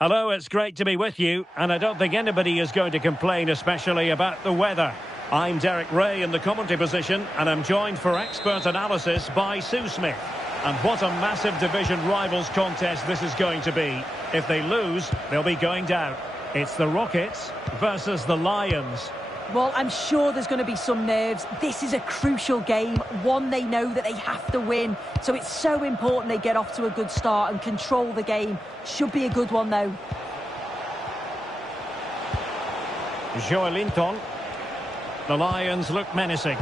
Hello, it's great to be with you, and I don't think anybody is going to complain, especially about the weather. I'm Derek Ray in the commentary position, and I'm joined for expert analysis by Sue Smith. And what a massive division rivals contest this is going to be. If they lose, they'll be going down. It's the Rockets versus the Lions. Well, I'm sure there's going to be some nerves. This is a crucial game, one they know that they have to win. So it's so important they get off to a good start and control the game. Should be a good one, though. Joelinton. The Lions look menacing.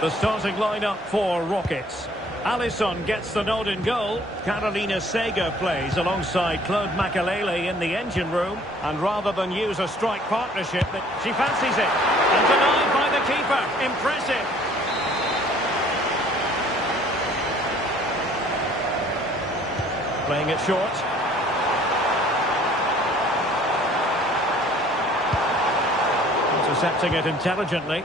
The starting lineup for Rockets. Alisson gets the nod in goal. Carolina Sega plays alongside Claude Makelele in the engine room. And rather than use a strike partnership, she fancies it. And denied by the keeper. Impressive. Playing it short. Intercepting it intelligently.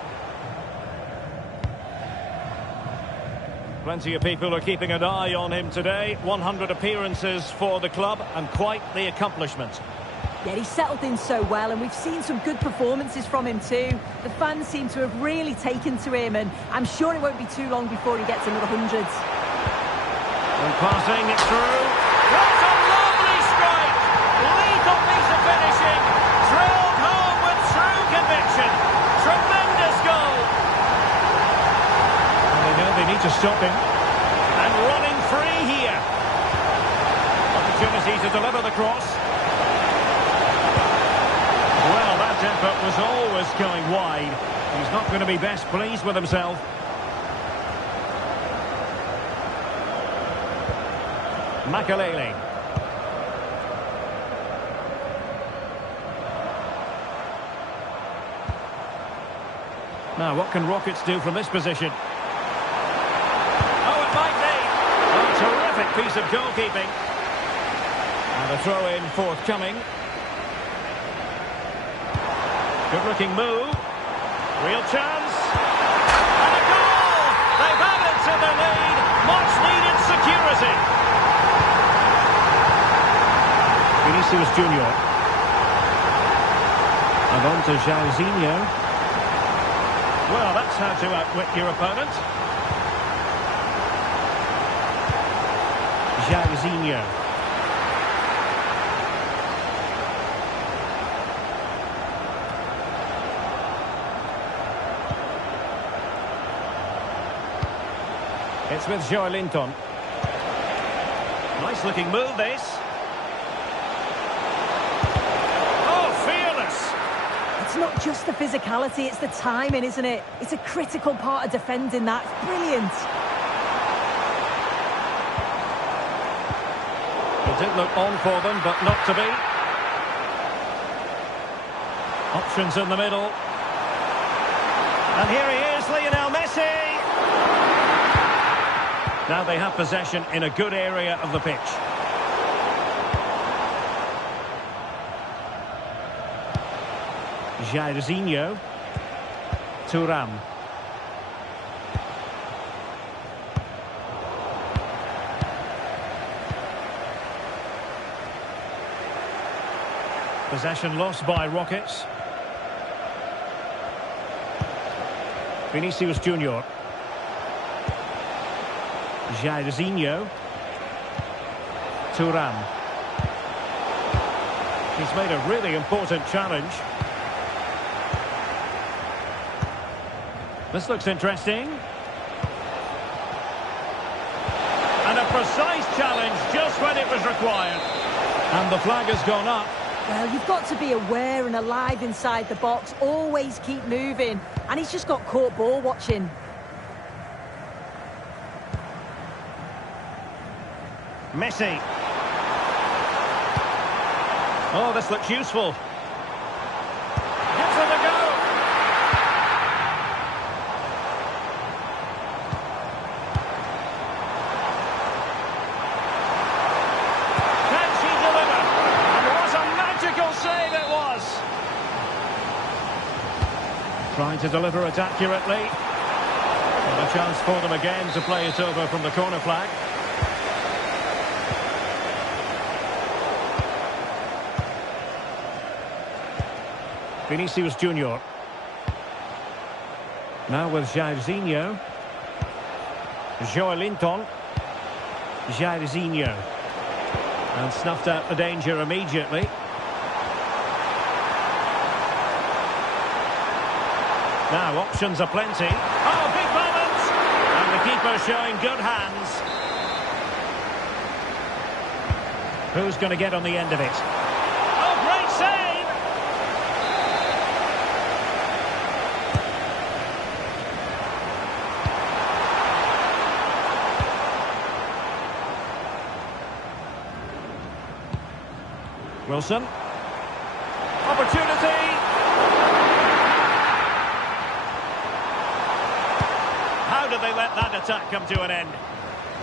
Plenty of people are keeping an eye on him today. 100 appearances for the club and quite the accomplishment. Yeah, he's settled in so well, and we've seen some good performances from him too. The fans seem to have really taken to him, and I'm sure it won't be too long before he gets another hundreds. And passing it through. What a lovely strike! Lethal piece of finishing. Drilled home with true conviction. Tremendous goal. They know they need to stop him. And running free here. Opportunity to deliver the cross. Well, that effort was always going wide. He's not going to be best pleased with himself. Makelele. Now, what can Rockets do from this position? A terrific piece of goalkeeping. And a throw-in forthcoming. Good-looking move. Real chance. And a goal! They've added to the lead. Much-needed security. Vinicius Junior. And on to Jairzinho. Well, that's how to outwit your opponent. Jairzinho. It's with Joelinton. Nice looking move, this. Oh, fearless! It's not just the physicality, it's the timing, isn't it? It's a critical part of defending that. It's brilliant. It did look on for them, but not to be. Options in the middle. And here he is, Lionel Messi! Now they have possession in a good area of the pitch. Jairzinho. Thuram. Possession lost by Rockets. Vinicius Junior. Jairzinho. Thuram. He's made a really important challenge. This looks interesting. And a precise challenge just when it was required. And the flag has gone up. Well, you've got to be aware and alive inside the box. Always keep moving. And he's just got caught ball watching. Messi. Oh, this looks useful. Gives it a go. Can she deliver? And what a magical save it was. Trying to deliver it accurately. And a chance for them again to play it over from the corner flag. Vinicius Junior. Now with Jairzinho. Joelinton. Jairzinho. And snuffed out the danger immediately. Now options are plenty. Oh, big moment! And the keeper showing good hands. Who's going to get on the end of it? Oh, great save! Wilson. Opportunity! How did they let that attack come to an end?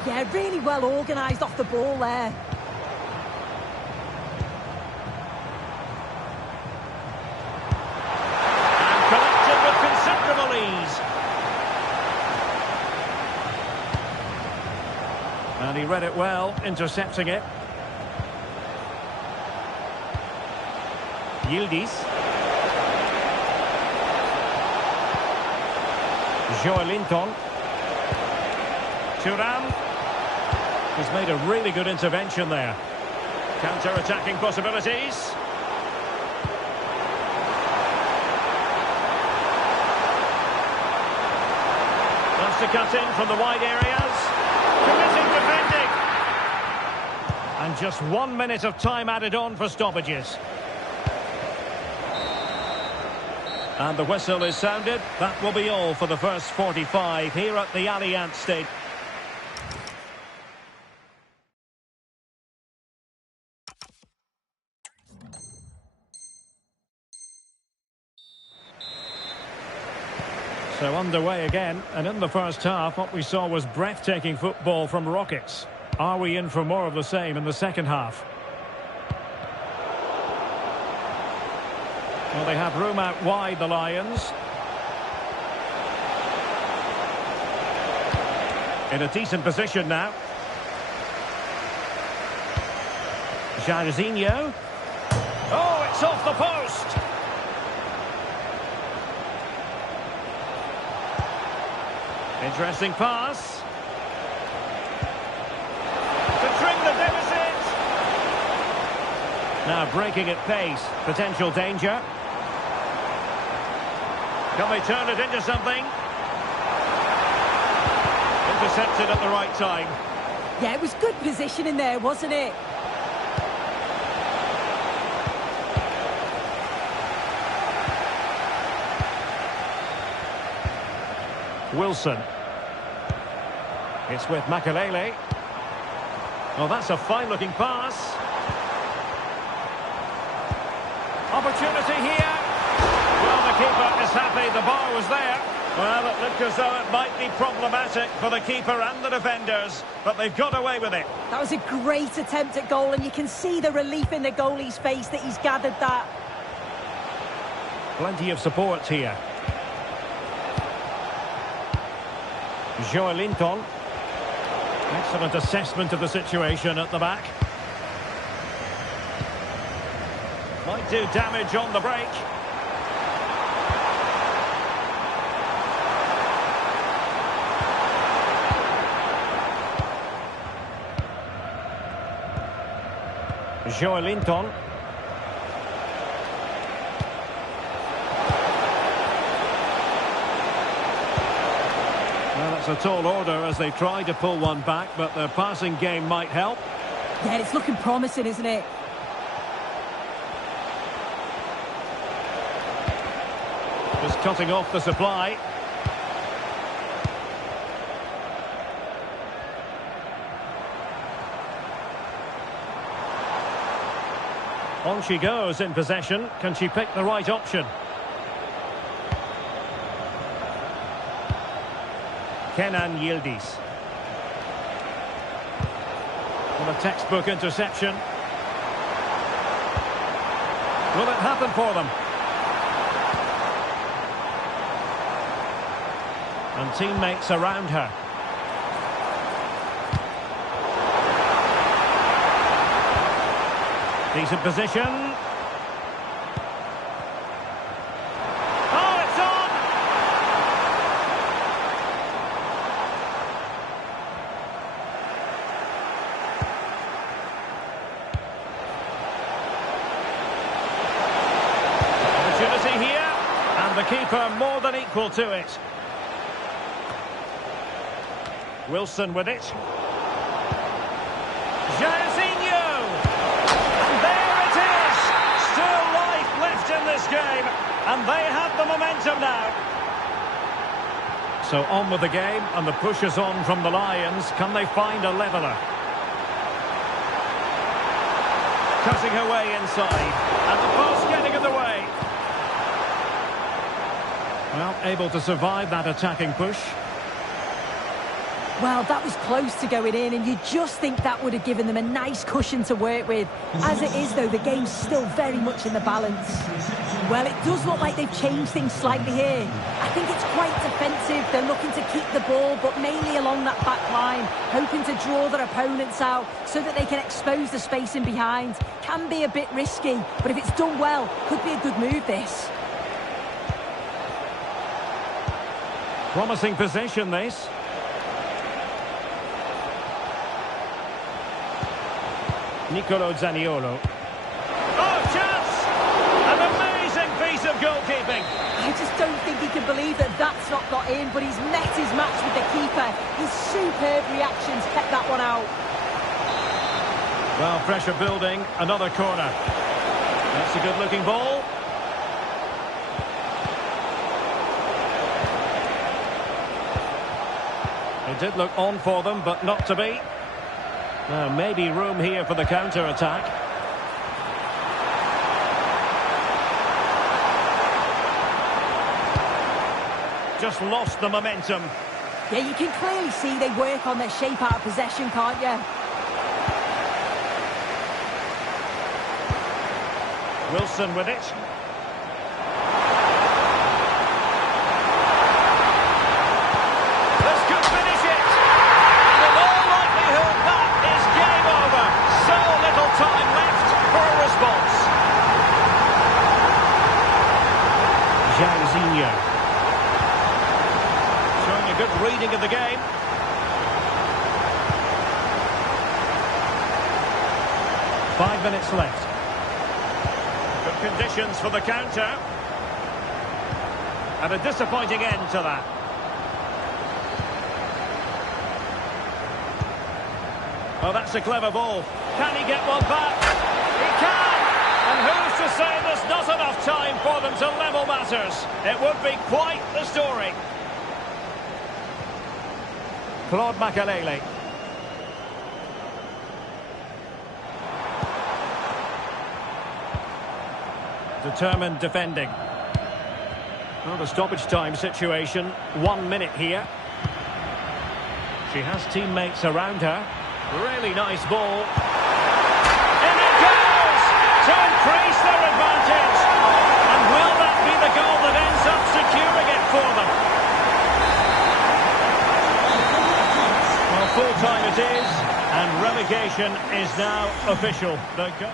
Yeah, really well organised off the ball there. And collected with considerable ease. And he read it well, intercepting it. Yildiz. Joelinton. Thuram. He's made a really good intervention there. Counter-attacking possibilities. Wants to cut in from the wide areas. Committing defending. And just 1 minute of time added on for stoppages. And the whistle is sounded. That will be all for the first 45 here at the Allianz Stadium. So underway again, and in the first half what we saw was breathtaking football from Rockets. Are we in for more of the same in the second half? Well, they have room out wide, the Lions. In a decent position now. Jairzinho. Oh, it's off the post. Interesting pass. To trim the deficit. Now breaking at pace. Potential danger. Can they turn it into something? Intercepted at the right time. Yeah, it was good positioning there, wasn't it? Wilson. It's with Makelele. Oh, that's a fine-looking pass. Opportunity here. Well, the keeper is happy the bar was there. Well, it looked as though it might be problematic for the keeper and the defenders, but they've got away with it. That was a great attempt at goal, and you can see the relief in the goalie's face that he's gathered that. Plenty of support here. Joelinton. Excellent assessment of the situation at the back. Might do damage on the break. Joelinton. Well, that's a tall order as they try to pull one back, but their passing game might help. Yeah, it's looking promising, isn't it? Just cutting off the supply. On she goes in possession. Can she pick the right option? Kenan Yildiz. Well, a textbook interception. Will it happen for them? And teammates around her. Decent position. keeper more than equal to it. Wilson with it. Jairzinho! And there it is! Still life left in this game. And they have the momentum now. So on with the game, and the push is on from the Lions. Can they find a leveller? Cutting her way inside. And the pass getting in the way. Well, able to survive that attacking push. Well, that was close to going in, and you just think that would have given them a nice cushion to work with. As it is, though, the game's still very much in the balance. Well, it does look like they've changed things slightly here. I think it's quite defensive. They're looking to keep the ball, but mainly along that back line, hoping to draw their opponents out so that they can expose the space in behind. Can be a bit risky, but if it's done well, could be a good move, this. Promising position, this. Nicolo Zaniolo. Oh, chance! An amazing piece of goalkeeping. I just don't think he can believe that that's not got in, but he's met his match with the keeper. His superb reactions kept that one out. Well, pressure building. Another corner. That's a good-looking ball. It did look on for them, but not to be. Maybe room here for the counter-attack. Just lost the momentum. Yeah, you can clearly see they work on their shape out of possession, can't you? Wilson with it. This could finish it. And in all likelihood, that is game over. So little time left for a response. Jairzinho. Showing a good reading of the game. Five minutes left. Good conditions for the counter. And a disappointing end to that. Oh, that's a clever ball. Can he get one back? He can! And who's to say there's not enough time for them to level matters? It would be quite the story. Claude Makelele. Determined defending. Well, the stoppage time situation. 1 minute here. She has teammates around her. Really nice ball. In it goes! To increase their advantage. And will that be the goal that ends up securing it for them? Well, full-time it is. And relegation is now official. The goal.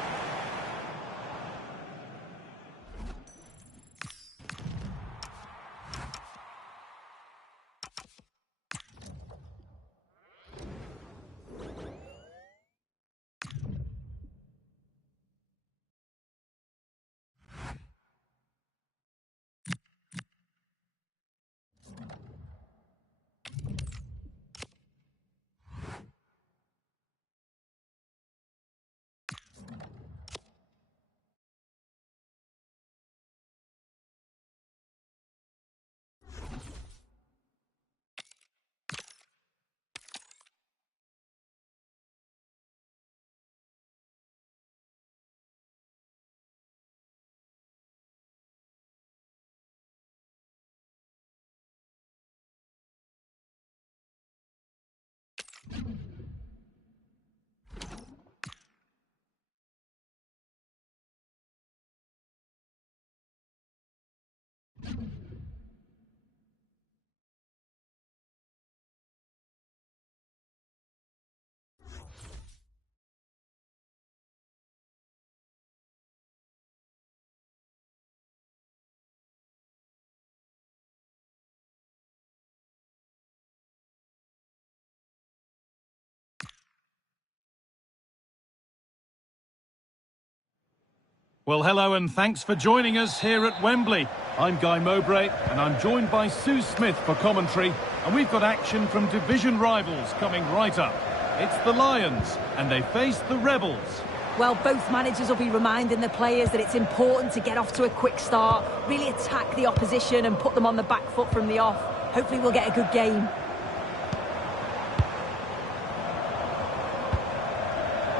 Well, hello and thanks for joining us here at Wembley. I'm Guy Mowbray and I'm joined by Sue Smith for commentary. And we've got action from division rivals coming right up. It's the Lions and they face the Rebels. Well, both managers will be reminding the players that it's important to get off to a quick start, really attack the opposition and put them on the back foot from the off. Hopefully we'll get a good game.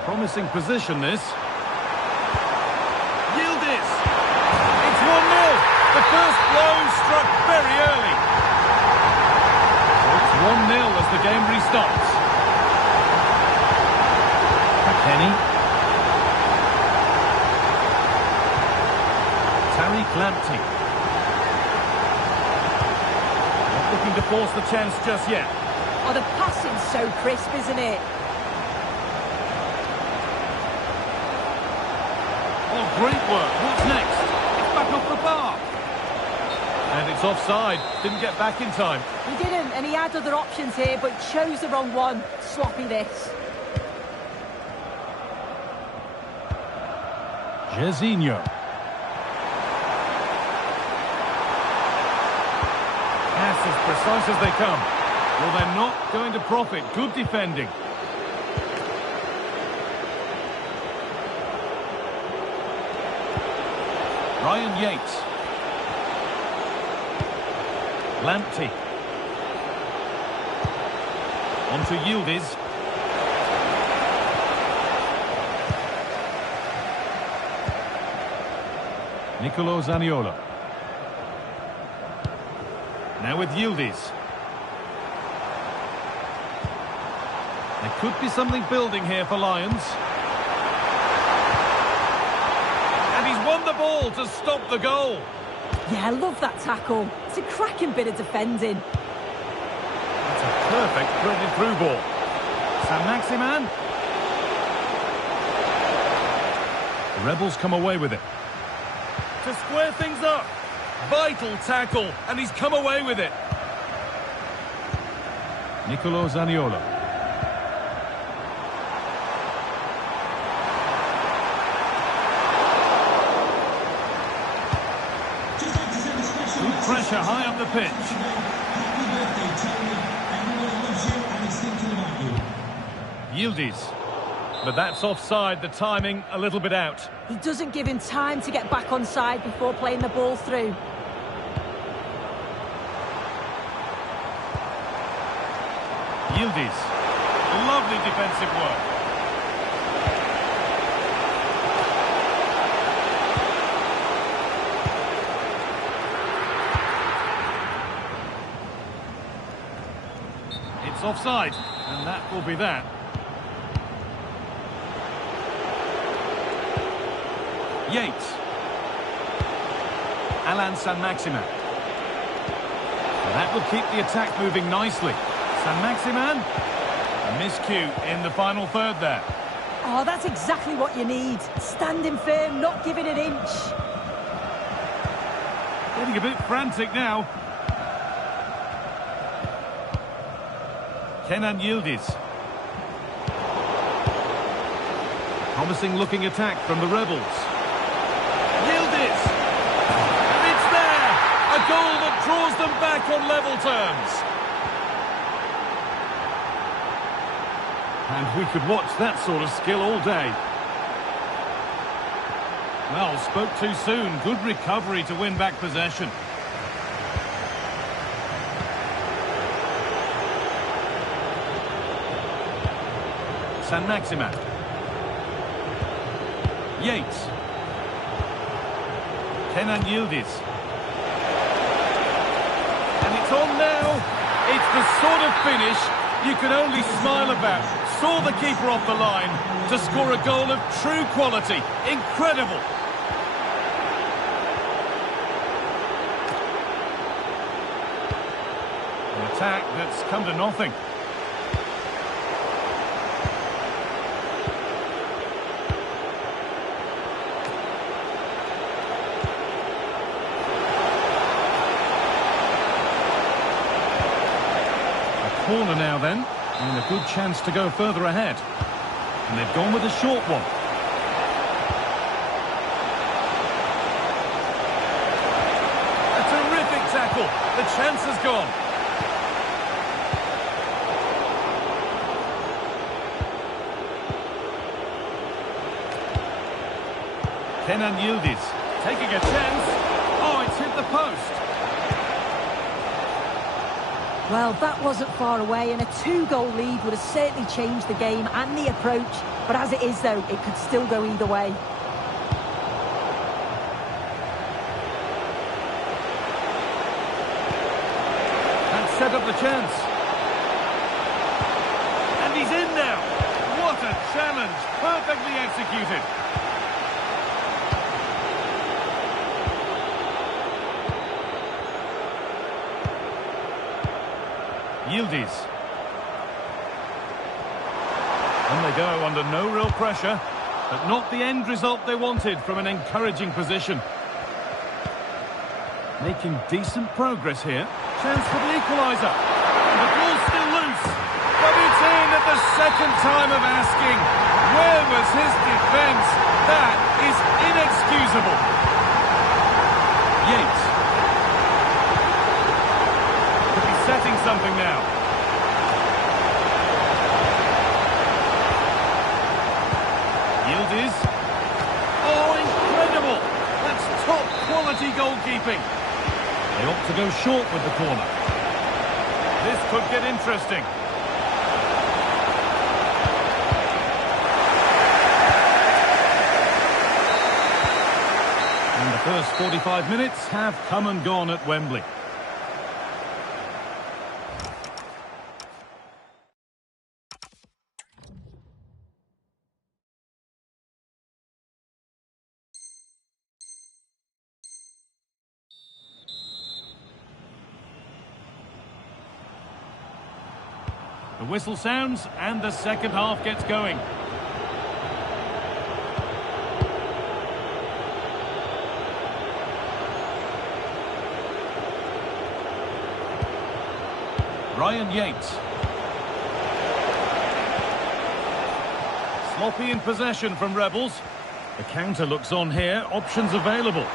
Promising position, this. Yildiz! It's 1-0! The first blow struck very early. So it's 1-0 as the game restarts. McKennie. Tariq Lamptey. Not looking to force the chance just yet. Oh, the passing's so crisp, isn't it? Oh, great work. What's next? It's back off the bar. And it's offside. Didn't get back in time. He didn't, and he had other options here, but chose the wrong one. Sloppy this. Jairzinho. Pass as precise as they come. Well, they're not going to profit. Good defending. Ryan Yates. Lamptey. On to Yildiz. Nicolo Zaniolo. Now with Yildiz. There could be something building here for Lions. And he's won the ball to stop the goal. Yeah, I love that tackle. It's a cracking bit of defending. That's a perfect threaded through ball. Saint-Maximin. The Rebels come away with it. To square things up. Vital tackle, and he's come away with it. Nicolo Zaniolo. Good pressure high up the pitch. Yildiz. But that's offside, the timing a little bit out. He doesn't give him time to get back on side before playing the ball through. Yildiz. Lovely defensive work. It's offside, and that will be that. Yates. Alan Saint-Maximin. That will keep the attack moving nicely. Saint-Maximin. A miscue in the final third there. Oh, that's exactly what you need. Standing firm, not giving an inch. Getting a bit frantic now. Kenan Yildiz. Promising looking attack from the Rebels. Yildiz! And it's there! A goal that draws them back on level terms. And we could watch that sort of skill all day. Well, spoke too soon. Good recovery to win back possession. Saint-Maximin. Yates. Kenan Yildiz. And it's on now. It's the sort of finish you can only smile about. Saw the keeper off the line to score a goal of true quality. Incredible. An attack that's come to nothing. Corner now then, and a good chance to go further ahead. And they've gone with a short one. chance has gone. Kenan Yildiz taking a chance. Oh, it's hit the post. Well, that wasn't far away, and a 2-goal lead would have certainly changed the game and the approach. But as it is, though, it could still go either way. And set up the chance. And he's in now. What a challenge. Perfectly executed. Yildiz. And they go under no real pressure, but not the end result they wanted from an encouraging position. Making decent progress here. Chance for the equaliser. The ball's still loose, but it's in at the second time of asking. Where was his defence? That is inexcusable. Yates. Could be setting something now. Yildiz. Oh, incredible! That's top quality goalkeeping. They opt to go short with the corner. This could get interesting. And the first 45 minutes have come and gone at Wembley. The whistle sounds and the second half gets going. Ryan Yates. Sloppy in possession from Rebels. The counter looks on here. Options available.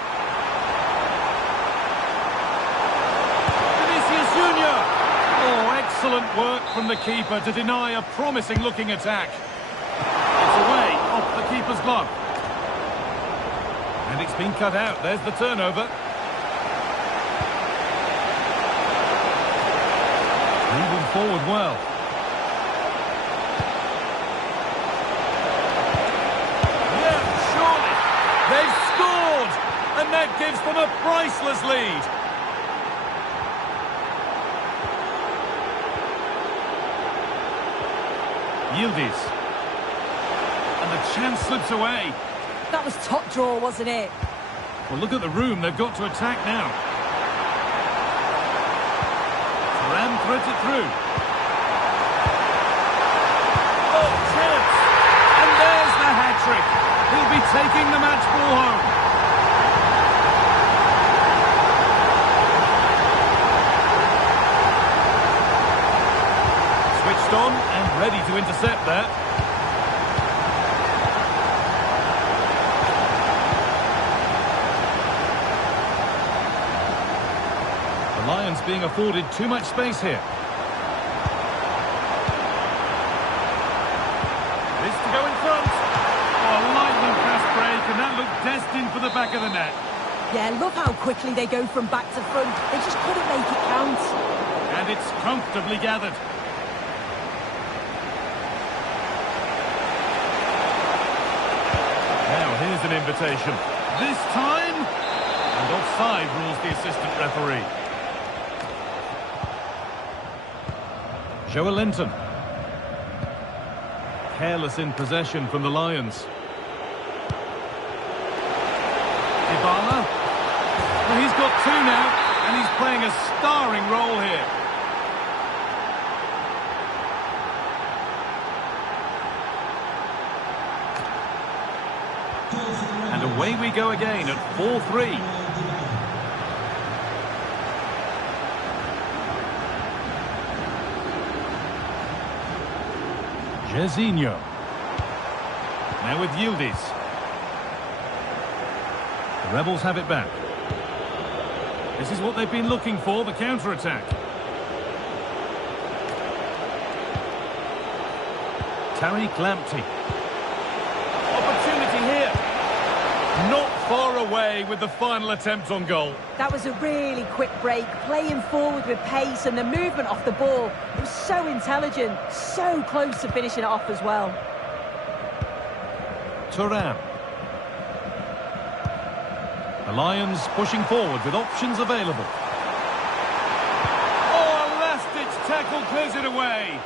Vinicius Junior. Oh, excellent work from the keeper to deny a promising-looking attack. It's away off the keeper's glove. And it's been cut out. There's the turnover. Moving forward well. Yeah, surely. They've scored! And that gives them a priceless lead. Yildiz. And the chance slips away. That was top draw, wasn't it? Well, look at the room they've got to attack now. Thuram threads it through. Oh, chance! And there's the hat-trick. He'll be taking the match ball home. Switched on and ready to intercept that. The Lions being afforded too much space here. This to go in front. Oh, a lightning fast break, and that looked destined for the back of the net. Yeah, love how quickly they go from back to front. They just couldn't make it count. And it's comfortably gathered. Now here's an invitation. This time, and offside rules the assistant referee. Joe Linton. Careless in possession from the Lions. Dybala. Well, he's got two now, and he's playing a starring role here. And away we go again at 4-3. Jairzinho. Now with Yildiz. The Rebels have it back. This is what they've been looking for, the counter-attack. Tariq Lamptey. Opportunity here. Not far away with the final attempt on goal. That was a really quick break, playing forward with pace, and the movement off the ball. It was so intelligent, so close to finishing it off as well. Thuram. The Lions pushing forward with options available. Oh, a last-ditch tackle clears it away.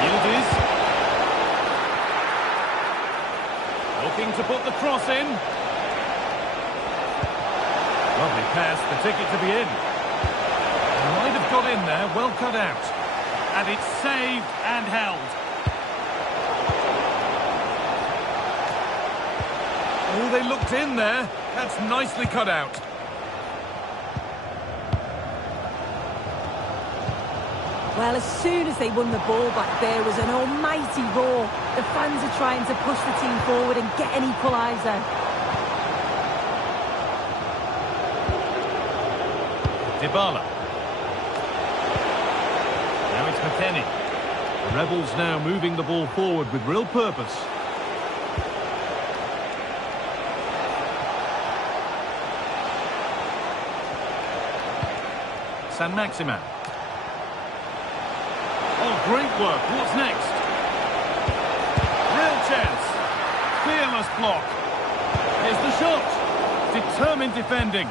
Yildiz. Looking to put the cross in. Lovely pass, the ticket to be in. Might have got in there, well cut out. And it's saved and held. Oh, they looked in there. That's nicely cut out. Well, as soon as they won the ball back, there was an almighty roar. The fans are trying to push the team forward and get an equaliser. Dybala. Now it's McKennie. The Rebels now moving the ball forward with real purpose. Saint-Maximin. Oh, great work. What's next? Real chance. Fearless block. Here's the shot. Determined defending.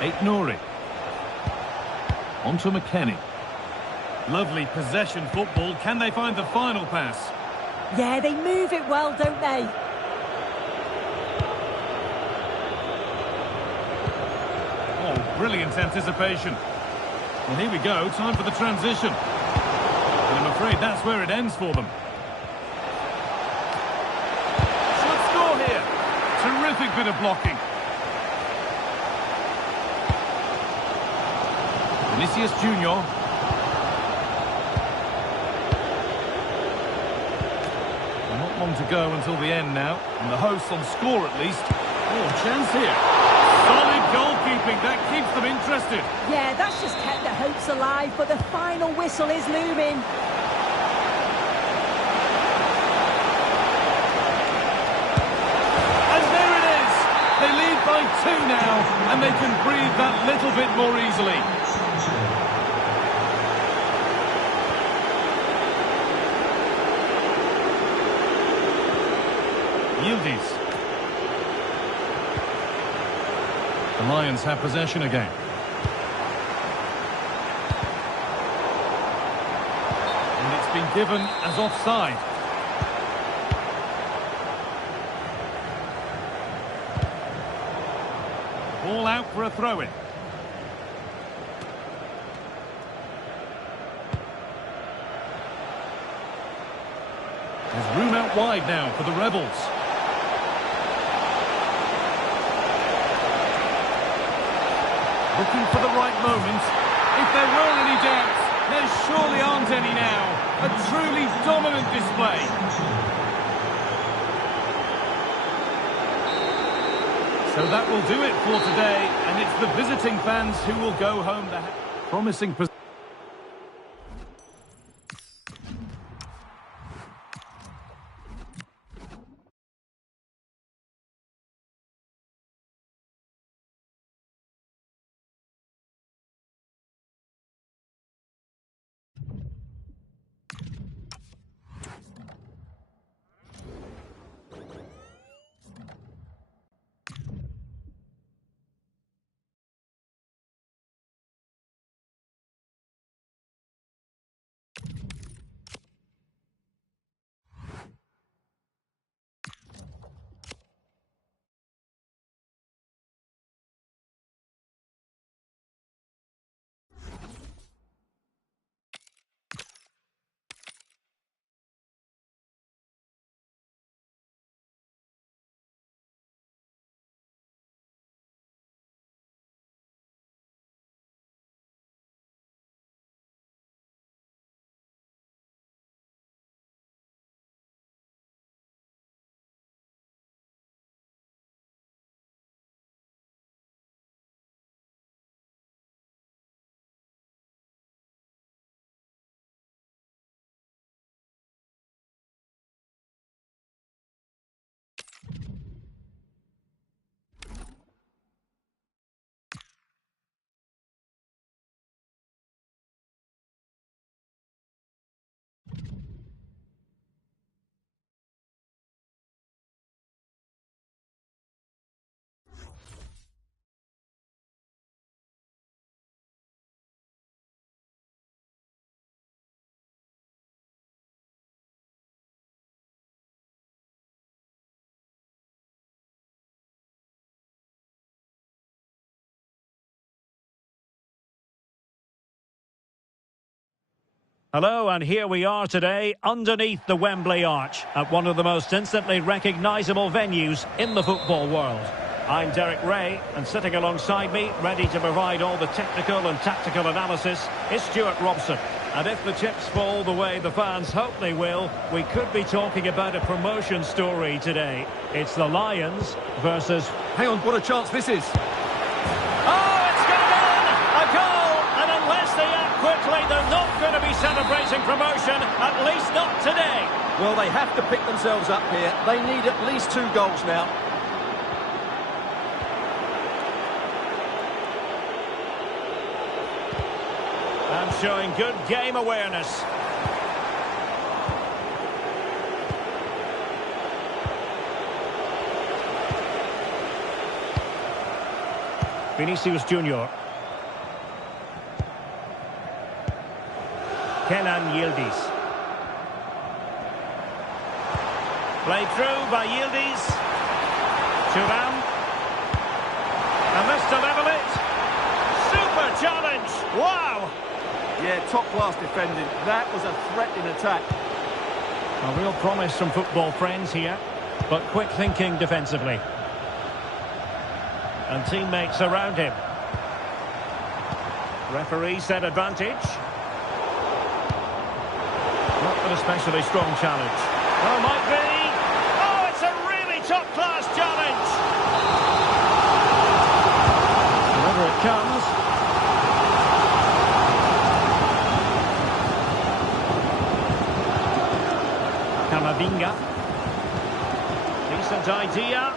Aït-Nouri. On to McKennie. Lovely possession football. Can they find the final pass? Yeah, they move it well, don't they? Oh, brilliant anticipation. Well, here we go. Time for the transition. And I'm afraid that's where it ends for them. Should score here. Terrific bit of blocking. Vinicius Junior. Not long to go until the end now. And the hosts on score at least. Oh, chance here. Solid goalkeeping. That keeps them interested. Yeah, that's just kept their hopes alive, but the final whistle is looming. And there it is. They lead by 2 now, and they can breathe that little bit more easily. Yildiz. The Lions have possession again. And it's been given as offside. Ball out for a throw-in. There's room out wide now for the Rebels. Looking for the right moment. If there were any doubts, there surely aren't any now. A truly dominant display. So that will do it for today, and it's the visiting fans who will go home the promising position. Hello, and here we are today underneath the Wembley Arch at one of the most instantly recognisable venues in the football world. I'm Derek Ray, and sitting alongside me, ready to provide all the technical and tactical analysis, is Stuart Robson. And if the chips fall the way the fans hope they will, we could be talking about a promotion story today. It's the Lions versus... Hang on, what a chance this is. Oh, it's gone in! A goal! And unless they act quickly, they're not going to be celebrating promotion, at least not today. Well, they have to pick themselves up here. They need at least 2 goals now. And showing good game awareness. Vinicius Junior. Kenan Yildiz. Played through by Yildiz. Thuram. And this to level it. Super challenge. Wow. Yeah, top-class defending. That was a threat in attack. A real promise from football friends here, but quick thinking defensively. And teammates around him. Referee said advantage. Not an especially strong challenge. Oh, might be. Oh, it's a really top-class challenge. Wherever it comes. Camavinga. Decent idea.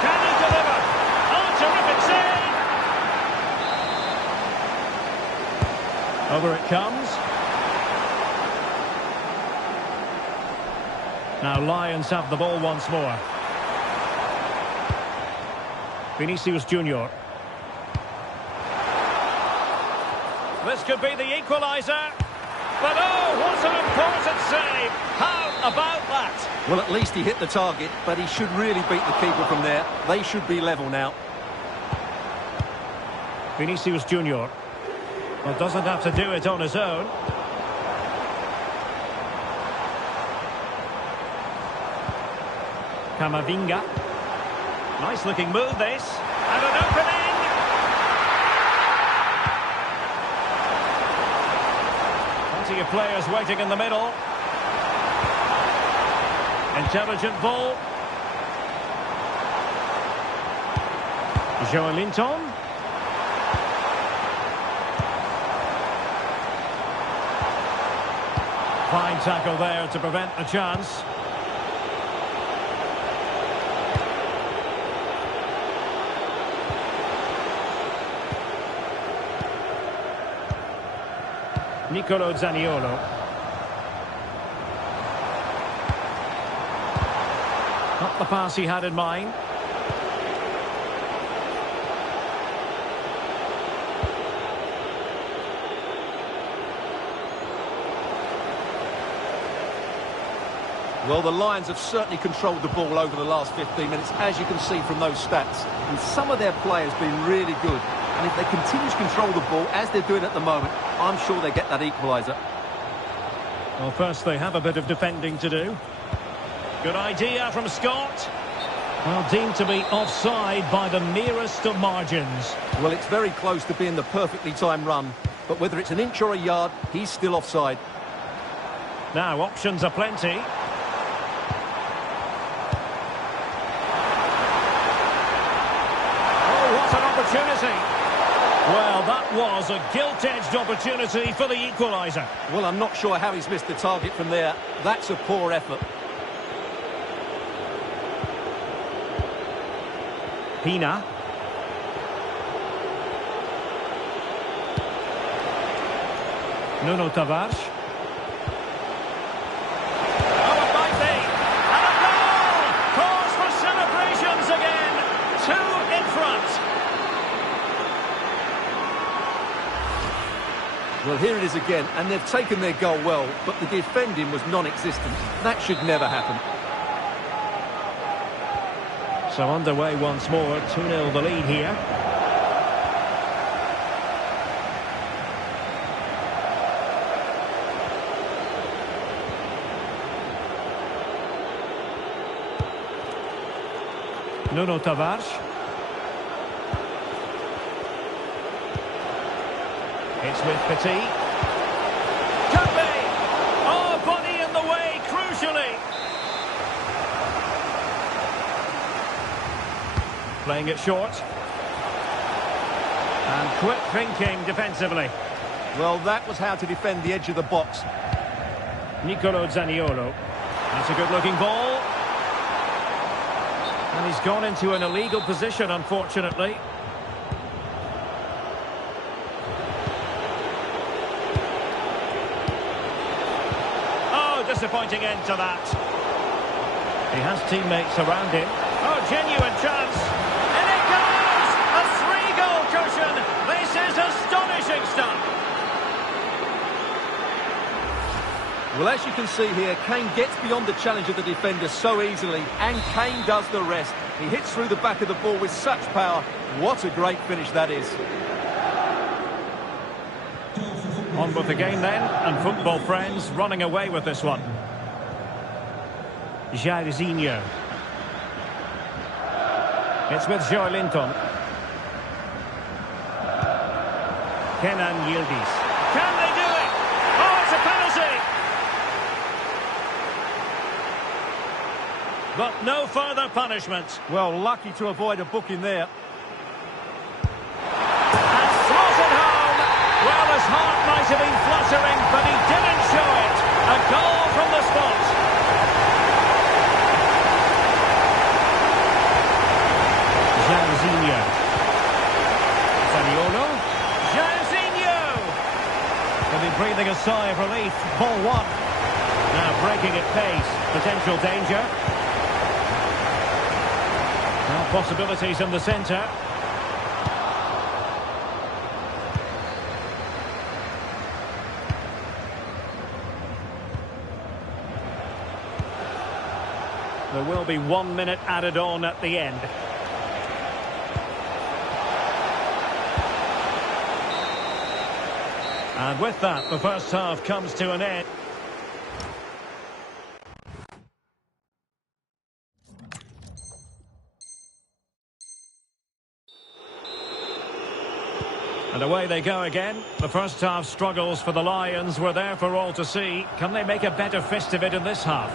Can he deliver? Oh, terrific save! Over it comes. Now Lions have the ball once more. Vinicius Junior. This could be the equaliser. But oh, what an important save! How about that? Well, at least he hit the target, but he should really beat the keeper from there. They should be level now. Vinicius Junior. Well, doesn't have to do it on his own. Camavinga. Nice looking move this. And an opening! Plenty of players waiting in the middle. Intelligent ball. Joelinton. Fine tackle there to prevent the chance. Nicolo Zaniolo. Not the pass he had in mind. Well, the Lions have certainly controlled the ball over the last 15 minutes, as you can see from those stats. And some of their players been really good. And if they continue to control the ball, as they're doing at the moment, I'm sure they get that equaliser. Well, first they have a bit of defending to do. Good idea from Scott. Well, deemed to be offside by the merest of margins. Well, it's very close to being the perfectly timed run. But whether it's an inch or a yard, he's still offside. Now, options are plenty. Oh, what an opportunity. Well, that was a gilt-edged opportunity for the equaliser. Well, I'm not sure how he's missed the target from there. That's a poor effort. Pina. Nuno Tavares. Oh, it might be. And a goal! Cause for celebrations again. 2 in front. Well, here it is again, and they've taken their goal well, but the defending was non-existent. That should never happen. So underway once more, 2-0 the lead here. Nuno Tavares. It's with Petit. Kambi! Oh, body in the way, crucially. Playing it short. And quick thinking defensively. Well, that was how to defend the edge of the box. Nicolo Zaniolo. That's a good-looking ball. And he's gone into an illegal position, unfortunately. Oh, disappointing end to that. He has teammates around him. Oh, genuine chance. And it goes! A three-goal cushion. This is astonishing stuff. Well, as you can see here, Kane gets beyond the challenge of the defender so easily, and Kane does the rest. He hits through the back of the ball with such power. What a great finish that is. On with the game then, and football friends running away with this one. Jairzinho. It's with Joelinton. Kenan Yildiz. Can they do it? Oh, it's a penalty! But no further punishment. Well, lucky to avoid a booking there. And slotted home. Well, his heart might have been fluttering, but he didn't show it. A goal from the spot. Jairzinho. Zaniolo. Jairzinho. They'll be breathing a sigh of relief. Ball one. Now breaking at pace. Potential danger. Now possibilities in the centre. There will be 1 minute added on at the end. And with that, the first half comes to an end. And away they go again. The first half struggles for the Lions were there for all to see. Can they make a better fist of it in this half?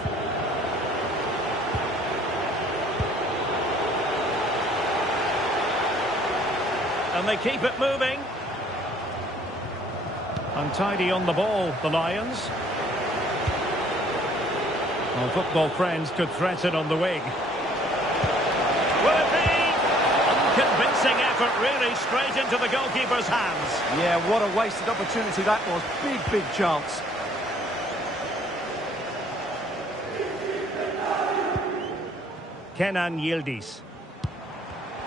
And they keep it moving. Untidy on the ball, the Lions. Well, football friends could threaten on the wing. Will it be? Unconvincing effort, really, straight into the goalkeeper's hands. Yeah, what a wasted opportunity that was. Big chance. Kenan Yildiz.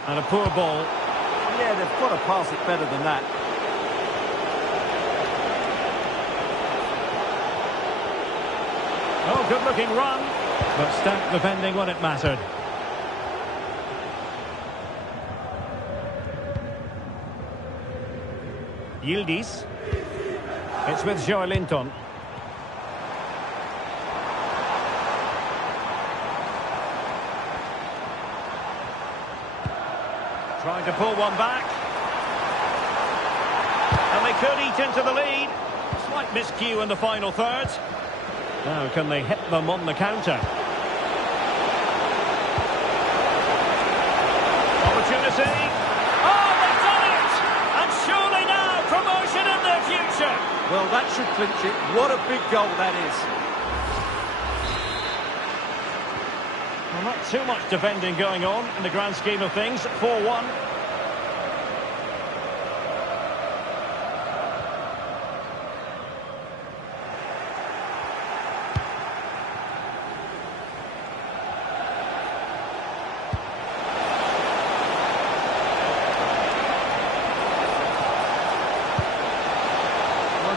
And a poor ball. Yeah, they've got to pass it better than that. Oh, good-looking run, but stout defending when it mattered. Yildiz. It's with Joelinton. Trying to pull one back. And they could eat into the lead. Slight miscue in the final third. Now, can they hit them on the counter? Opportunity. Oh, they've done it! And surely now, promotion in their future. Well, that should clinch it. What a big goal that is. Well, not too much defending going on in the grand scheme of things. 4-1.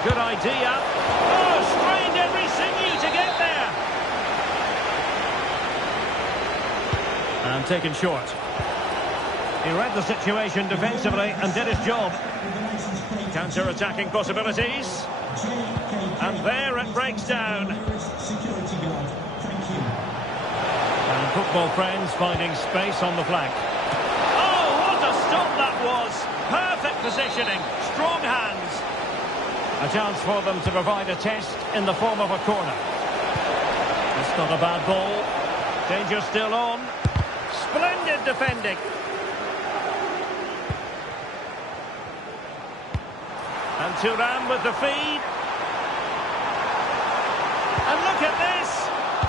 Good idea. Oh, strained every sinew to get there. And taken short. He read the situation defensively and did his job. Counter-attacking possibilities. And there it breaks down. And football friends finding space on the flank. Oh, what a stop that was! Perfect positioning, strong hands. A chance for them to provide a test in the form of a corner. It's not a bad ball. Danger still on. Splendid defending. And Thuram with the feed. And look at this!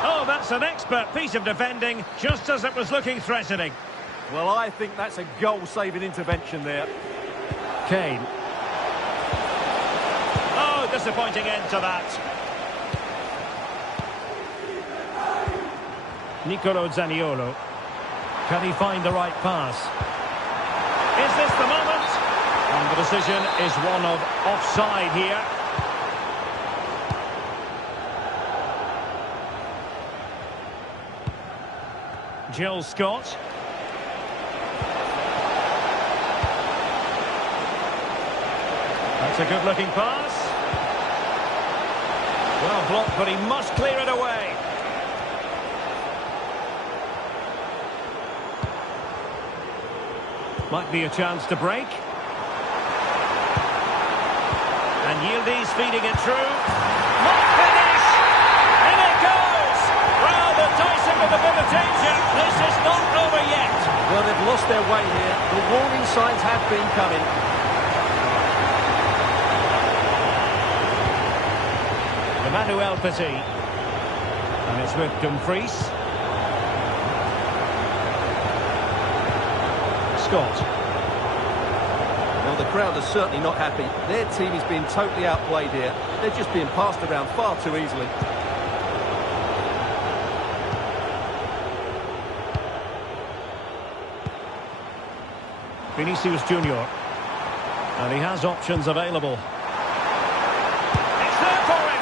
Oh, that's an expert piece of defending, just as it was looking threatening. Well, I think that's a goal-saving intervention there. Kane. Oh, disappointing end to that. Nicolo Zaniolo. Can he find the right pass? Is this the moment? And the decision is one of offside here. Jill Scott. That's a good-looking pass. Well blocked, but he must clear it away. Might be a chance to break. And Yildiz feeding it through. Might finish! In it goes! Rather dicing with a bit of danger. This is not over yet. Well, they've lost their way here. The warning signs have been coming. Emmanuel Petit. And it's with Dumfries. Scott. Well, the crowd are certainly not happy. Their team is being totally outplayed here. They're just being passed around far too easily. Vinicius Junior. And he has options available. It's there for him.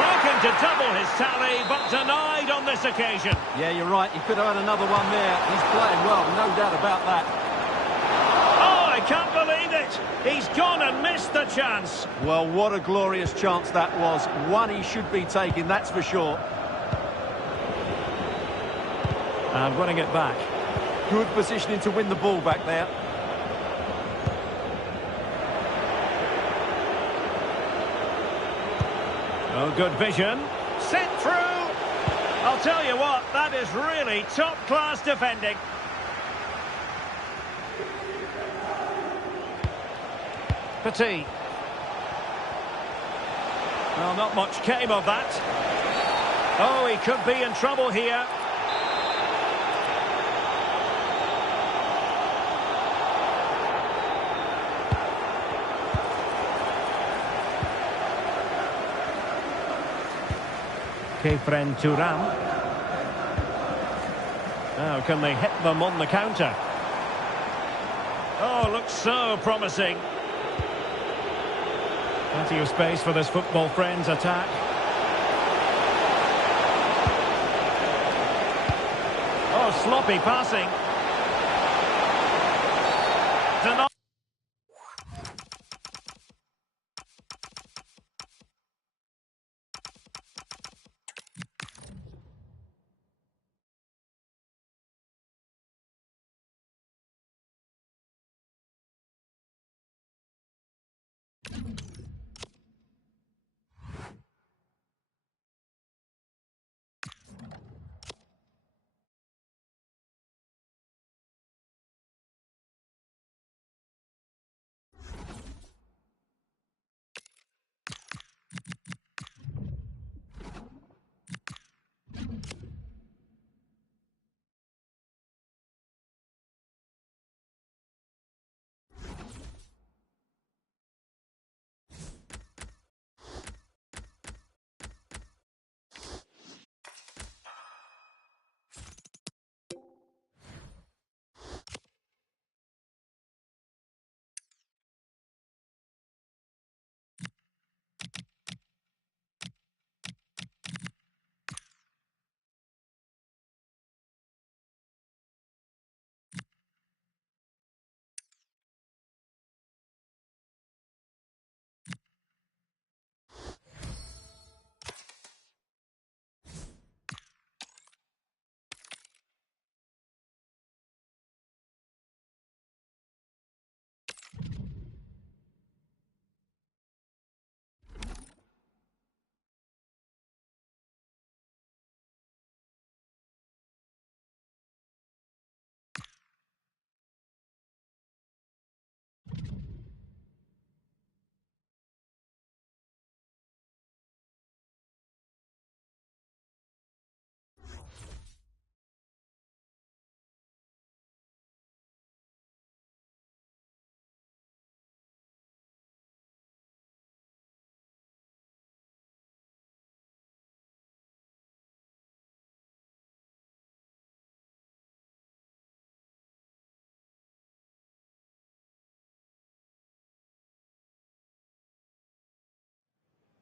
Looking to double his tally, but denied on this occasion. Yeah, you're right. He could have had another one there. He's playing well, no doubt about that. Oh, I can't believe it. He's gone and missed the chance. Well, what a glorious chance that was. One he should be taking, that's for sure. And running it back. Good positioning to win the ball back there. Oh, good vision. Sent through. I'll tell you what, that is really top-class defending. Petit. Well, not much came of that. Oh, he could be in trouble here. Khéphren Thuram. Now, can they hit them on the counter? Oh, looks so promising. Plenty of space for this football friends attack. Oh, sloppy passing. Denied.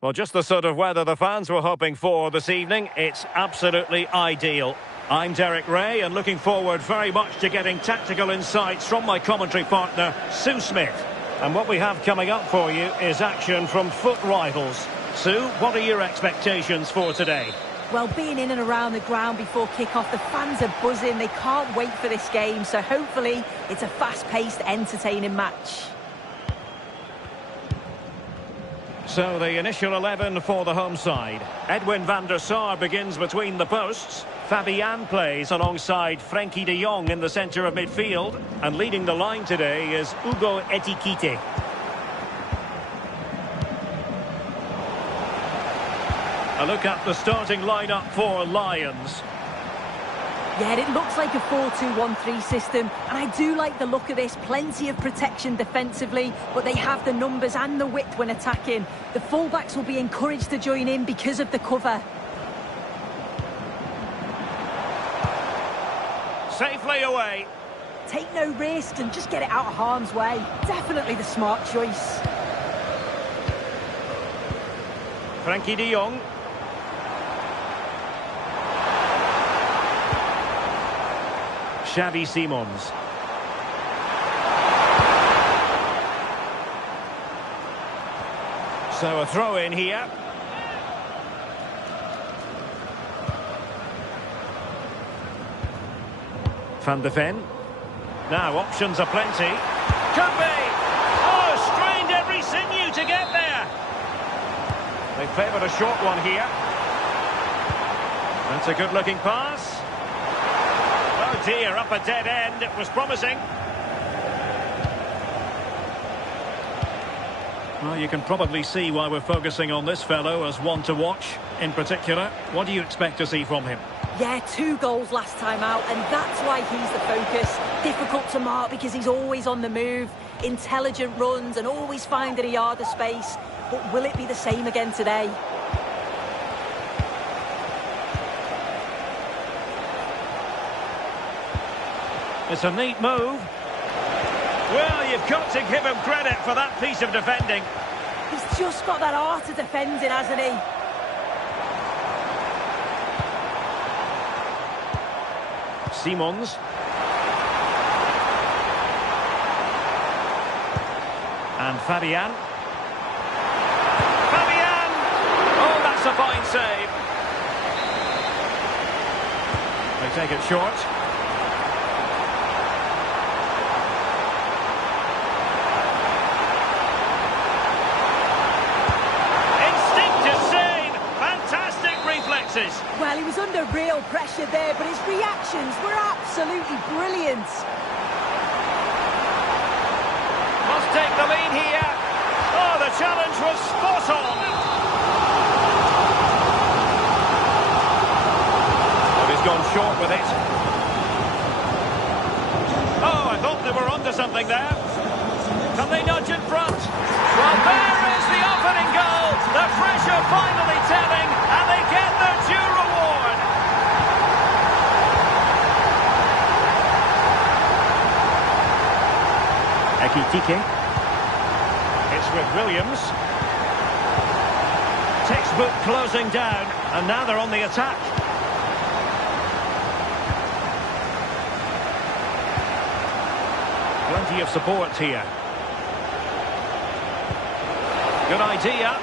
Well, just the sort of weather the fans were hoping for this evening. It's absolutely ideal. I'm Derek Ray and looking forward very much to getting tactical insights from my commentary partner, Sue Smith. And what we have coming up for you is action from FUT Rivals. Sue, what are your expectations for today? Well, being in and around the ground before kick-off, the fans are buzzing. They can't wait for this game, so hopefully it's a fast-paced, entertaining match. So the initial 11 for the home side. Edwin van der Sar begins between the posts. Fabian plays alongside Frenkie de Jong in the centre of midfield. And leading the line today is Ugo Ekitike. A look at the starting lineup for Lions. Yeah, it looks like a 4-2-1-3 system, and I do like the look of this. Plenty of protection defensively, but they have the numbers and the width when attacking. The fullbacks will be encouraged to join in because of the cover. Safely away. Take no risks and just get it out of harm's way. Definitely the smart choice. Frenkie de Jong. Xavi Simons. So a throw in here. Van de Ven. Now options are plenty. Could be! Oh, strained every sinew to get there. They favoured a short one here. That's a good looking pass. Oh dear, up a dead end. It was promising. Well, you can probably see why we're focusing on this fellow as one to watch. In particular, what do you expect to see from him? Yeah, 2 goals last time out, and that's why he's the focus. Difficult to mark because he's always on the move. Intelligent runs and always finding a yard of space. But will it be the same again today? It's a neat move. Well, you've got to give him credit for that piece of defending. He's just got that art of defending, hasn't he? Simons. And Fabian. Fabian! Oh, that's a fine save. They take it short. Well, he was under real pressure there, but his reactions were absolutely brilliant. Must take the lead here. Oh, the challenge was spot on. But he's gone short with it. Oh, I thought they were onto something there. Can they nudge in front? Well, there is the opening goal. The pressure finally telling, and they get their due reward. Ekitike. It's with Williams. Textbook closing down, and now they're on the attack. Plenty of support here. Good idea.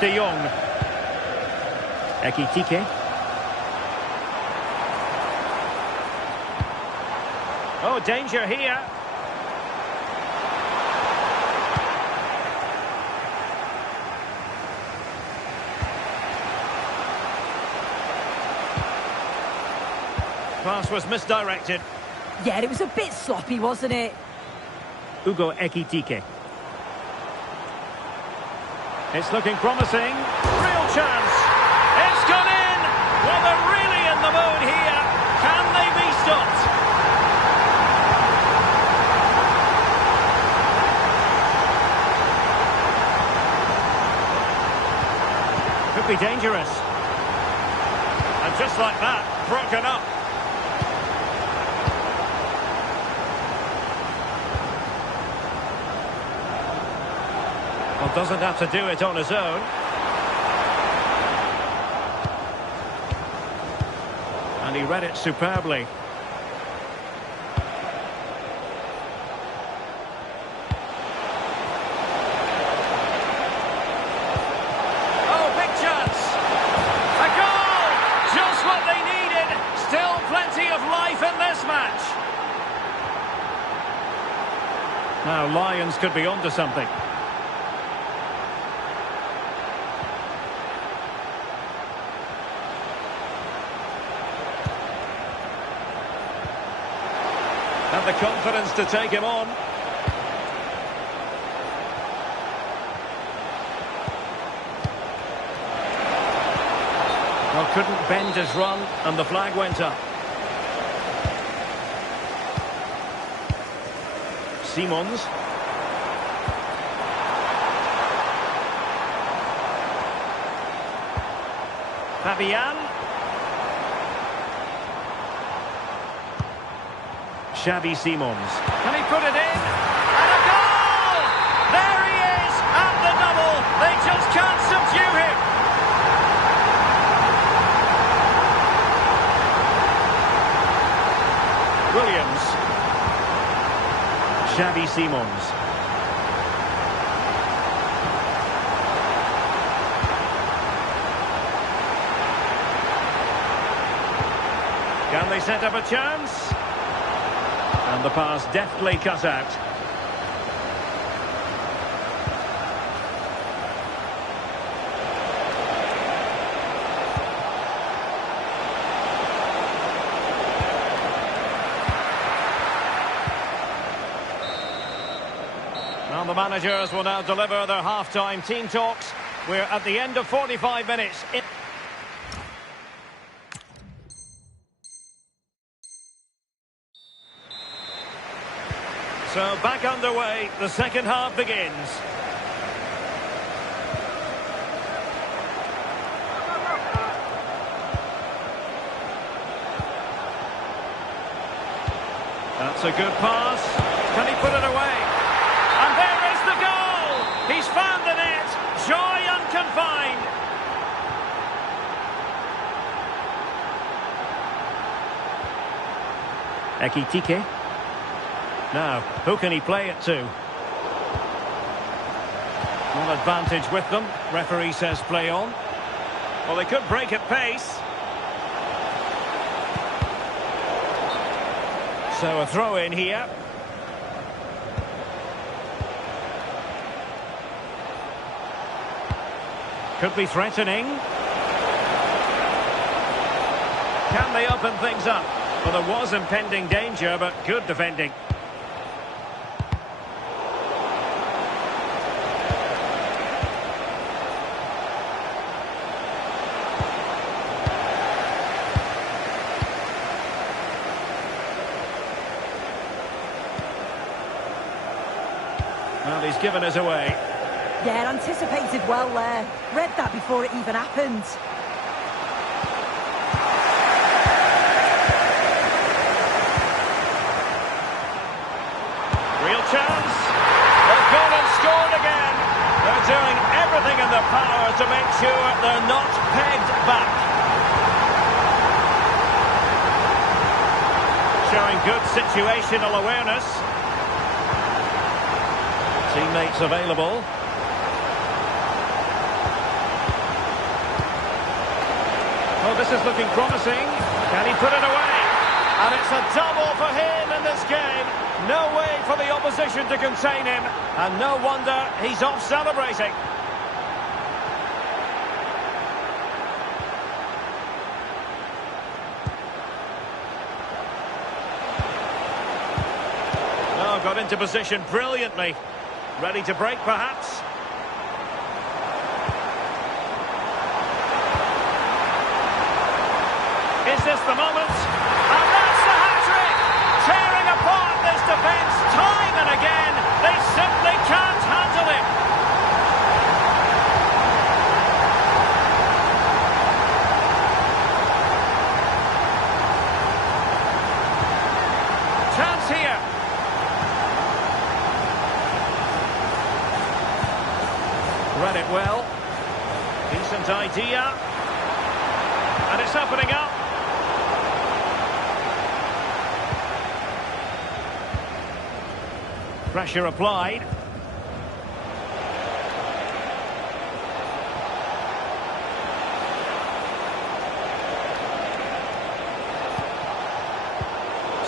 De Jong. Ekitike. Oh, danger here. Pass was misdirected. Yeah, it was a bit sloppy, wasn't it? Ugo Ekitike. It's looking promising. Real chance. It's gone in. Well, they're really in the mood here. Can they be stopped? Could be dangerous. And just like that, broken up. Doesn't have to do it on his own. And he read it superbly. Oh, big chance! A goal! Just what they needed! Still plenty of life in this match. Now, Lions could be onto something. And the confidence to take him on. Well, couldn't bend his run, and the flag went up. Simons. Fabian. Xavi Simons. Can he put it in? And a goal! There he is at the double. They just can't subdue him. Williams. Xavi Simons. Can they set up a chance? And the pass deftly cut out. Now the managers will now deliver their half-time team talks. We're at the end of 45 minutes. So back underway, the second half begins. That's a good pass. Can he put it away? And there is the goal! He's found the net. Joy unconfined. Ekitike. Now, who can he play it to? One advantage with them. Referee says play on. Well, they could break at pace. So a throw in here. Could be threatening. Can they open things up? Well, there was impending danger, but good defending. Well, he's given us away. Yeah, anticipated well there. Read that before it even happened. Real chance. They've gone and scored again. They're doing everything in their power to make sure they're not pegged back. Showing good situational awareness. Teammates available. Oh, this is looking promising. Can he put it away? And it's a double for him in this game. No way for the opposition to contain him. And no wonder he's off celebrating. Oh, got into position brilliantly. Ready to break, perhaps? Is this the moment? And that's the hat-trick! Tearing apart this defence time and again. They simply can't handle him. Chance here. well. Decent idea. And it's opening up. Pressure applied.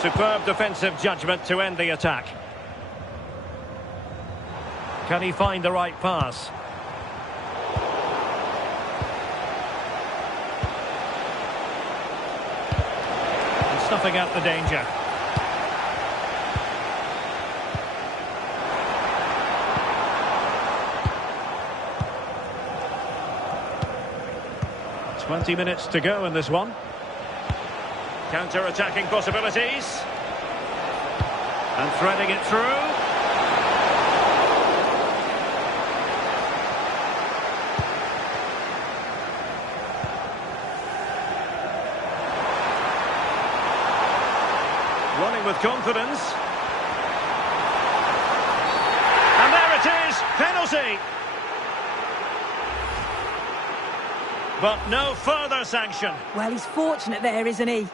Superb defensive judgment to end the attack. Can he find the right pass? And snuffing out the danger. "20 minutes to go in this one. Counter-attacking possibilities. And threading it through. Running with confidence. And there it is, penalty. But no further sanction. Well, he's fortunate there, isn't he?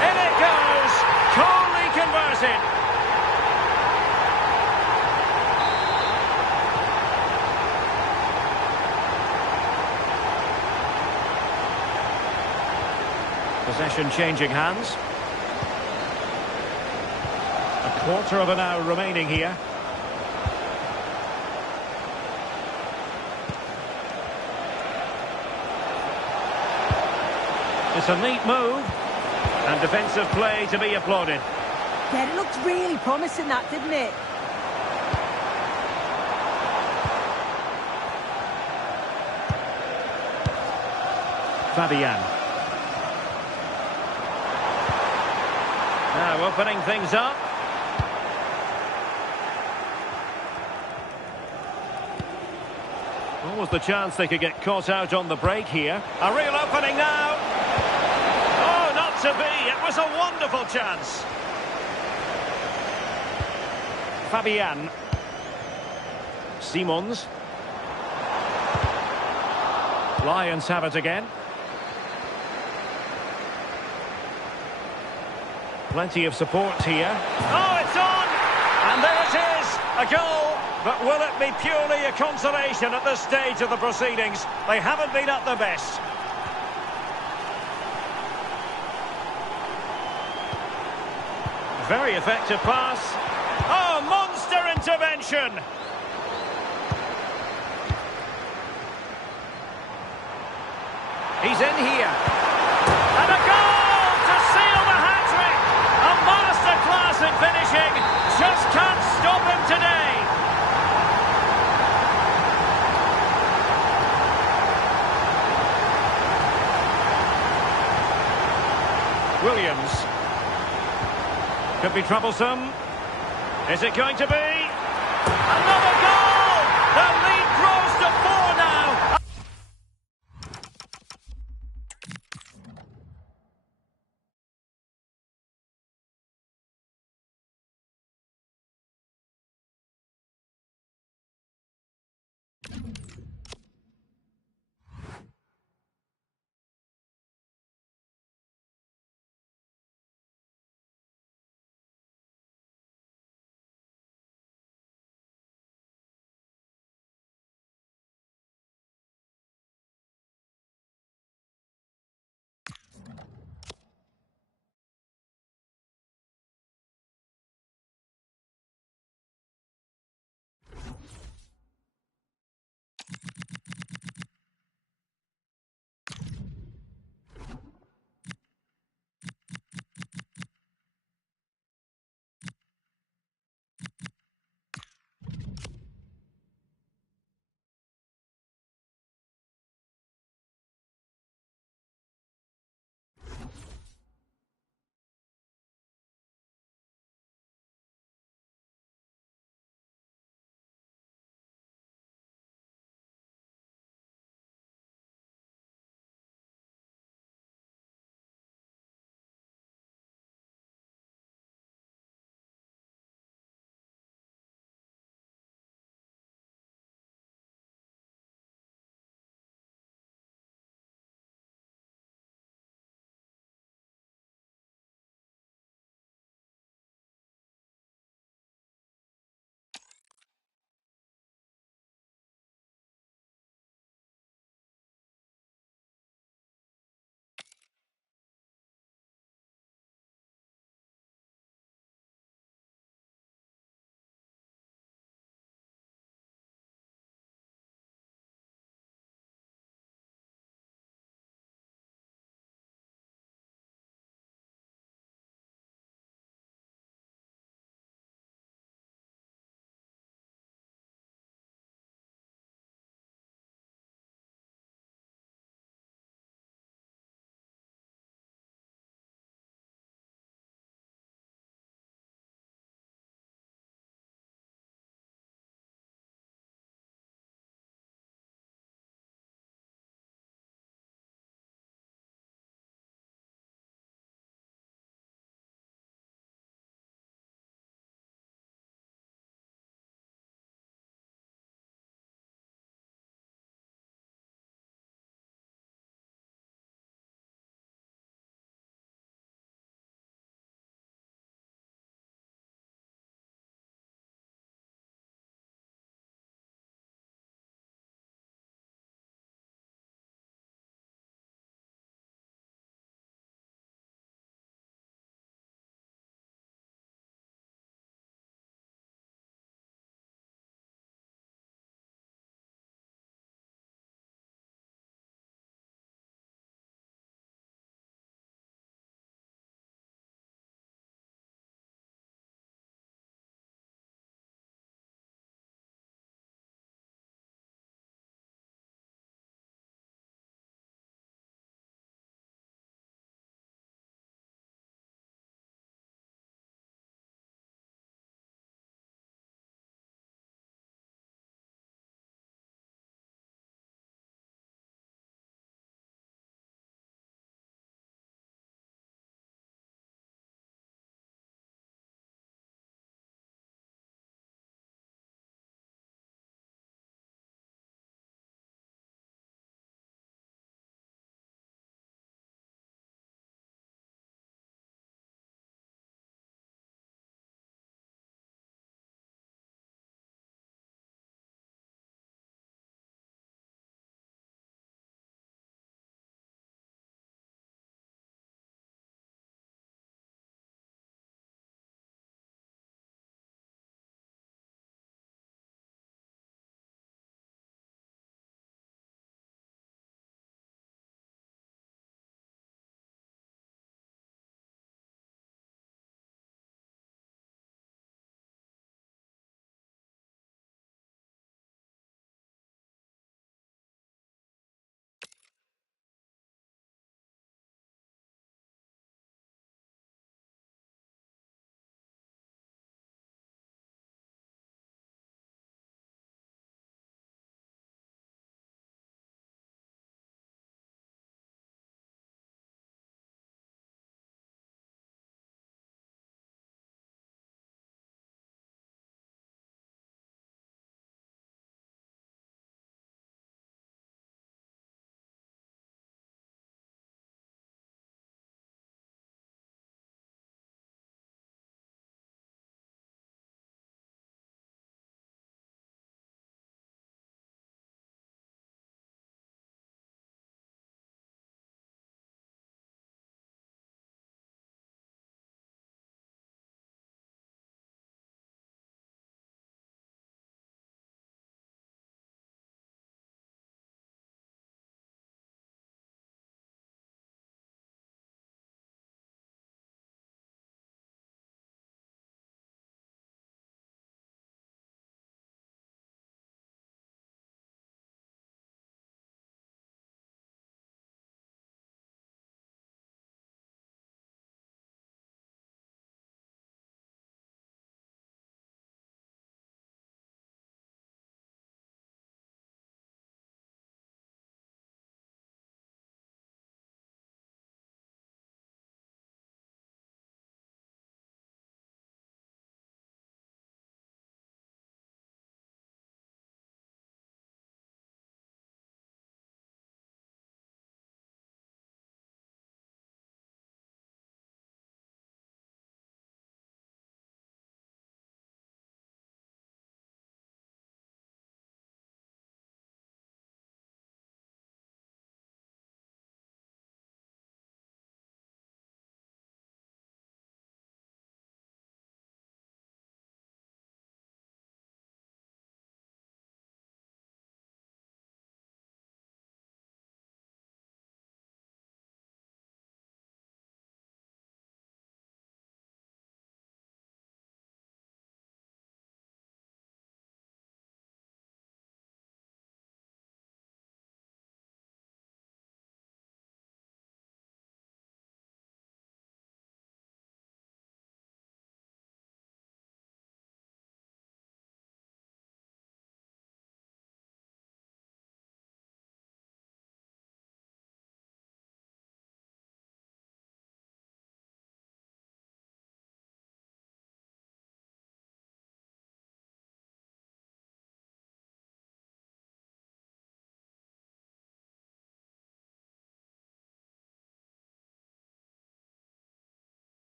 In it goes. Coolly converted. Possession changing hands. A quarter of an hour remaining here. It's a neat move. And defensive play to be applauded. Yeah, it looked really promising, that, didn't it? Fabian. Now opening things up. What was the chance they could get caught out on the break here? A real opening now. Oh, not to be. It was a wonderful chance. Fabian. Simons. Lions have it again. Plenty of support here. Oh, it's on! And there it is, a goal. But will it be purely a consolation at this stage of the proceedings? They haven't been at their best. Very effective pass. Oh, monster intervention! He's in here. And a goal to seal the hat-trick! A masterclass in finishing. Just can't stop him today. Williams. Could be troublesome. Is it going to be? Another goal! The lead grows to 4 now.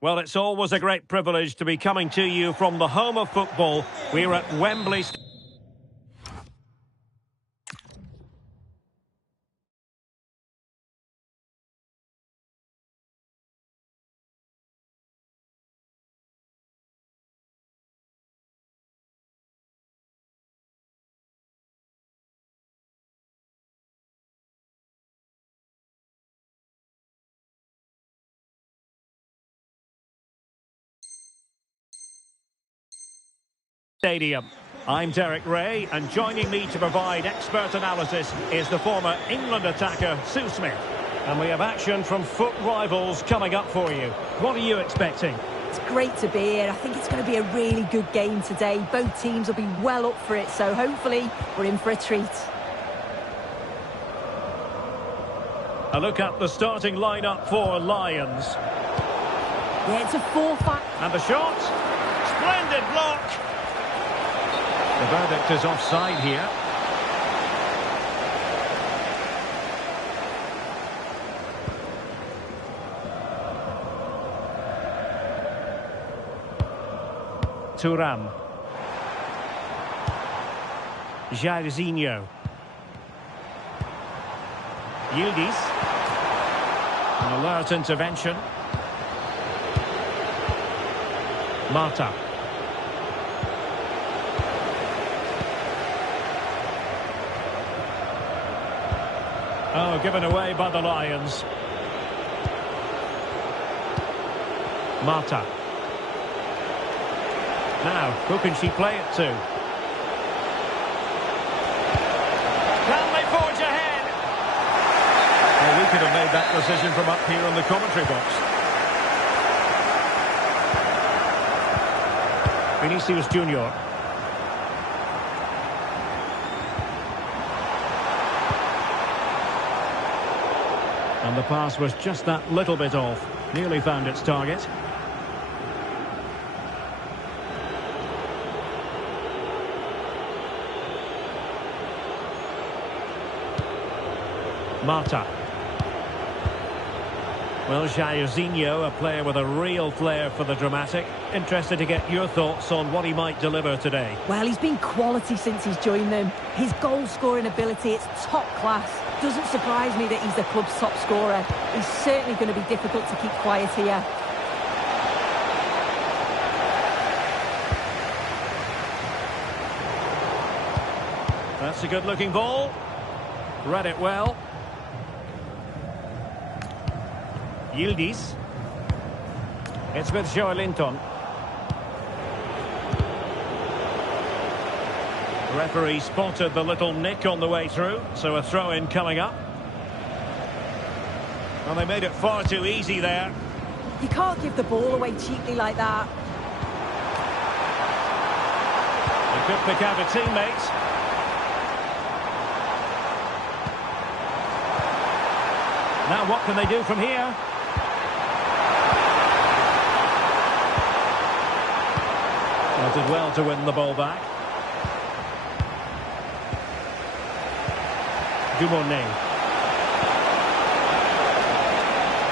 Well, it's always a great privilege to be coming to you from the home of football. We're at Wembley. Stadium. I'm Derek Ray, and joining me to provide expert analysis is the former England attacker Sue Smith. And we have action from foot rivals coming up for you. What are you expecting? It's great to be here. I think it's going to be a really good game today. Both teams will be well up for it, so hopefully we're in for a treat. A look at the starting lineup for Lions. Yeah, it's a 4-5. And the shot. Splendid block. The verdict is offside here. Thuram. Jairzinho. Yildiz. An alert intervention. Mata. Oh, given away by the Lions. Mata. Now, who can she play it to? Can they forge ahead? Well, we could have made that decision from up here in the commentary box. Vinicius Junior. And the pass was just that little bit off. Nearly found its target. Mata. Well, Jairzinho, a player with a real flair for the dramatic. Interested to get your thoughts on what he might deliver today. Well, he's been quality since he's joined them. His goal-scoring ability, it's top class. Doesn't surprise me that he's the club's top scorer. He's certainly going to be difficult to keep quiet here. That's a good-looking ball. Read it well. Yildiz. It's with Joelinton. Referee spotted the little nick on the way through, so a throw-in coming up. Well, they made it far too easy there. You can't give the ball away cheaply like that. He could pick out a teammate. Now what can they do from here? Well, did well to win the ball back. Dumonet.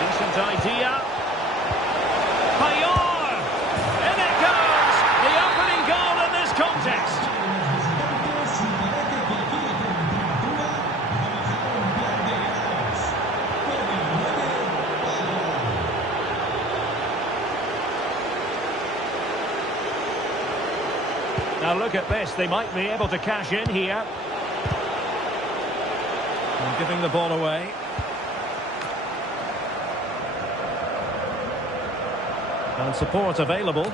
Decent idea. Payeur! In it goes! The opening goal in this contest. Now look at this. They might be able to cash in here. And giving the ball away. And support available.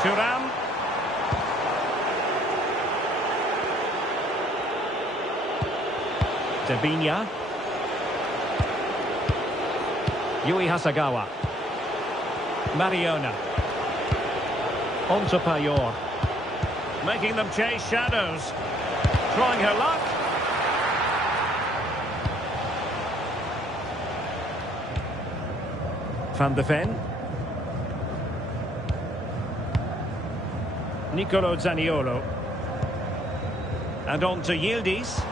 Thuram. Dabinia. Yui Hasagawa. Mariona. On to Payeur. Making them chase shadows. Trying her luck. Van de Ven. Nicolo Zaniolo. And on to Yildiz.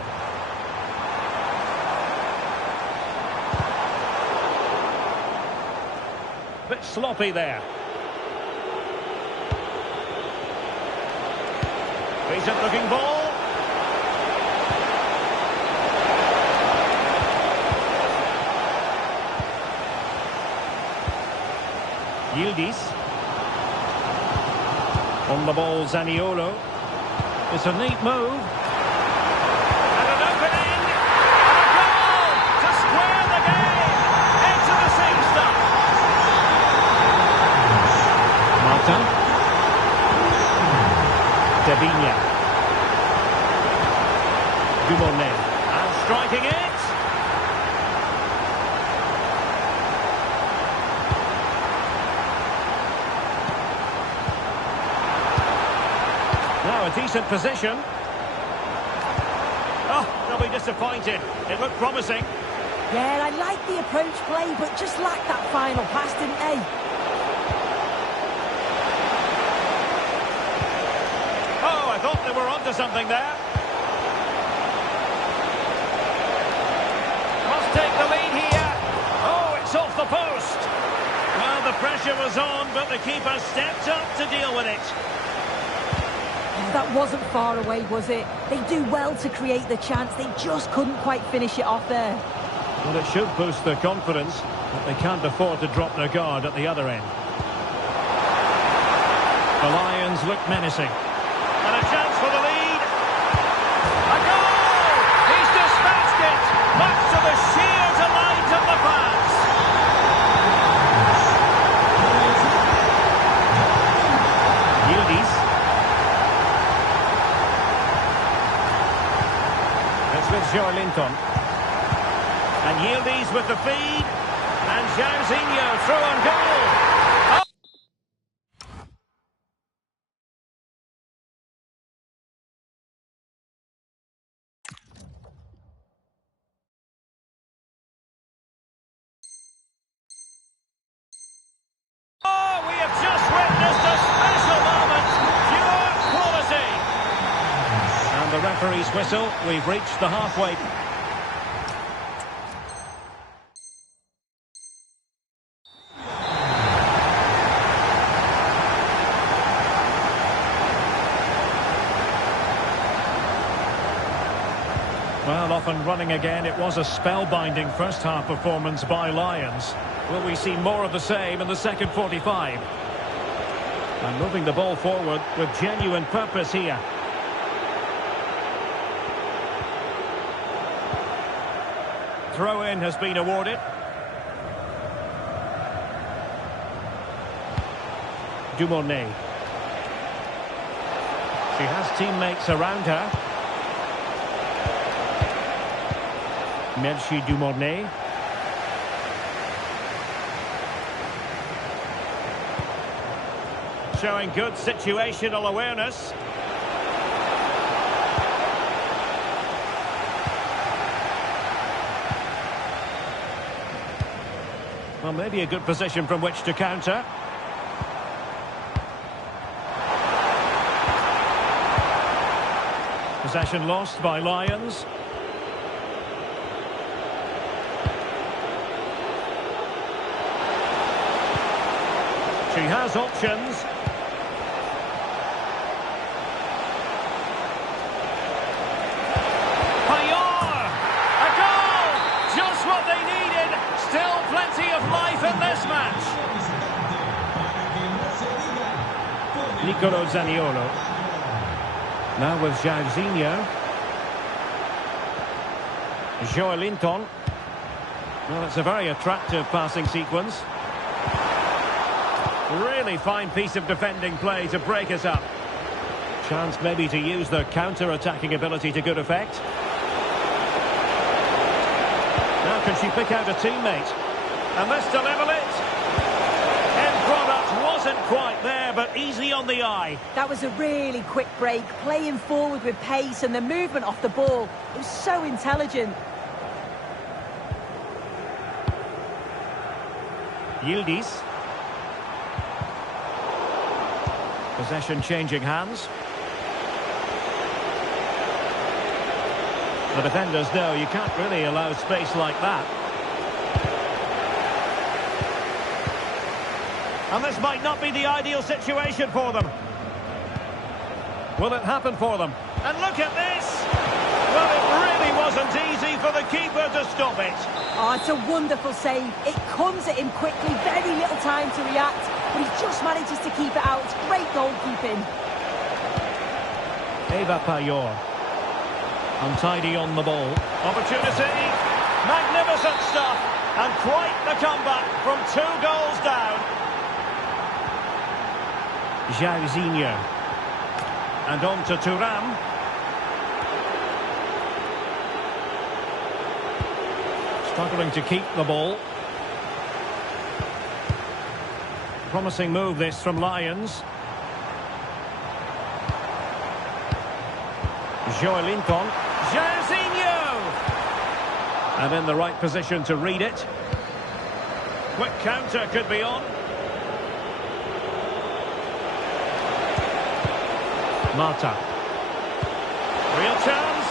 bit sloppy there. Decent looking ball. Yildiz. On the ball, Zaniolo. It's a neat move. And an opening. And a goal to square the game. Into the same stuff. Martin. Davinia. Dumonet. And striking it. Now a decent position. Oh, they'll be disappointed. It looked promising. Yeah, I like the approach play, but just lacked that final pass, didn't they? Oh, I thought they were onto something there. Must take the lead here. Oh, it's off the post. Well, the pressure was on, but the keeper stepped up to deal with it. That wasn't far away, was it? They do well to create the chance. They just couldn't quite finish it off there. Well, it should boost their confidence, but they can't afford to drop their guard at the other end. The Lions look menacing. And a chance for the lead. A goal! He's dispatched it, much to the sheer delight of the fans. Yildiz. With Joelinton. And Yildiz with the feed. And Jairzinho through on goal. Oh. Oh, we have just witnessed a special moment. Pure quality. And the referee's whistle. We've reached the halfway. Well, off and running again. It was a spellbinding first half performance by Lions. Will we see more of the same in the second 45? And moving the ball forward with genuine purpose here. Throw-in has been awarded. Dumonet. She has teammates around her. Merci Dumonet. Showing good situational awareness. Well, maybe a good position from which to counter. Possession lost by Lions. She has options. Payar! A goal! Just what they needed. Still plenty of life in this match. Nicolo Zaniolo. Now with Jairzinho. Joelinton. Well, it's a very attractive passing sequence. Really fine piece of defending play to break us up. Chance maybe to use their counter-attacking ability to good effect. Now can she pick out a teammate? And this to level it. End product wasn't quite there, but easy on the eye. That was a really quick break, playing forward with pace and the movement off the ball. It was so intelligent. Yildiz. Possession changing hands. The defenders know you can't really allow space like that. And this might not be the ideal situation for them. Will it happen for them? And look at this! Well, it really wasn't easy for the keeper to stop it. Oh, it's a wonderful save. It comes at him quickly, very little time to react, but he just manages to keep it out. Great goalkeeping. Eva Payor. Untidy on the ball. Opportunity. Magnificent stuff. And quite the comeback from 2 goals down. Jairzinho. And on to Thuram. Struggling to keep the ball. Promising move this from Lions. Joelinton. Jairzinho! And in the right position to read it. Quick counter could be on. Mata. Real chance.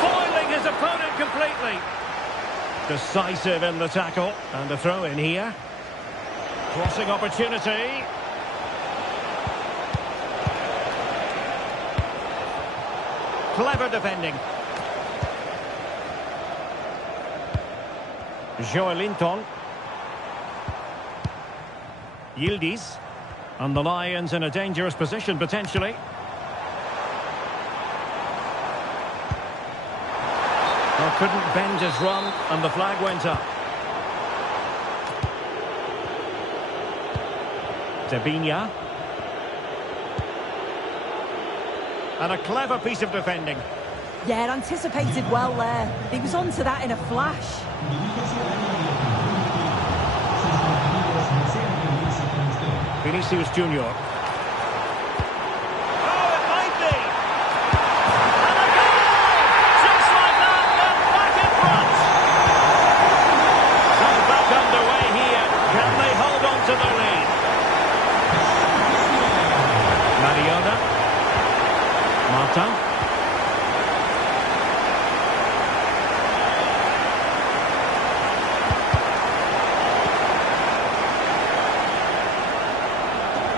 Foiling his opponent completely. Decisive in the tackle. And a throw in here. Crossing opportunity. Clever defending. Joelinton. Yildiz. And the Lions in a dangerous position potentially. Well, couldn't bend his run and the flag went up. Debinha. And a clever piece of defending. Yeah, anticipated well there. He was onto that in a flash. Vinicius Junior. Oh, it might be! And a goal! Just like that, they're back in front! So back underway here. Can they hold on to the lead? Mariona. Marta.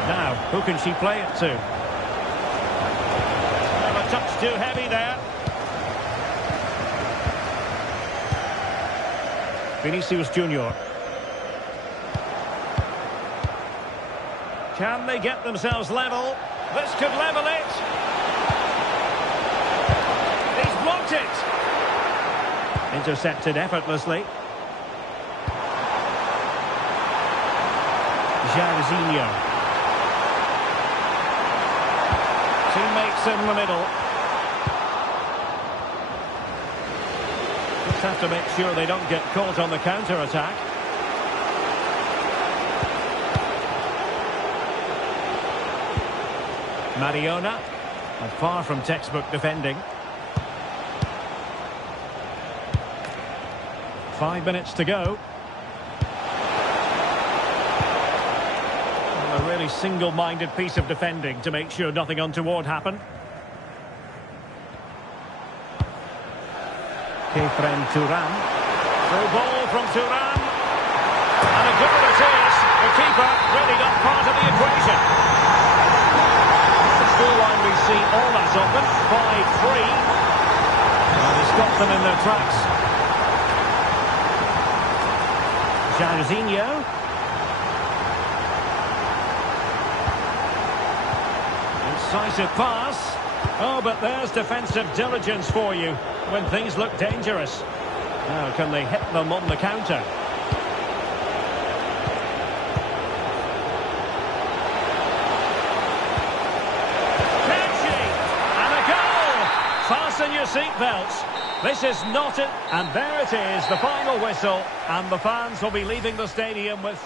Now, who can she play it to? Well, a touch too heavy there. Vinicius Junior. Can they get themselves level? This could level it. He's blocked it. Intercepted effortlessly. Jairzinho. Teammates in the middle. Just have to make sure they don't get caught on the counter-attack. Mariona, and far from textbook defending. 5 minutes to go. A really single-minded piece of defending to make sure nothing untoward happened. Khéphren Thuram. Through ball from Thuram. And a goal it is. The keeper really not part of the equation. The scoreline we see all that's open. 5-3. And he's got them in their tracks. Jairzinho. Incisive pass. Oh, but there's defensive diligence for you when things look dangerous. Now, can they hit them on the counter? Can she? And a goal! Fasten your seatbelts. This is not it. And there it is, the final whistle. And the fans will be leaving the stadium with...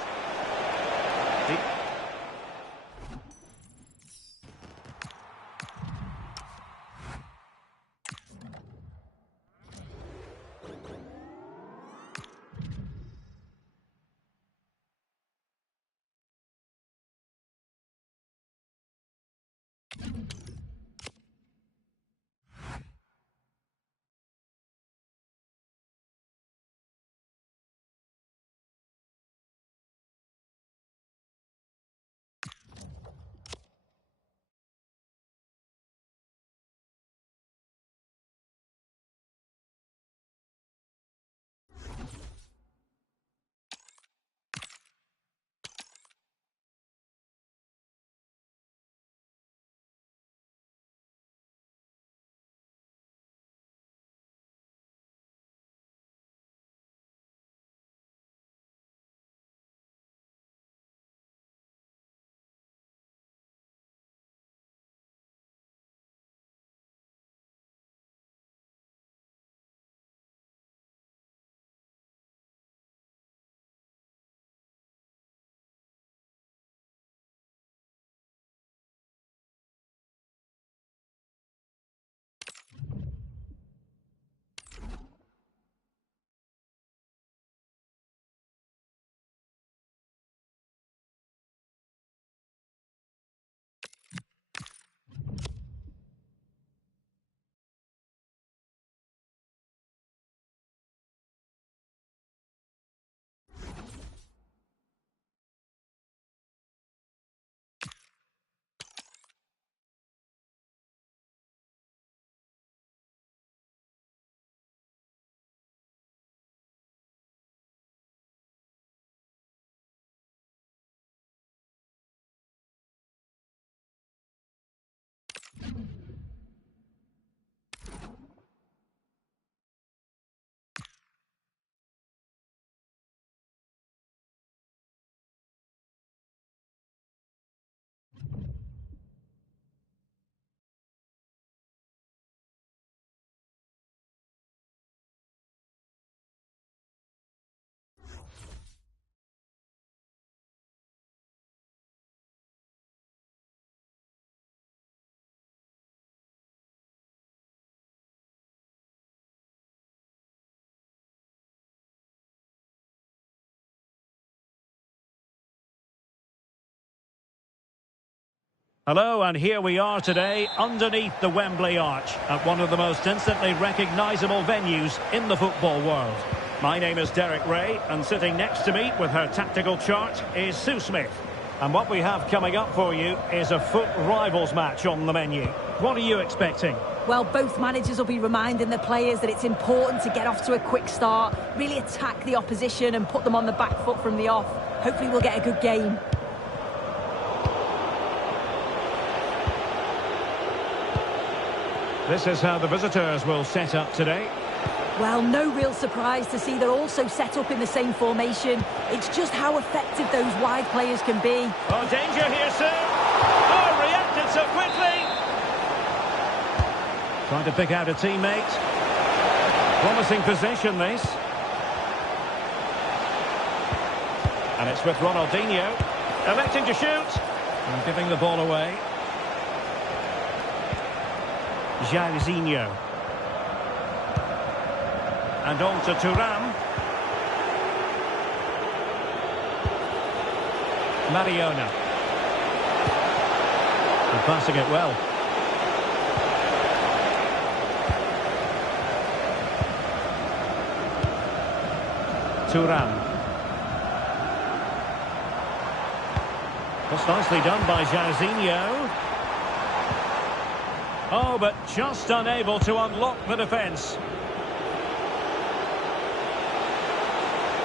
Hello, and here we are today underneath the Wembley Arch at one of the most instantly recognisable venues in the football world. My name is Derek Ray, and sitting next to me with her tactical chart is Sue Smith. And what we have coming up for you is a FUT Rivals match on the menu. What are you expecting? Well, both managers will be reminding the players that it's important to get off to a quick start, really attack the opposition and put them on the back foot from the off. Hopefully we'll get a good game. This is how the visitors will set up today. Well, no real surprise to see they're also set up in the same formation. It's just how effective those wide players can be. Oh, danger here, Sue. Oh, reacted so quickly. Trying to pick out a teammate. Promising possession, this. And it's with Ronaldinho. Electing to shoot. And giving the ball away. Jairzinho. And on to Thuram. Mariona. And passing it well. Thuram. That's nicely done by Jairzinho. Oh, but just unable to unlock the defence.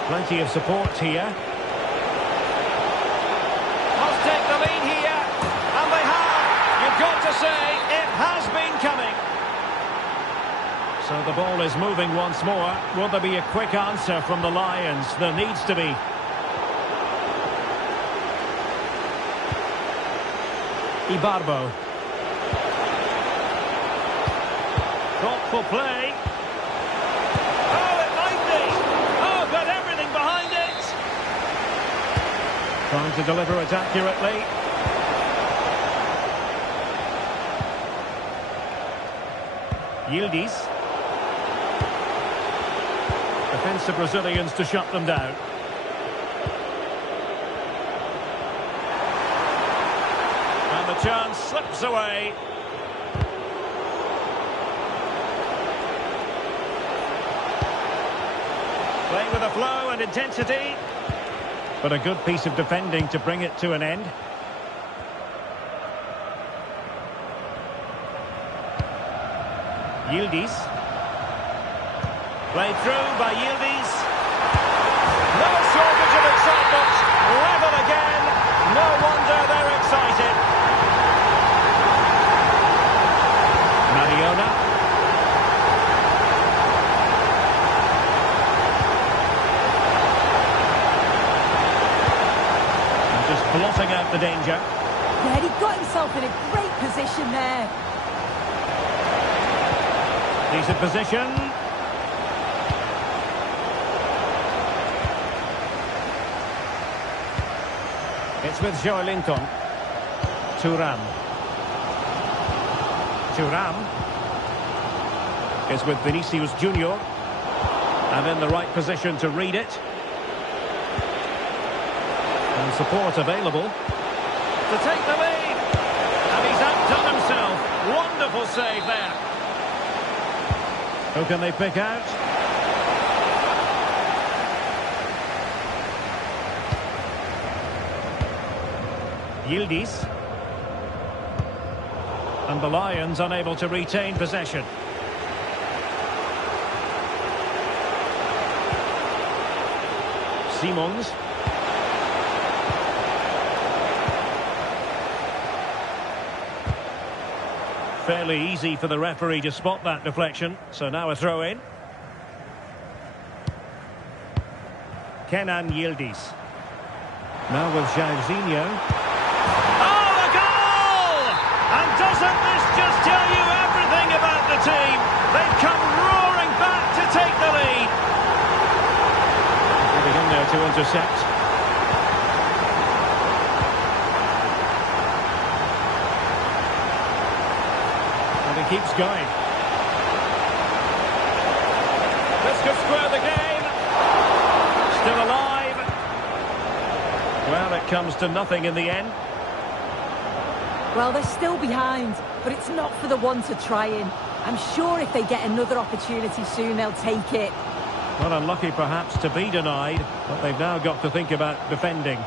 Plenty of support here. Must take the lead here. And they have. You've got to say, it has been coming. So the ball is moving once more. Will there be a quick answer from the Lions? There needs to be. Ibarbo. Thoughtful play. Oh, it might be. Oh, got everything behind it. Trying to deliver it accurately. Yildiz. Defensive Brazilians to shut them down. And the chance slips away. Playing with a flow and intensity. But a good piece of defending to bring it to an end. Yildiz. Played through by Yildiz. No shortage of excitement. Level again. No wonder they're excited. Mariona. And just blotting out the danger. Yeah, he got himself in a great position there. Decent position. It's with Joelinton. Thuram. Thuram. It's with Vinicius Junior. And in the right position to read it. And support available. To take the lead. And he's outdone himself. Wonderful save there. Who can they pick out? Yildiz. And the Lions unable to retain possession. Simons. Fairly easy for the referee to spot that deflection. So now a throw in. Kenan Yildiz. Now with Jairzinho. And doesn't this just tell you everything about the team? They've come roaring back to take the lead. Getting in there to intercept. And he keeps going. This could square the game. Still alive. Well, it comes to nothing in the end. Well, they're still behind, but it's not for the want of trying. I'm sure if they get another opportunity soon, they'll take it. Well, unlucky perhaps to be denied, but they've now got to think about defending.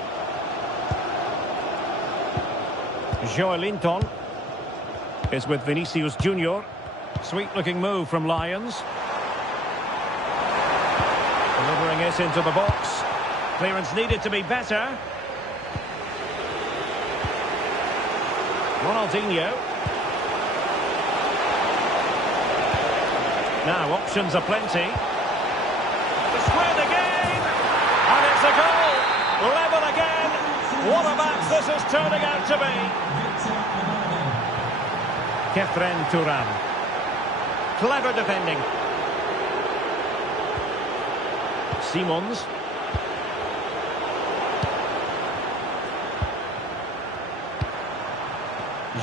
Joelinton is with Vinicius Junior. Sweet-looking move from Lions. Delivering it into the box. Clearance needed to be better. Ronaldinho. Now options aplenty. To square the game. And it's a goal. Level again. What a match this is turning out to be. Khéphren Thuram. Clever defending. Simons.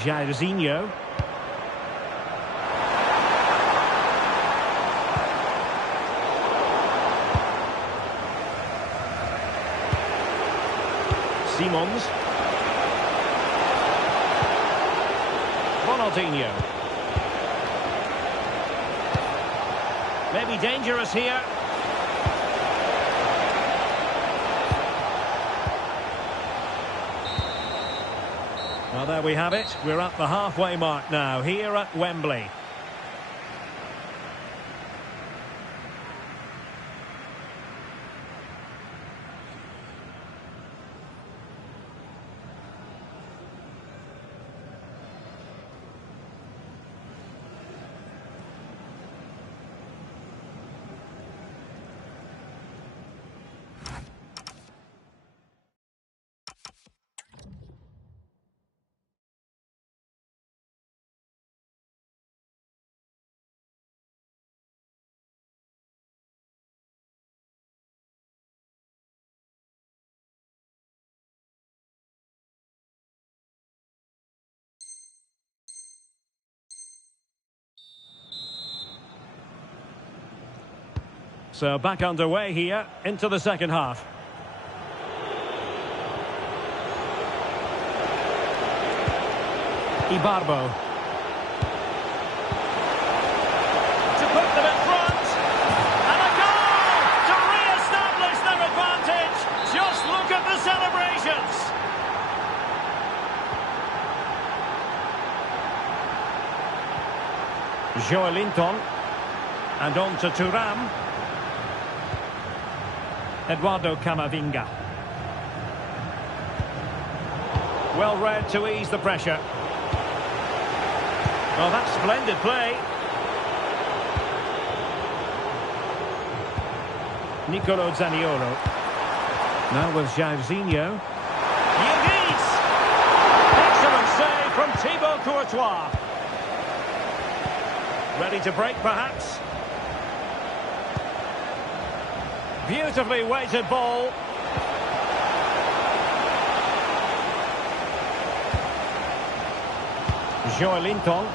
Jairzinho. Simons. Ronaldinho. Maybe dangerous here. Well, there we have it. We're at the halfway mark now, here at Wembley. So back underway here into the second half. Ibarbo. To put them in front. And a goal to re-establish their advantage. Just look at the celebrations. Joelinton. And on to Thuram. Eduardo Camavinga. Well read to ease the pressure. Oh, that's splendid play. Nicolo Zaniolo. Now with Jairzinho. Yildiz! Excellent save from Thibaut Courtois. Ready to break, perhaps? Beautifully weighted ball. Joelinton.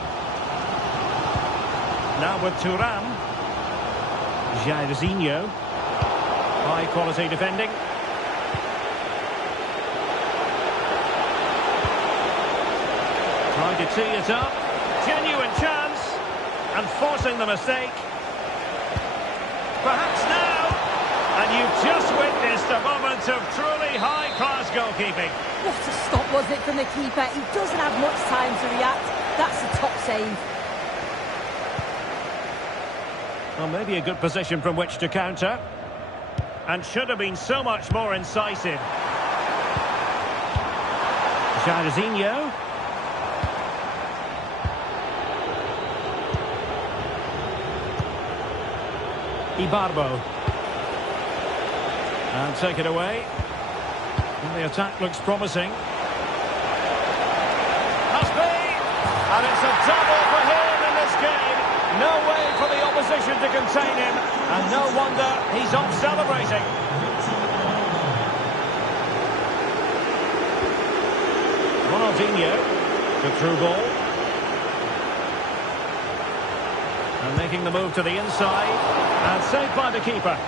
Now with Thuram. Jairzinho. High quality defending. Trying to tee it up. Genuine chance. And forcing the mistake. Perhaps now. And you've just witnessed a moment of truly high-class goalkeeping. What a stop was it from the keeper. He doesn't have much time to react. That's a top save. Well, maybe a good position from which to counter. And should have been so much more incisive. Jairzinho. Ibarbo. And take it away. And the attack looks promising. Must be! And it's a double for him in this game. No way for the opposition to contain him. And no wonder he's off celebrating. Ronaldinho. The through ball. And making the move to the inside. And saved by the keeper.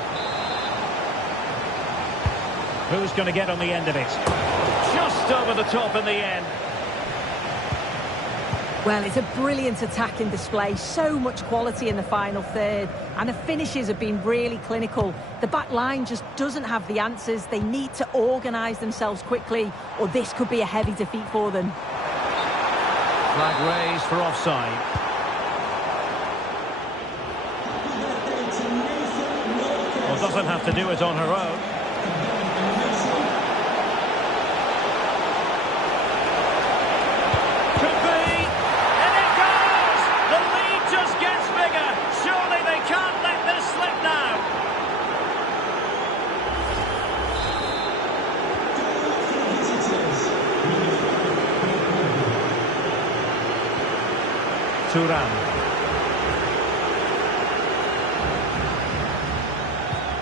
Who's going to get on the end of it? Just over the top in the end. Well, it's a brilliant attacking display, so much quality in the final third, and the finishes have been really clinical. The back line just doesn't have the answers. They need to organise themselves quickly, or this could be a heavy defeat for them. Flag raised for offside. Well, doesn't have to do it on her own. Could be, and it goes! The lead just gets bigger. Surely they can't let this slip now. Thuram.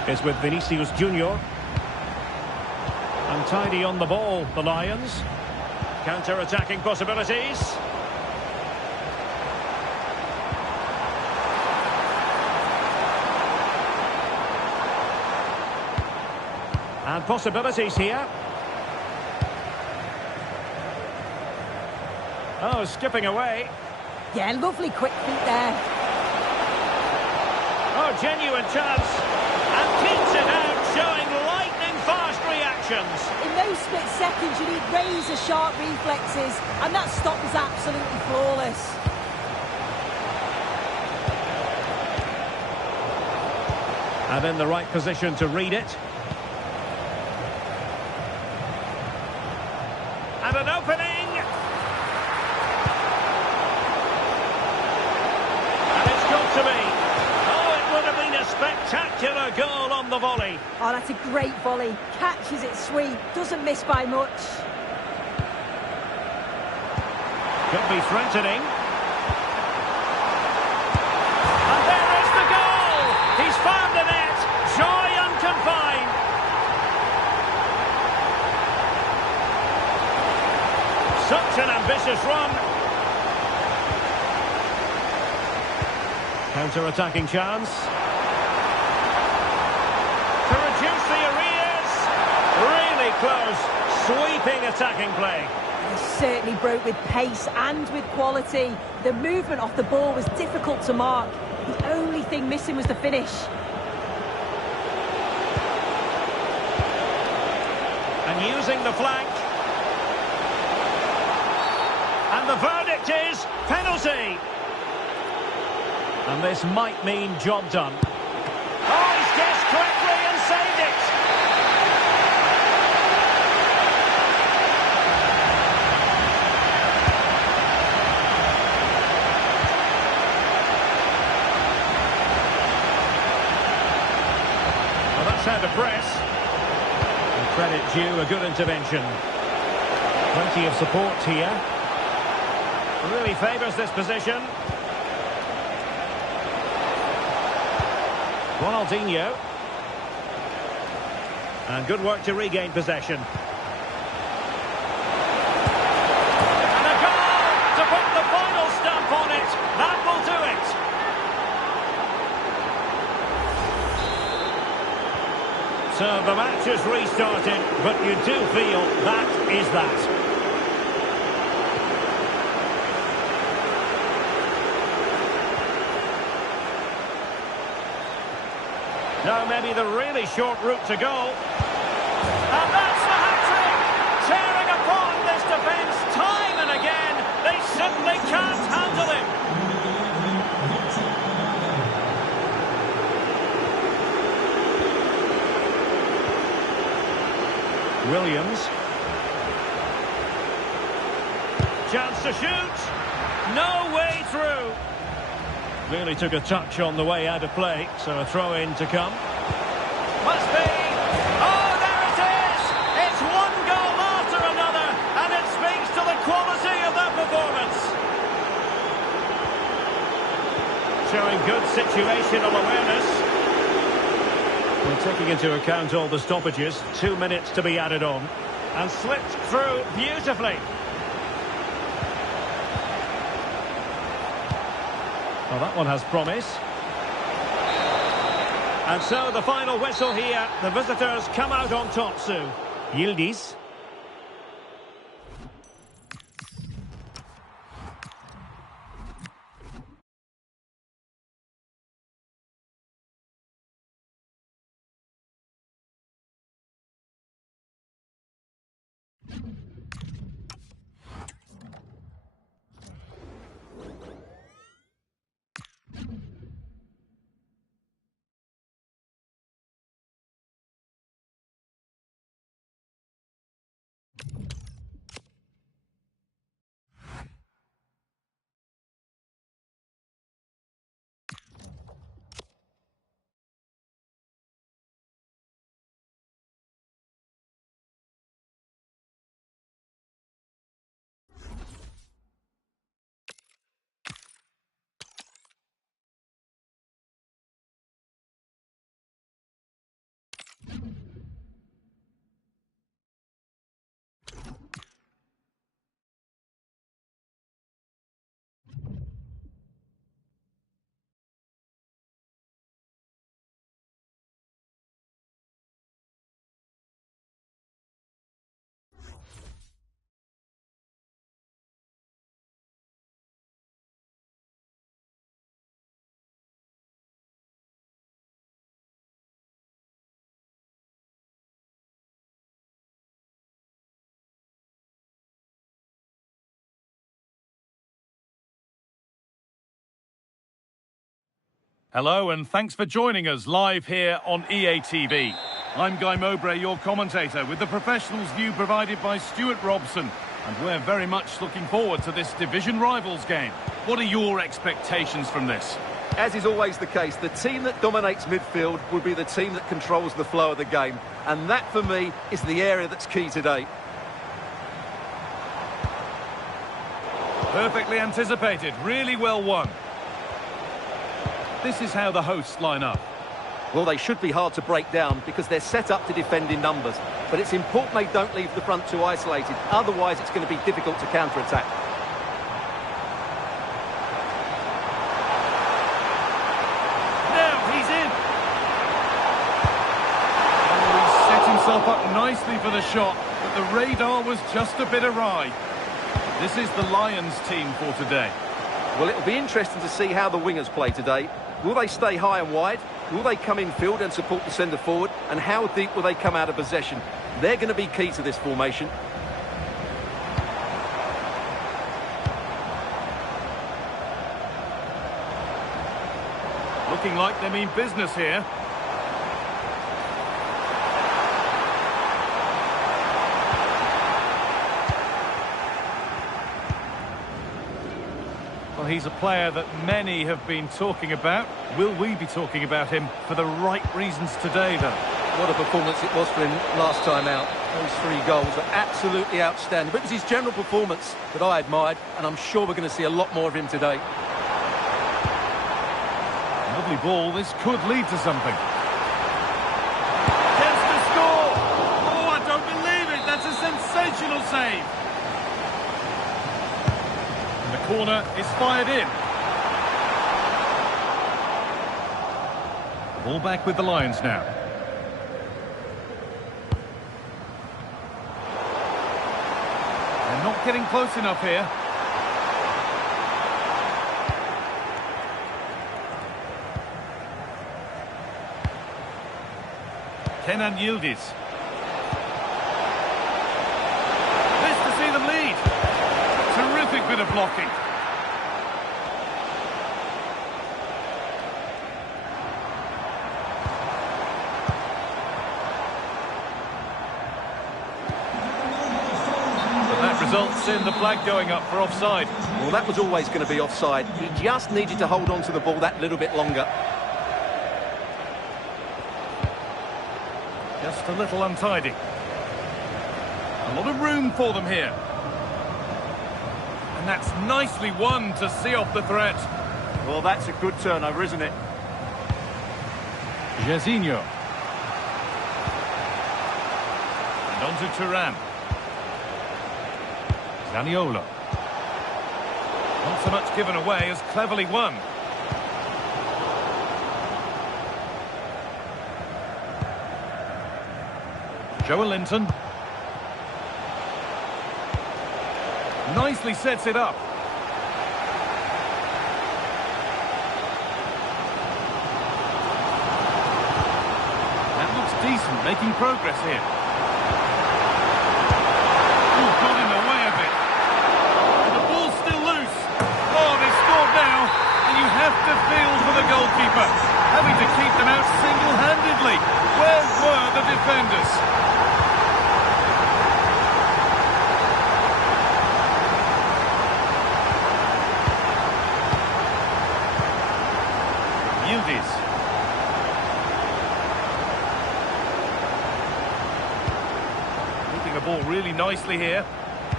Is with Vinicius Junior. Untidy on the ball, the Lions. Counter-attacking possibilities. And possibilities here. Oh, skipping away. Yeah, lovely quick feet there. Oh, genuine chance. And keeps it out, showing lightning-fast reactions. In those split seconds, you need razor-sharp reflexes, and that stop was absolutely flawless. And in the right position to read it. And an opening. And it's got to be. Oh, it would have been a spectacular goal on the volley. Oh, that's a great volley. Catches it sweet, doesn't miss by much. Could be threatening. And there is the goal! He's found the net. Joy unconfined. Such an ambitious run. Counter-attacking chance. To reduce the arrears. Really close. Sweeping attacking play. He certainly broke with pace and with quality. The movement off the ball was difficult to mark. The only thing missing was the finish. And using the flank. And the verdict is penalty. And this might mean job done. Oh, he's guessed correctly and saved it. Well, that's how to press. And credit due, a good intervention. Plenty of support here. Really favours this position. Ronaldinho. And good work to regain possession. And a goal to put the final stamp on it. That will do it. So the match has restarted, but you do feel that is that. Now maybe the really short route to go. And that's the hat-trick! Tearing upon this defence time and again. They simply can't handle him. Williams. Chance to shoot. No way through. Really took a touch on the way out of play, so a throw-in to come. Must be! Oh, there it is! It's one goal after another, and it speaks to the quality of their performance. Showing good situational awareness. We're taking into account all the stoppages, 2 minutes to be added on. And slipped through beautifully. Well, that one has promise. And so the final whistle here. The visitors come out on top, Sue. Yildiz. Hello and thanks for joining us live here on EA TV. I'm Guy Mowbray, your commentator, with the professionals' view provided by Stuart Robson. And we're very much looking forward to this division rivals game. What are your expectations from this? As is always the case, the team that dominates midfield will be the team that controls the flow of the game. And that, for me, is the area that's key today. Perfectly anticipated, really well won. This is how the hosts line up. Well, they should be hard to break down because they're set up to defend in numbers. But it's important they don't leave the front two isolated. Otherwise, it's going to be difficult to counter-attack. Now he's in. Oh, he set himself up nicely for the shot, but the radar was just a bit awry. This is the Lions team for today. Well, it'll be interesting to see how the wingers play today. Will they stay high and wide? Will they come in field and support the centre forward? And how deep will they come out of possession? They're going to be key to this formation. Looking like they mean business here. Well, he's a player that many have been talking about. Will we be talking about him for the right reasons today, though? What a performance it was for him last time out. Those 3 goals are absolutely outstanding. But it was his general performance that I admired, and I'm sure we're going to see a lot more of him today. Lovely ball. This could lead to something. Gets to score! Oh, I don't believe it! That's a sensational save! And the corner is fired in. Ball back with the Lions now. They're not getting close enough here. Kenan Yildiz. This to see them lead. Terrific bit of blocking. But that results in the flag going up for offside. Well, that was always going to be offside. He just needed to hold on to the ball that little bit longer. Just a little untidy. A lot of room for them here. And that's nicely won to see off the threat. Well, that's a good turnover, isn't it? Jairzinho. And on to Turan. Zaniolo. Not so much given away as cleverly won. Joelinton. Nicely sets it up. That looks decent, making progress here. Ooh, got in the way of it. The ball's still loose. Oh, they've scored now. And you have to feel for the goalkeeper, having to keep them out single-handedly. Where were the defenders? Yildiz. Keeping the ball really nicely here.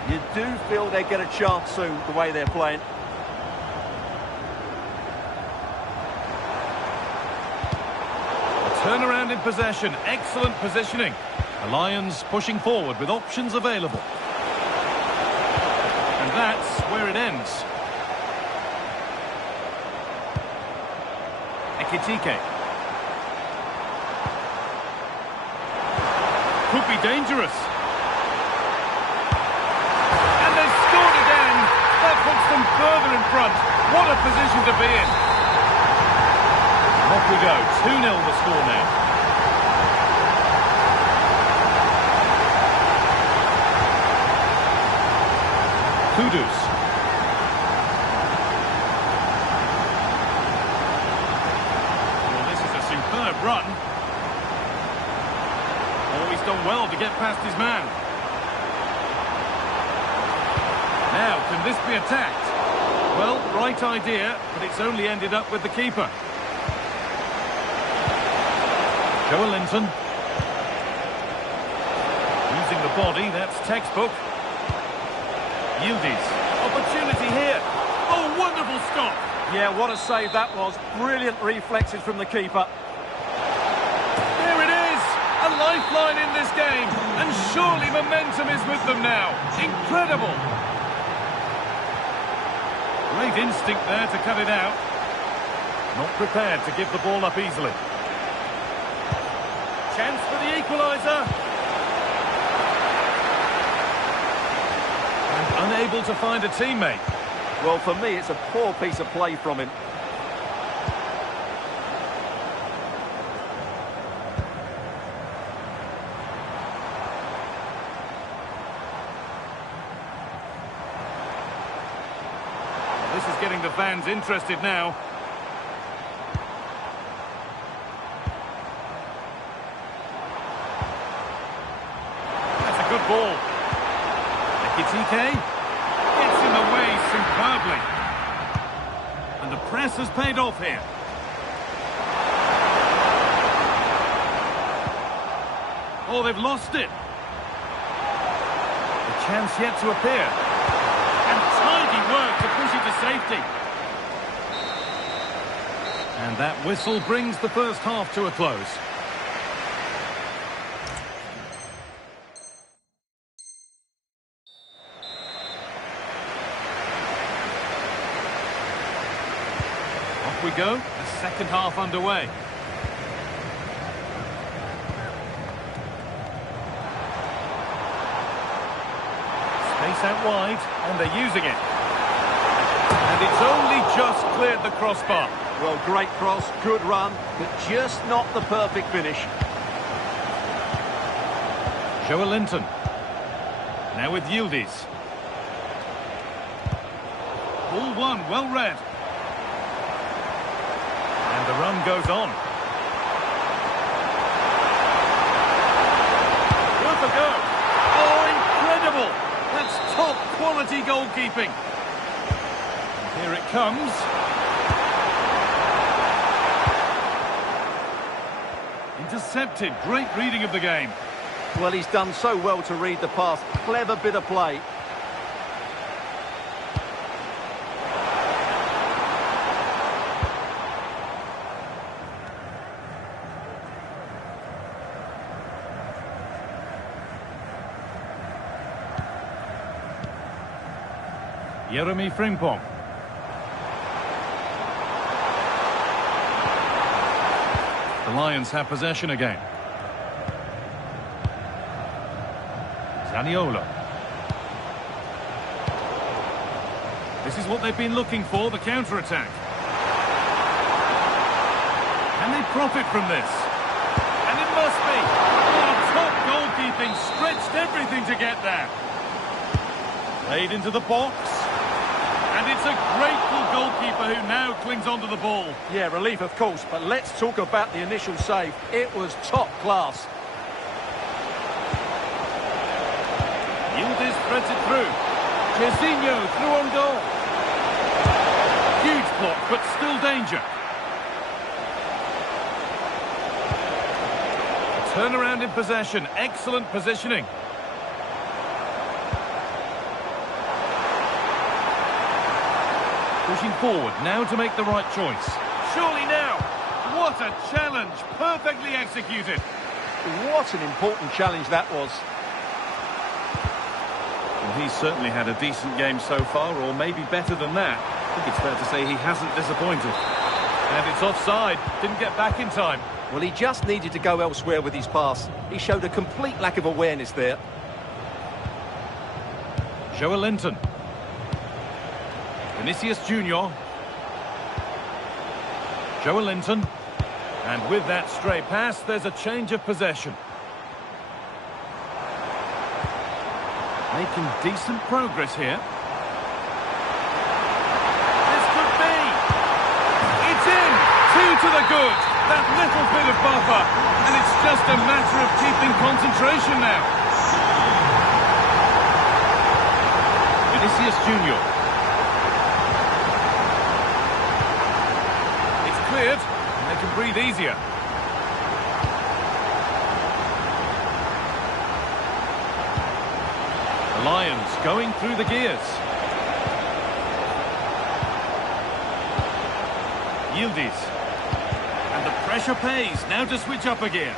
You do feel they get a chance soon, the way they're playing. A turnaround in possession. Excellent positioning. The Lions pushing forward with options available. And that's where it ends. Ekitike. Could be dangerous. And they've scored again. That puts them further in front. What a position to be in. Off we go. 2-0 the score now. Kudus. run. Oh, he's done well to get past his man. Now, can this be attacked? Well, right idea, but it's only ended up with the keeper. Joelinton. Using the body, that's textbook. Yildiz. Opportunity here. Oh, wonderful stop. Yeah, what a save that was. Brilliant reflexes from the keeper. There it is. A lifeline in this game. And surely momentum is with them now. Incredible. Great instinct there to cut it out. Not prepared to give the ball up easily. Chance for the equaliser. And unable to find a teammate. Well, for me, it's a poor piece of play from him. This is getting the fans interested now. That's a good ball. Ekitike gets in the way superbly. And the press has paid off here. Oh, they've lost it. The chance yet to appear. And tidy work to push it to safety. And that whistle brings the first half to a close. Off we go, the second half underway. Space out wide, and they're using it. And it's only just cleared the crossbar. Well, great cross, good run, but just not the perfect finish. Joelinton. Now with Yildiz. Ball one, well read. And the run goes on. Worth a go. Oh, incredible! That's top quality goalkeeping. Here it comes. Intercepted. Great reading of the game. Well, he's done so well to read the pass. Clever bit of play. Jeremy Frimpong. The Lions have possession again. Zaniolo. This is what they've been looking for, the counter-attack. Can they profit from this? And it must be. Oh, top goalkeeping, stretched everything to get there. Played into the box. And it's a grateful goalkeeper who now clings onto the ball. Yeah, relief of course, but let's talk about the initial save. It was top class. Yildiz threads it through. Jezinho through on goal. Huge block, but still danger. A turnaround in possession. Excellent positioning. Pushing forward, now to make the right choice. Surely now. What a challenge. Perfectly executed. What an important challenge that was. Well, he's certainly had a decent game so far, or maybe better than that. I think it's fair to say he hasn't disappointed. And it's offside. Didn't get back in time. Well, he just needed to go elsewhere with his pass. He showed a complete lack of awareness there. Joelinton. Vinicius Junior. Joelinton. And with that stray pass, there's a change of possession. Making decent progress here. This could be. It's in. 2 to the good. That little bit of buffer, and it's just a matter of keeping concentration now. Vinicius Junior. It's cleared, and they can breathe easier. The Lions going through the gears. Yildiz. And the pressure pays. Now to switch up a gear.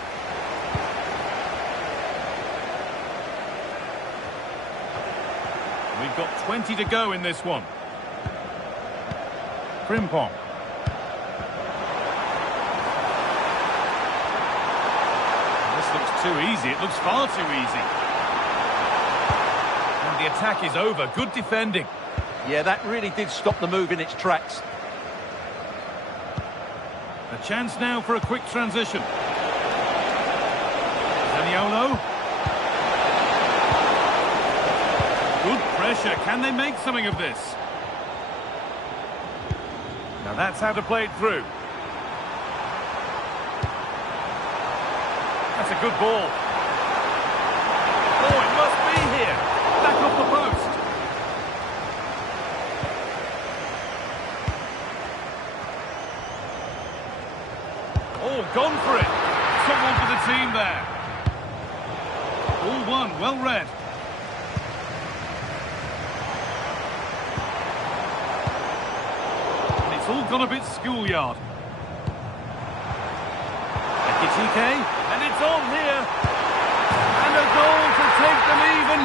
We've got 20 to go in this one. Frimpong. This looks too easy. It looks far too easy. And the attack is over. Good defending. Yeah, that really did stop the move in its tracks. A chance now for a quick transition. Zaniolo. Good pressure. Can they make something of this? Now that's how to play it through. That's a good ball. Oh, it must be here. Back off the post. Oh, gone for it. Someone for the team there. All one, well read. And it's all gone a bit schoolyard. Ekitike, and it's on here. And a goal to take them even.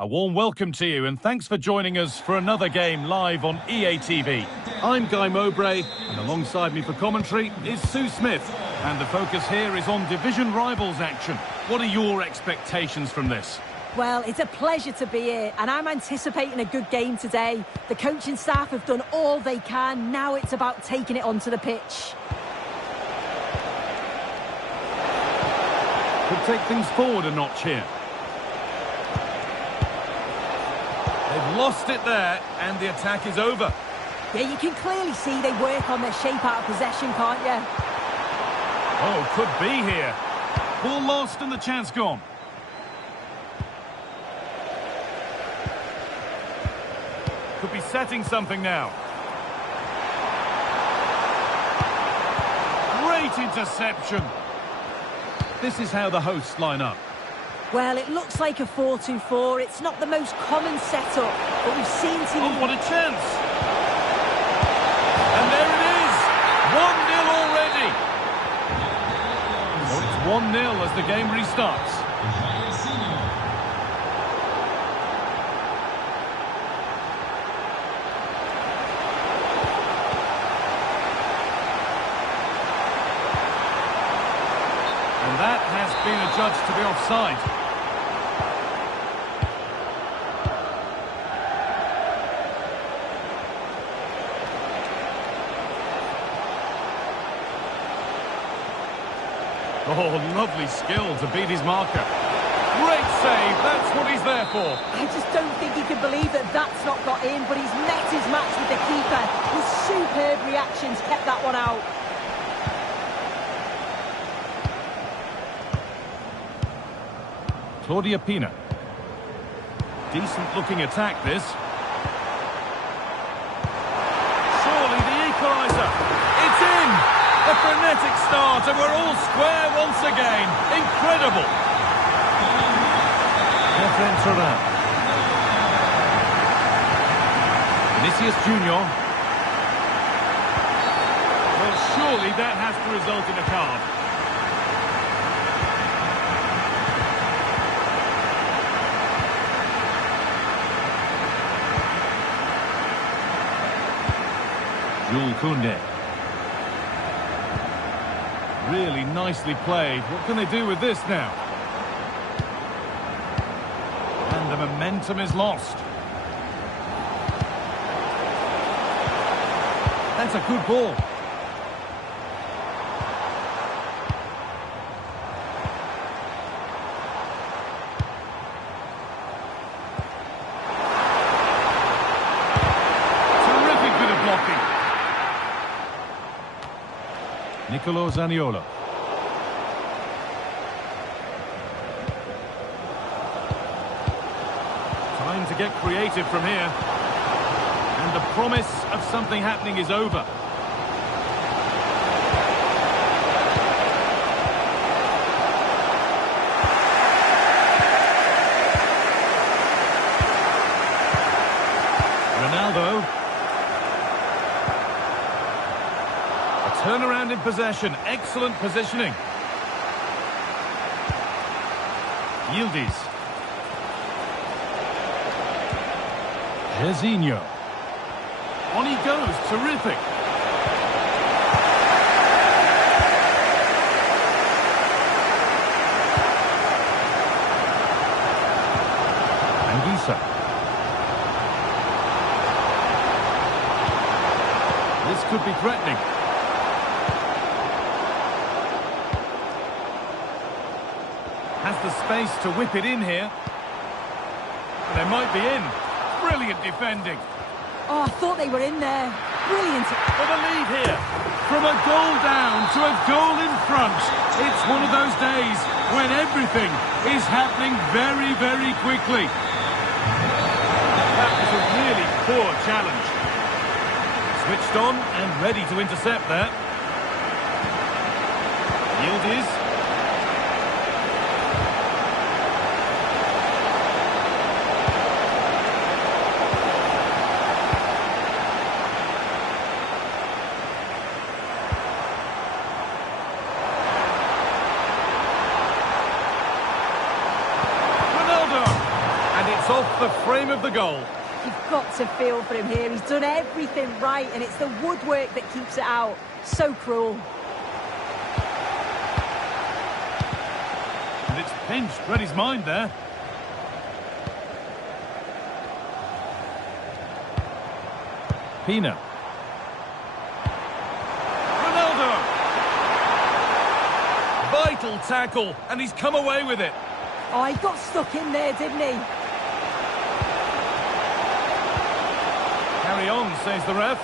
A warm welcome to you and thanks for joining us for another game live on EA TV. I'm Guy Mowbray and alongside me for commentary is Sue Smith. And the focus here is on division rivals action. What are your expectations from this? Well, it's a pleasure to be here and I'm anticipating a good game today. The coaching staff have done all they can. Now it's about taking it onto the pitch. Could take things forward a notch here. They've lost it there, and the attack is over. Yeah, you can clearly see they work on their shape out of possession, can't you? Oh, could be here. Ball lost and the chance gone. Could be setting something now. Great interception. This is how the hosts line up. Well, it looks like a 4-2-4. It's not the most common setup, but we've seen teams... Oh, what a chance! And there it is! 1-0 already! So it's 1-0 as the game restarts. And that has been adjudged to be offside. Oh, lovely skill to beat his marker. Great save, that's what he's there for. I just don't think he can believe that that's not got in, but he's met his match with the keeper. His superb reactions kept that one out. Claudia Pina. Decent looking attack, this. Surely the equaliser. It's in! A frenetic start, and we're all square once again. Incredible! Efren Turan. Vinicius Junior. Well, surely that has to result in a card. Jules Koundé. Really nicely played. What can they do with this now? And the momentum is lost. That's a good ball. Terrific bit of blocking. Nicolo Zaniolo. Time to get creative from here. And the promise of something happening is over. Ronaldo. A turnaround in possession. Excellent positioning. Yildiz. Jezinho. On he goes. Terrific. Anguissa. This could be threatening. Has the space to whip it in here. They might be in. Brilliant defending. Oh, I thought they were in there. Brilliant. For the lead here. From a goal down to a goal in front. It's one of those days when everything is happening very, very quickly. That was a really poor challenge. Switched on and ready to intercept there. Yildiz. Off the frame of the goal. You've got to feel for him here. He's done everything right, and it's the woodwork that keeps it out. So cruel. And it's pinched. Read his mind there. Pina. Ronaldo. Vital tackle, and he's come away with it. Oh, he got stuck in there, didn't he? Carry on, says the ref.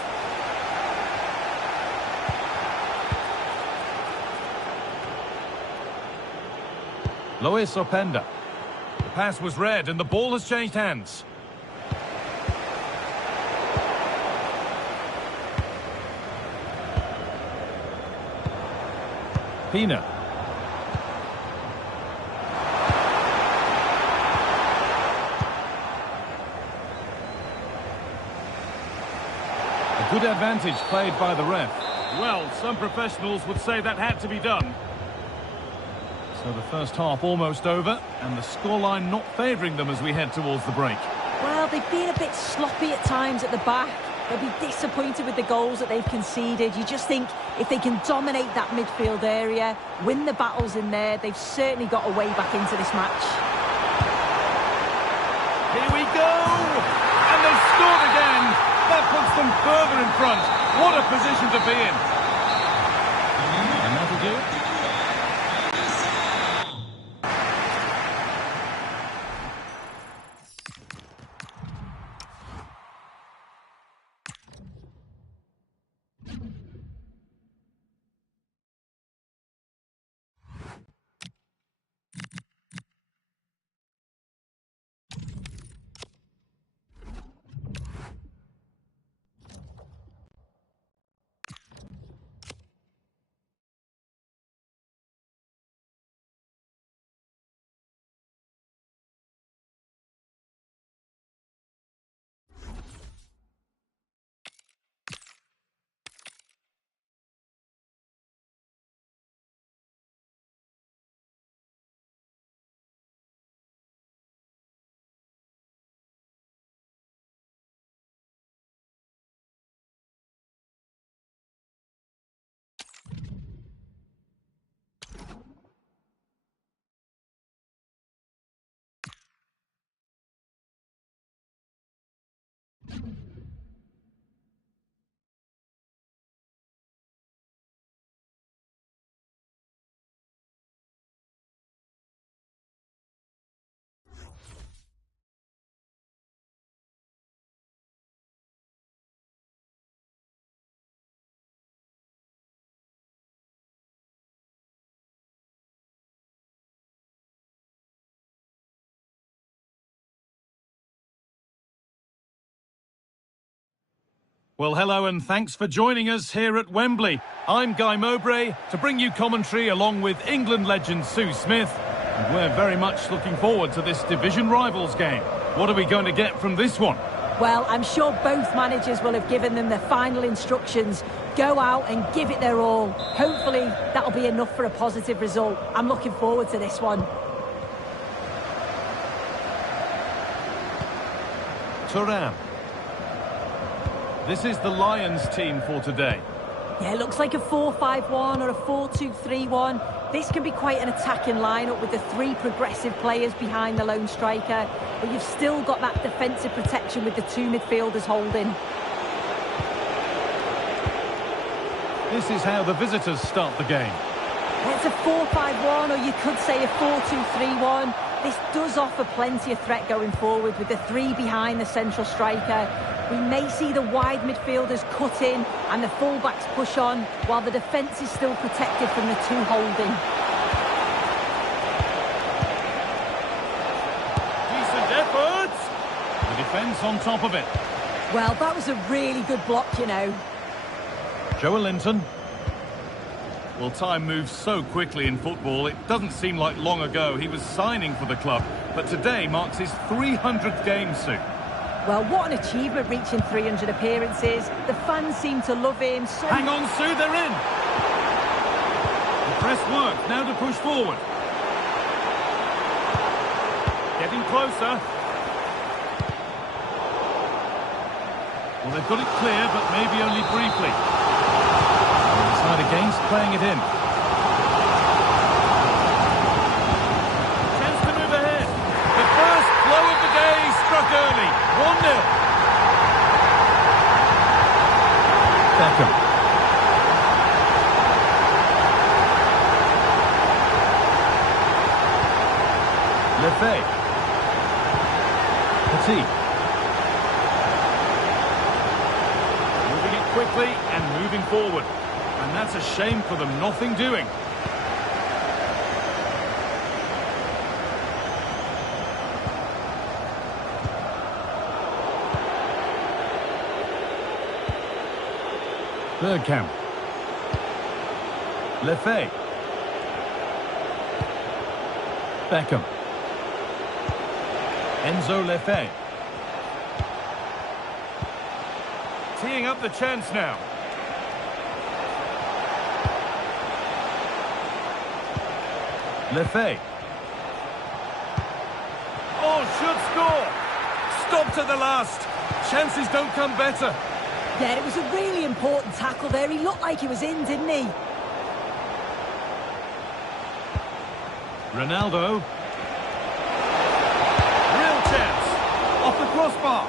Lois Openda. The pass was read and the ball has changed hands. Pina. Good advantage played by the ref. Well, some professionals would say that had to be done. So the first half almost over, and the scoreline not favouring them as we head towards the break. Well, they've been a bit sloppy at times at the back. They'll be disappointed with the goals that they've conceded. You just think if they can dominate that midfield area, win the battles in there, they've certainly got a way back into this match. Here we go! And they've scored again! That puts them further in front. What a position to be in. And that'll do it. Well, hello and thanks for joining us here at Wembley. I'm Guy Mowbray to bring you commentary along with England legend Sue Smith. And we're very much looking forward to this division rivals game. What are we going to get from this one? Well, I'm sure both managers will have given them their final instructions. Go out and give it their all. Hopefully, that'll be enough for a positive result. I'm looking forward to this one. Thuram. This is the Lions team for today. Yeah, it looks like a 4-5-1 or a 4-2-3-1. This can be quite an attacking lineup with the three progressive players behind the lone striker. But you've still got that defensive protection with the two midfielders holding. This is how the visitors start the game. It's a 4-5-1 or you could say a 4-2-3-1. This does offer plenty of threat going forward with the three behind the central striker. We may see the wide midfielders cut in and the fullbacks push on while the defence is still protected from the two holding. Decent effort! The defence on top of it. Well, that was a really good block, you know. Joelinton. Well, time moves so quickly in football, it doesn't seem like long ago he was signing for the club. But today marks his 300th game, Sue. Well, what an achievement reaching 300 appearances. The fans seem to love him. So... Hang on, Sue, they're in! The press works, now to push forward. Getting closer. Well, they've got it clear, but maybe only briefly. They decide against playing it in. Chance to move ahead. The first blow of the day struck early. 1-0. Beckham. Lefebvre. Petit. Moving it quickly and moving forward. And that's a shame for them, nothing doing. Bergkamp. Lefebvre. Beckham. Enzo Lefebvre. Teeing up the chance now. Lefebvre. Oh, should score. Stopped at the last. Chances don't come better. Yeah, it was a really important tackle there. He looked like he was in, didn't he? Ronaldo. Real chance. Off the crossbar.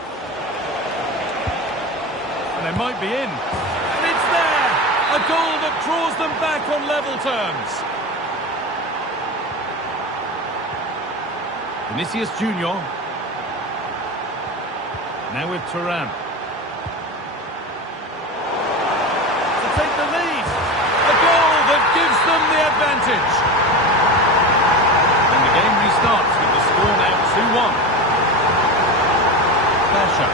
And they might be in. And it's there! A goal that draws them back on level terms. Vinicius Junior. Now with Thuram. To take the lead. A goal that gives them the advantage. And the game restarts with the score now 2-1. Basha.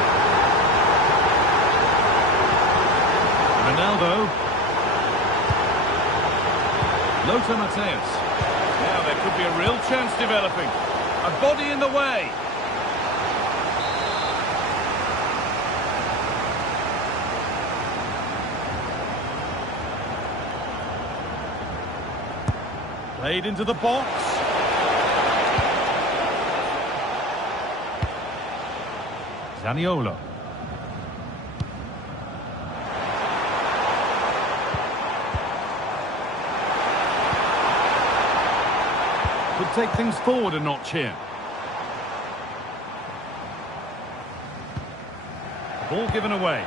Ronaldo. Lothar Matthäus. Now there could be a real chance developing. A body in the way. Played into the box. Zaniolo. Could take things forward a notch here. Ball given away.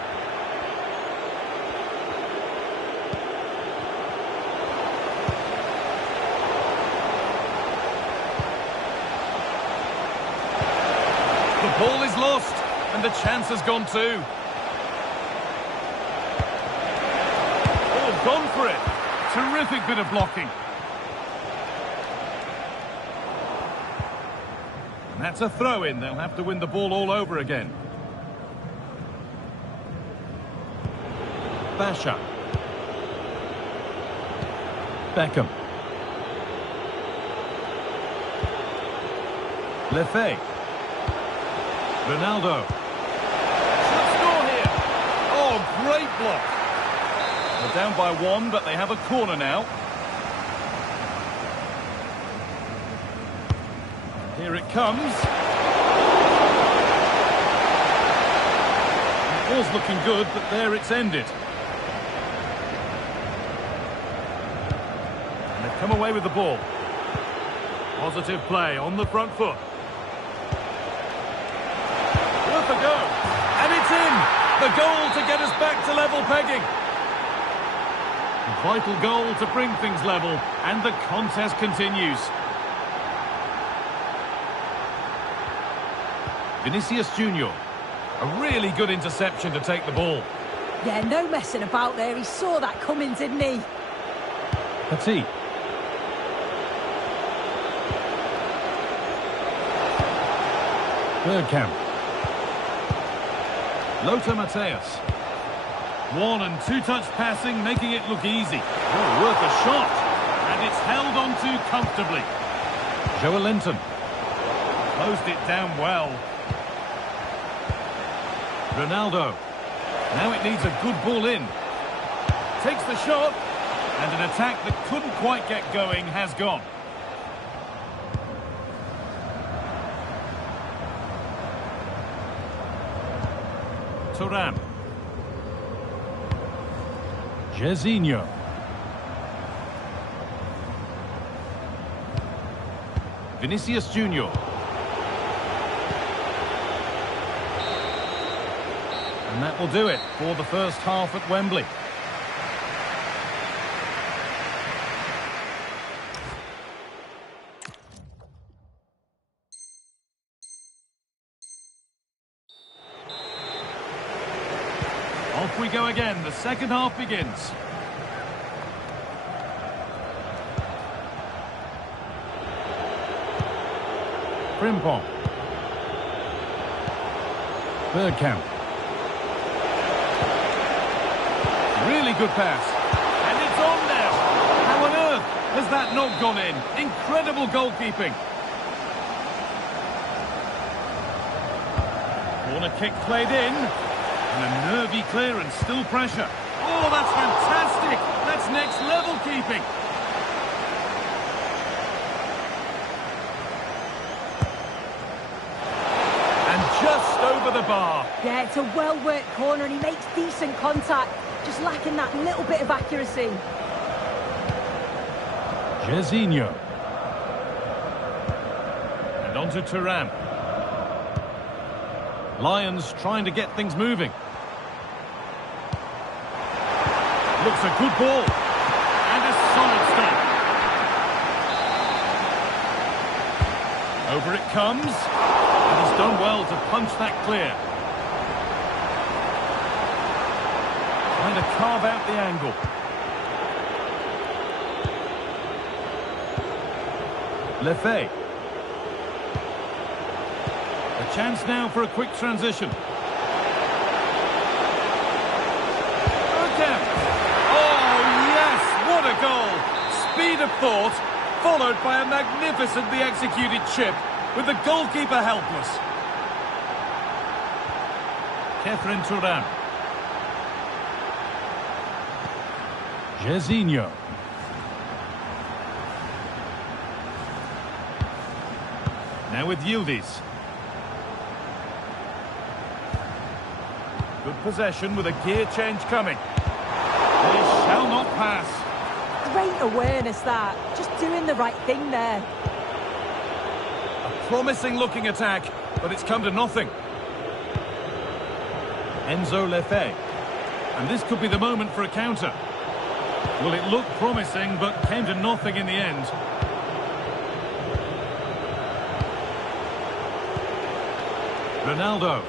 The ball is lost, and the chance has gone too. Oh, gone for it. Terrific bit of blocking. And that's a throw-in. They'll have to win the ball all over again. Basha. Beckham. Lefebvre. Ronaldo. Should score here. Oh, great block. They're down by one, but they have a corner now. Here it comes. It was looking good, but there it's ended. And they've come away with the ball. Positive play on the front foot. Worth a go. And it's in. The goal to get us back to level pegging. A vital goal to bring things level, and the contest continues. Vinicius Junior. A really good interception to take the ball. Yeah, no messing about there. He saw that coming, didn't he? Petit. Bergkamp. Lothar Matthäus. One and two touch passing, making it look easy. Oh, worth a shot. And it's held on to comfortably. Joelinton. Closed it down well. Ronaldo. Now it needs a good ball in. Takes the shot. And an attack that couldn't quite get going has gone. Thuram. Jairzinho. Vinicius Junior. And that will do it for the first half at Wembley. Off we go again. The second half begins. Frimpong. Bergkamp. Really good pass. And it's on now. How on earth has that not gone in? Incredible goalkeeping. Corner kick played in. And a nervy clearance, still pressure. Oh, that's fantastic. That's next level keeping. And just over the bar. Yeah, it's a well-worked corner and he makes decent contact. Just lacking that little bit of accuracy. Jairzinho. And on to Thuram. Lions trying to get things moving. Looks a good ball. And a solid stop. Over it comes. And he's done well to punch that clear. Trying to carve out the angle. Lefebvre. A chance now for a quick transition. Bergkamp. Oh, yes! What a goal! Speed of thought, followed by a magnificently executed chip, with the goalkeeper helpless. Khéphren Thuram. Jairzinho. Now with Yildiz. Good possession with a gear change coming. They shall not pass. Great awareness that. Just doing the right thing there. A promising looking attack, but it's come to nothing. Enzo Lefebvre. And this could be the moment for a counter. Well, it looked promising, but came to nothing in the end. Ronaldo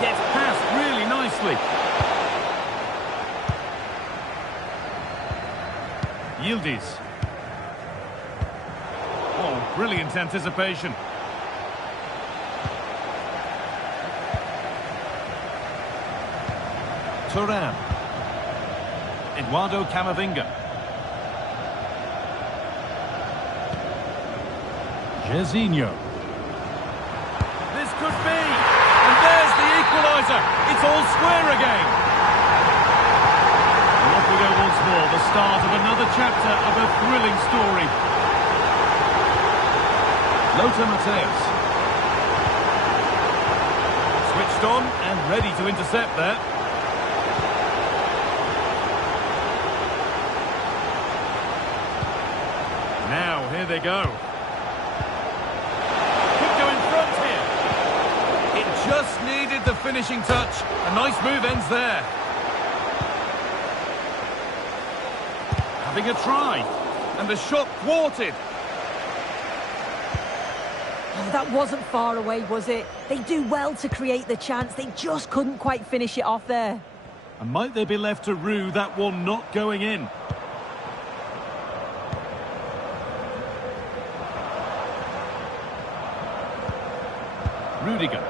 gets past really nicely. Yildiz. Oh, brilliant anticipation. Thuram. Eduardo Camavinga. Jairzinho. This could be. And there's the equaliser. It's all square again. And off we go once more. The start of another chapter of a thrilling story. Lothar Matthäus. Switched on and ready to intercept there. Now, here they go. Could go in front here. It just needed the finishing touch. A nice move ends there. Having a try. And the shot thwarted. Oh, that wasn't far away, was it? They do well to create the chance. They just couldn't quite finish it off there. And might they be left to rue that one not going in? Rudiger.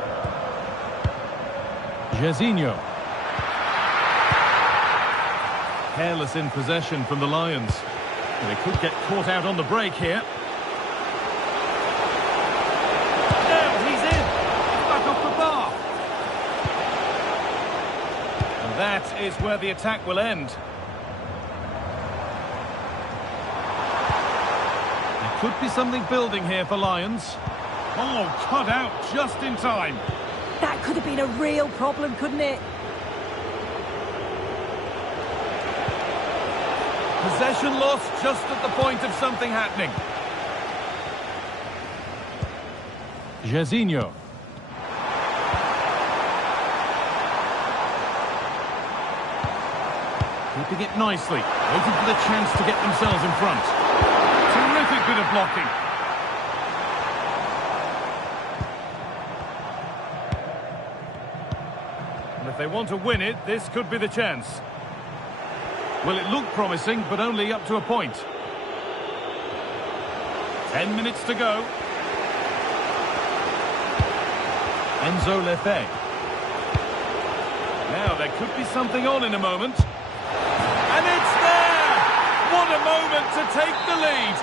Jairzinho. Careless in possession from the Lions. They could get caught out on the break here. Now he's in. It's back off the bar. And that is where the attack will end. There could be something building here for Lions. Oh, cut out just in time. That could have been a real problem, couldn't it? Possession lost just at the point of something happening. Jairzinho. Keeping it nicely. Waiting for the chance to get themselves in front. Terrific bit of blocking. And if they want to win it, this could be the chance. Well, it looked promising, but only up to a point. 10 minutes to go. Enzo Lefebvre. Now, there could be something on in a moment. And it's there! What a moment to take the lead!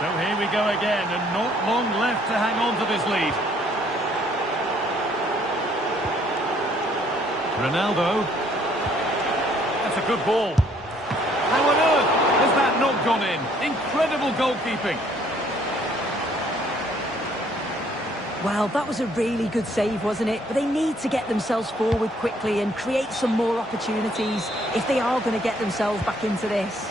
So here we go again, and not long left to hang on to this lead. Ronaldo. That's a good ball. How on earth has that not gone in? Incredible goalkeeping. Well, that was a really good save, wasn't it? But they need to get themselves forward quickly and create some more opportunities if they are going to get themselves back into this.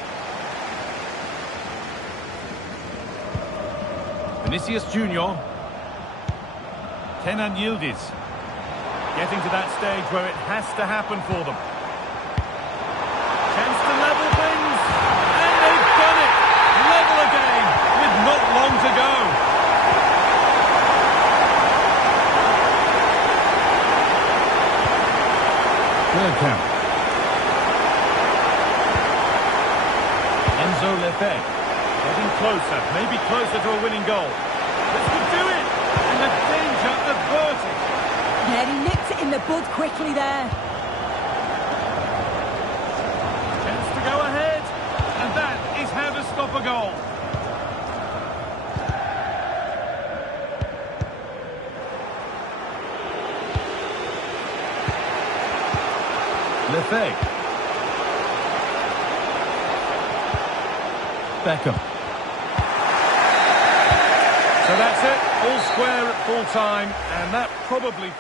Vinicius Junior. Kenan Yildiz. Getting to that stage where it has to happen for them. Chance to level things. And they've done it. Level again with not long to go. Bergkamp. Enzo Lefebvre. Getting closer, maybe closer to a winning goal. This could do it. And the danger averted. Yeah, he nipped it in the bud quickly there. Chance to go ahead. And that is how to stop a goal. Lefebvre. Beckham. So that's it, all square at full time, and that probably...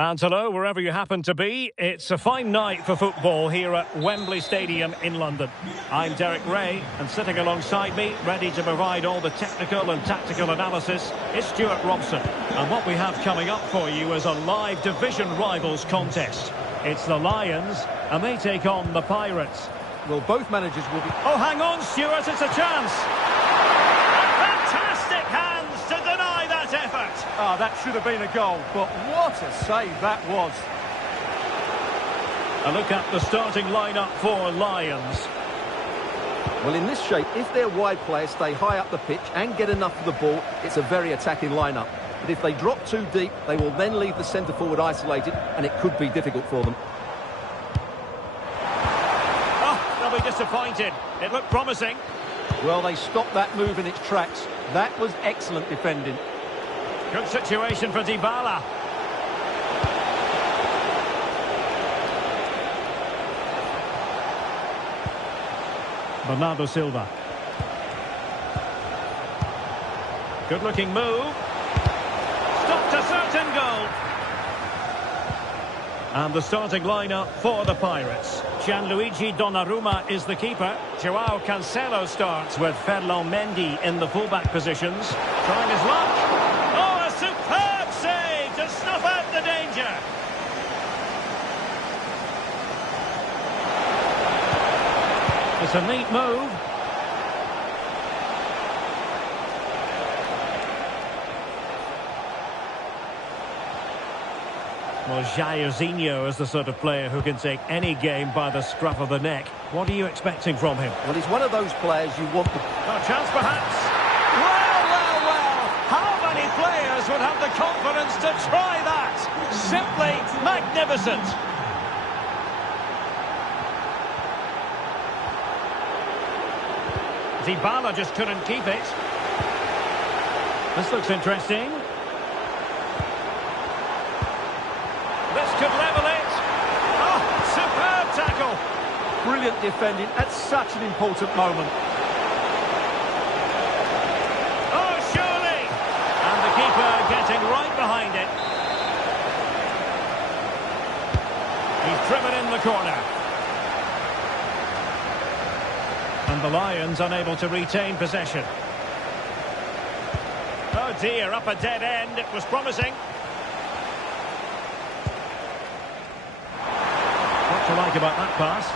And hello, wherever you happen to be. It's a fine night for football here at Wembley Stadium in London. I'm Derek Ray, and sitting alongside me, ready to provide all the technical and tactical analysis, is Stuart Robson. And what we have coming up for you is a live division rivals contest. It's the Lions, and they take on the Pirates. Well, both managers will be... Oh, hang on, Stuart, it's a chance! Fantastic hands to deny that effort! Ah, that should have been a goal, but what a save that was. A look at the starting lineup for Lions. Well, in this shape, if their wide players stay high up the pitch and get enough of the ball, it's a very attacking lineup. But if they drop too deep, they will then leave the centre-forward isolated, and it could be difficult for them. Oh, they'll be disappointed. It looked promising. Well, they stopped that move in its tracks. That was excellent defending. Good situation for Dybala. Bernardo Silva. Good looking move. Stopped a certain goal. And the starting lineup for the Pirates. Gianluigi Donnarumma is the keeper. Joao Cancelo starts with Ferland Mendy in the fullback positions. Trying his luck. Oh, a superb save to snuff out the danger. It's a neat move. Well, Jairzinho is the sort of player who can take any game by the scruff of the neck. What are you expecting from him? Well, he's one of those players you want to... A chance perhaps. Well. How many players would have the confidence to try that? Simply magnificent. Dybala just couldn't keep it. This looks interesting. This could level it. Oh, superb tackle. Brilliant defending at such an important moment. Oh, surely. And the keeper getting right behind it. He's driven in the corner. And the Lions unable to retain possession. Oh dear, up a dead end. It was promising. What to like about that pass?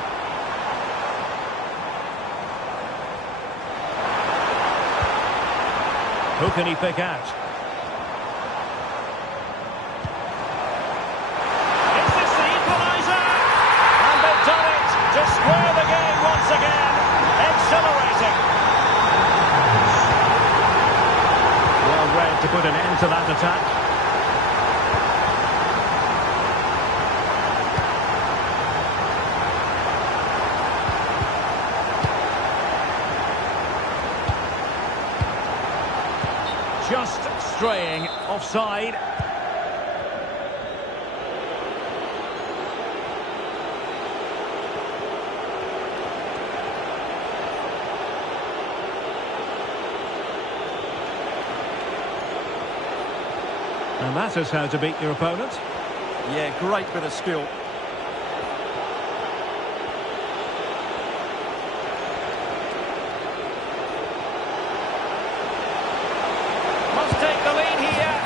Who can he pick out? Is this the equaliser? And they've done it to square the game once again. Exhilarating. Well read to put an end to that attack. Just straying offside. And that is how to beat your opponent. Yeah, great bit of skill. Must take the lead here.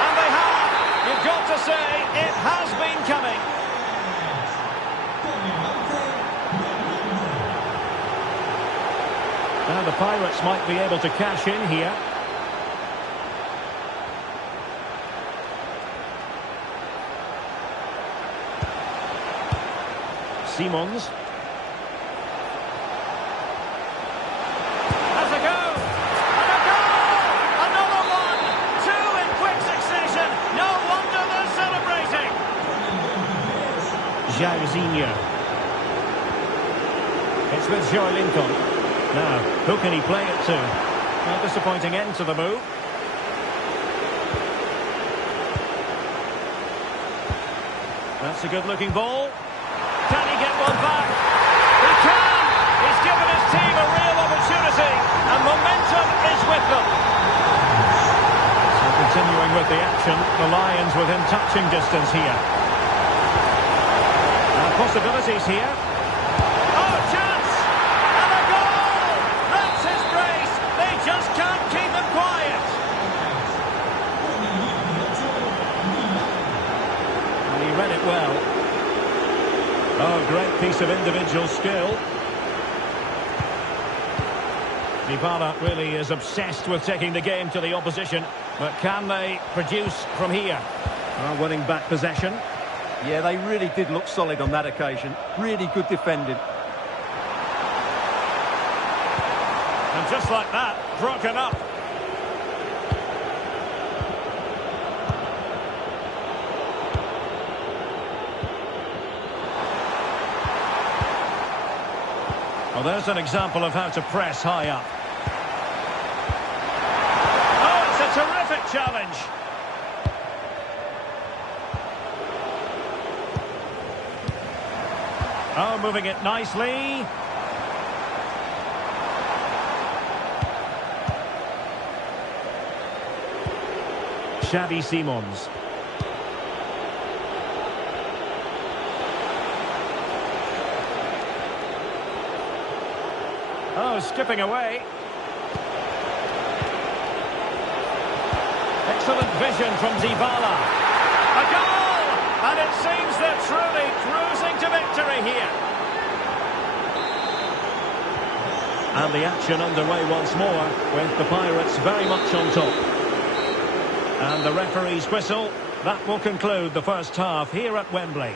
And they have. You've got to say, it has been coming. Now the Pirates might be able to cash in here. Simons. Has a go! And a goal! Another one! Two in quick succession! No wonder they're celebrating! Jairzinho. It's with Joe Linton. Now, who can he play it to? A disappointing end to the move. That's a good-looking ball. Can he get one back? He can! He's given his team a real opportunity, and momentum is with them. So Continuing with the action, the Lions within touching distance here. Possibilities here. Oh, chance! And a goal! That's his brace! They just can't keep him quiet! And he read it well. Oh, great piece of individual skill. Dybala really is obsessed with taking the game to the opposition, but can they produce from here? Winning back possession. Yeah, they really did look solid on that occasion. Really good defending. And just like that, broken up. Well, there's an example of how to press high up. Oh, it's a terrific challenge. Oh, moving it nicely. Xavi Simons. Oh, skipping away. Excellent vision from Dybala. A goal! And it seems they're truly cruising to victory here. And the action underway once more, with the Pirates very much on top. And the referee's whistle, that will conclude the first half here at Wembley.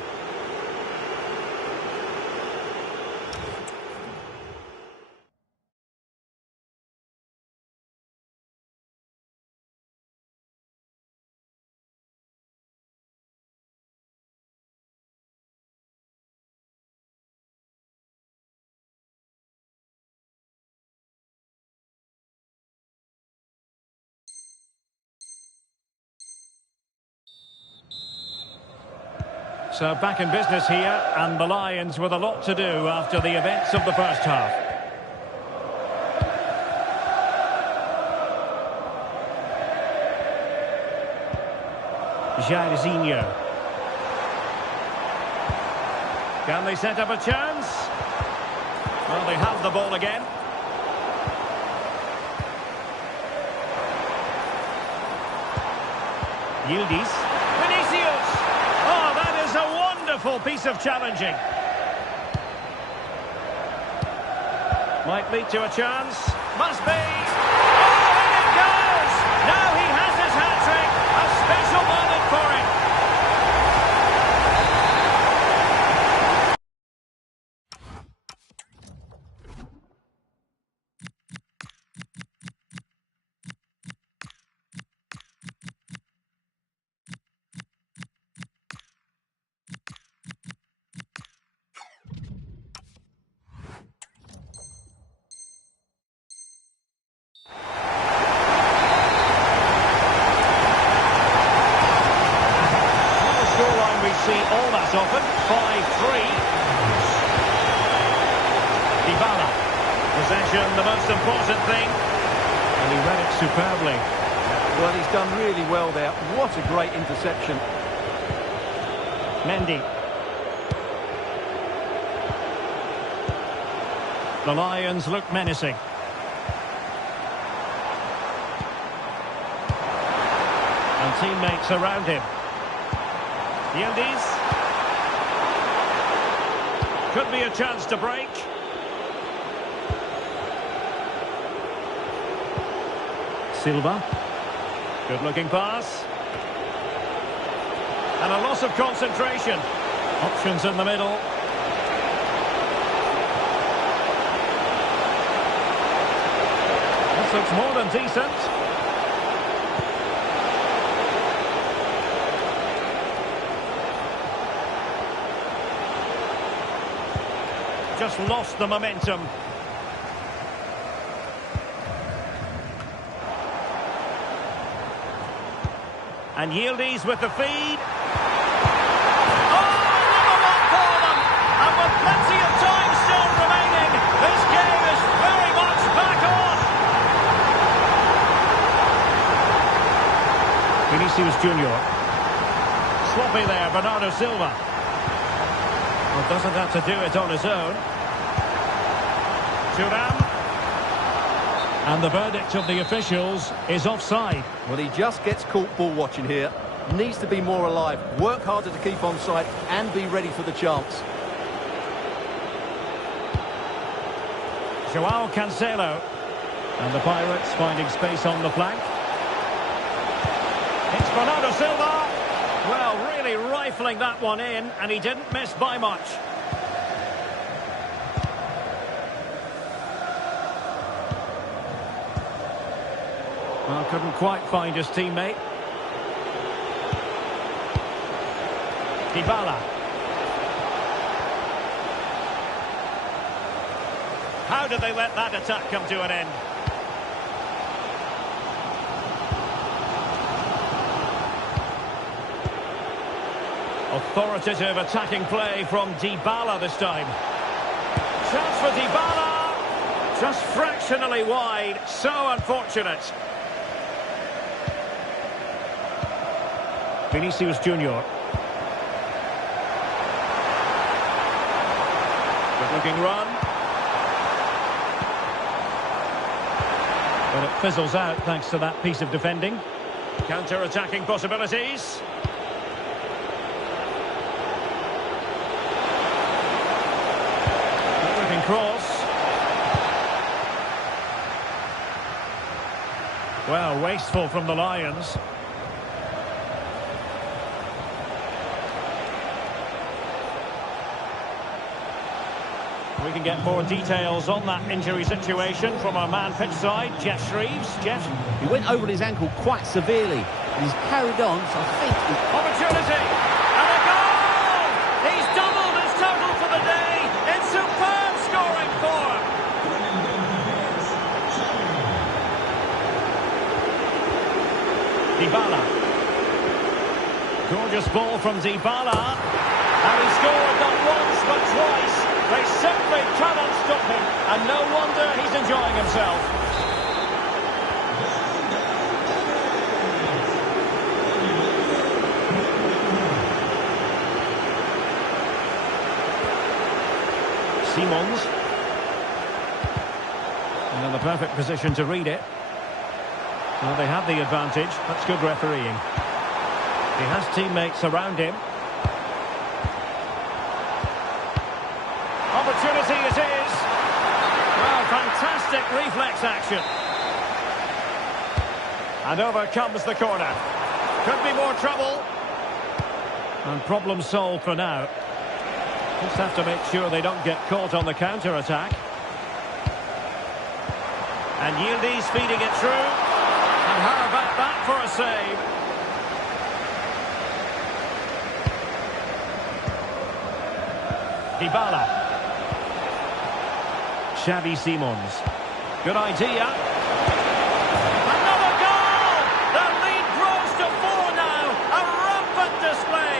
So back in business here, and the Lions with a lot to do after the events of the first half. Jairzinho. Can they set up a chance? Well, they have the ball again. Yildiz. Vinicius! Oh, that is a wonderful piece of challenging. Might lead to a chance. Must be. Oh, in it goes! Now he has his hat-trick. A special moment for him. See all that often. 5-3. Dybala. Possession, the most important thing. And he read it superbly. Well, he's done really well there. What a great interception. Mendy. The Lions look menacing. And teammates around him. Yildiz. Could be a chance to break. Silva. Good looking pass. And a loss of concentration. Options in the middle. This looks more than decent. Just lost the momentum. And Yildiz with the feed. Oh, another one for them! And with plenty of time still remaining, this game is very much back on. Vinicius Junior. Sloppy there, Bernardo Silva. Well, doesn't have to do it on his own. Thuram. And the verdict of the officials is offside. Well, he just gets caught ball watching here. Needs to be more alive, work harder to keep on side and be ready for the chance. Joao Cancelo. And the Pirates finding space on the flank. It's Bernardo Silva. Well, really rifling that one in, and he didn't miss by much. Well, couldn't quite find his teammate. Dybala. How did they let that attack come to an end? Authoritative attacking play from Dybala this time. Chance for Dybala. Just fractionally wide. So unfortunate. Vinicius Junior. Good looking run. But it fizzles out thanks to that piece of defending. Counter-attacking possibilities. Good looking cross. Well, wasteful from the Lions. We can get more details on that injury situation from our man pitch side, Jeff Shreves. Jeff? He went over his ankle quite severely. And he's carried on, so I think... Opportunity! And a goal! He's doubled his total for the day in superb scoring form. Dybala. Gorgeous ball from Dybala. And he scored not once but twice. They simply cannot stop him, and no wonder he's enjoying himself. Simons. And in the perfect position to read it. Well, they have the advantage. That's good refereeing. He has teammates around him. Opportunity it is. Well, fantastic reflex action. And over comes the corner. Could be more trouble. And problem solved for now. Just have to make sure they don't get caught on the counter-attack. And Yildiz feeding it through. And how about that for a save? Dybala. Xavi Simons. Good idea. Another goal! The lead grows to 4 now. A rampant display.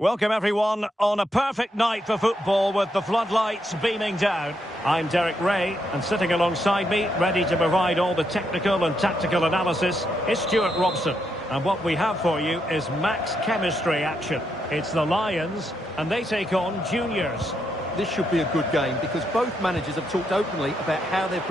Welcome everyone on a perfect night for football with the floodlights beaming down. I'm Derek Ray, and sitting alongside me, ready to provide all the technical and tactical analysis, is Stuart Robson. And what we have for you is max chemistry action. It's the Lions, and they take on Juniors. This should be a good game because both managers have talked openly about how they've...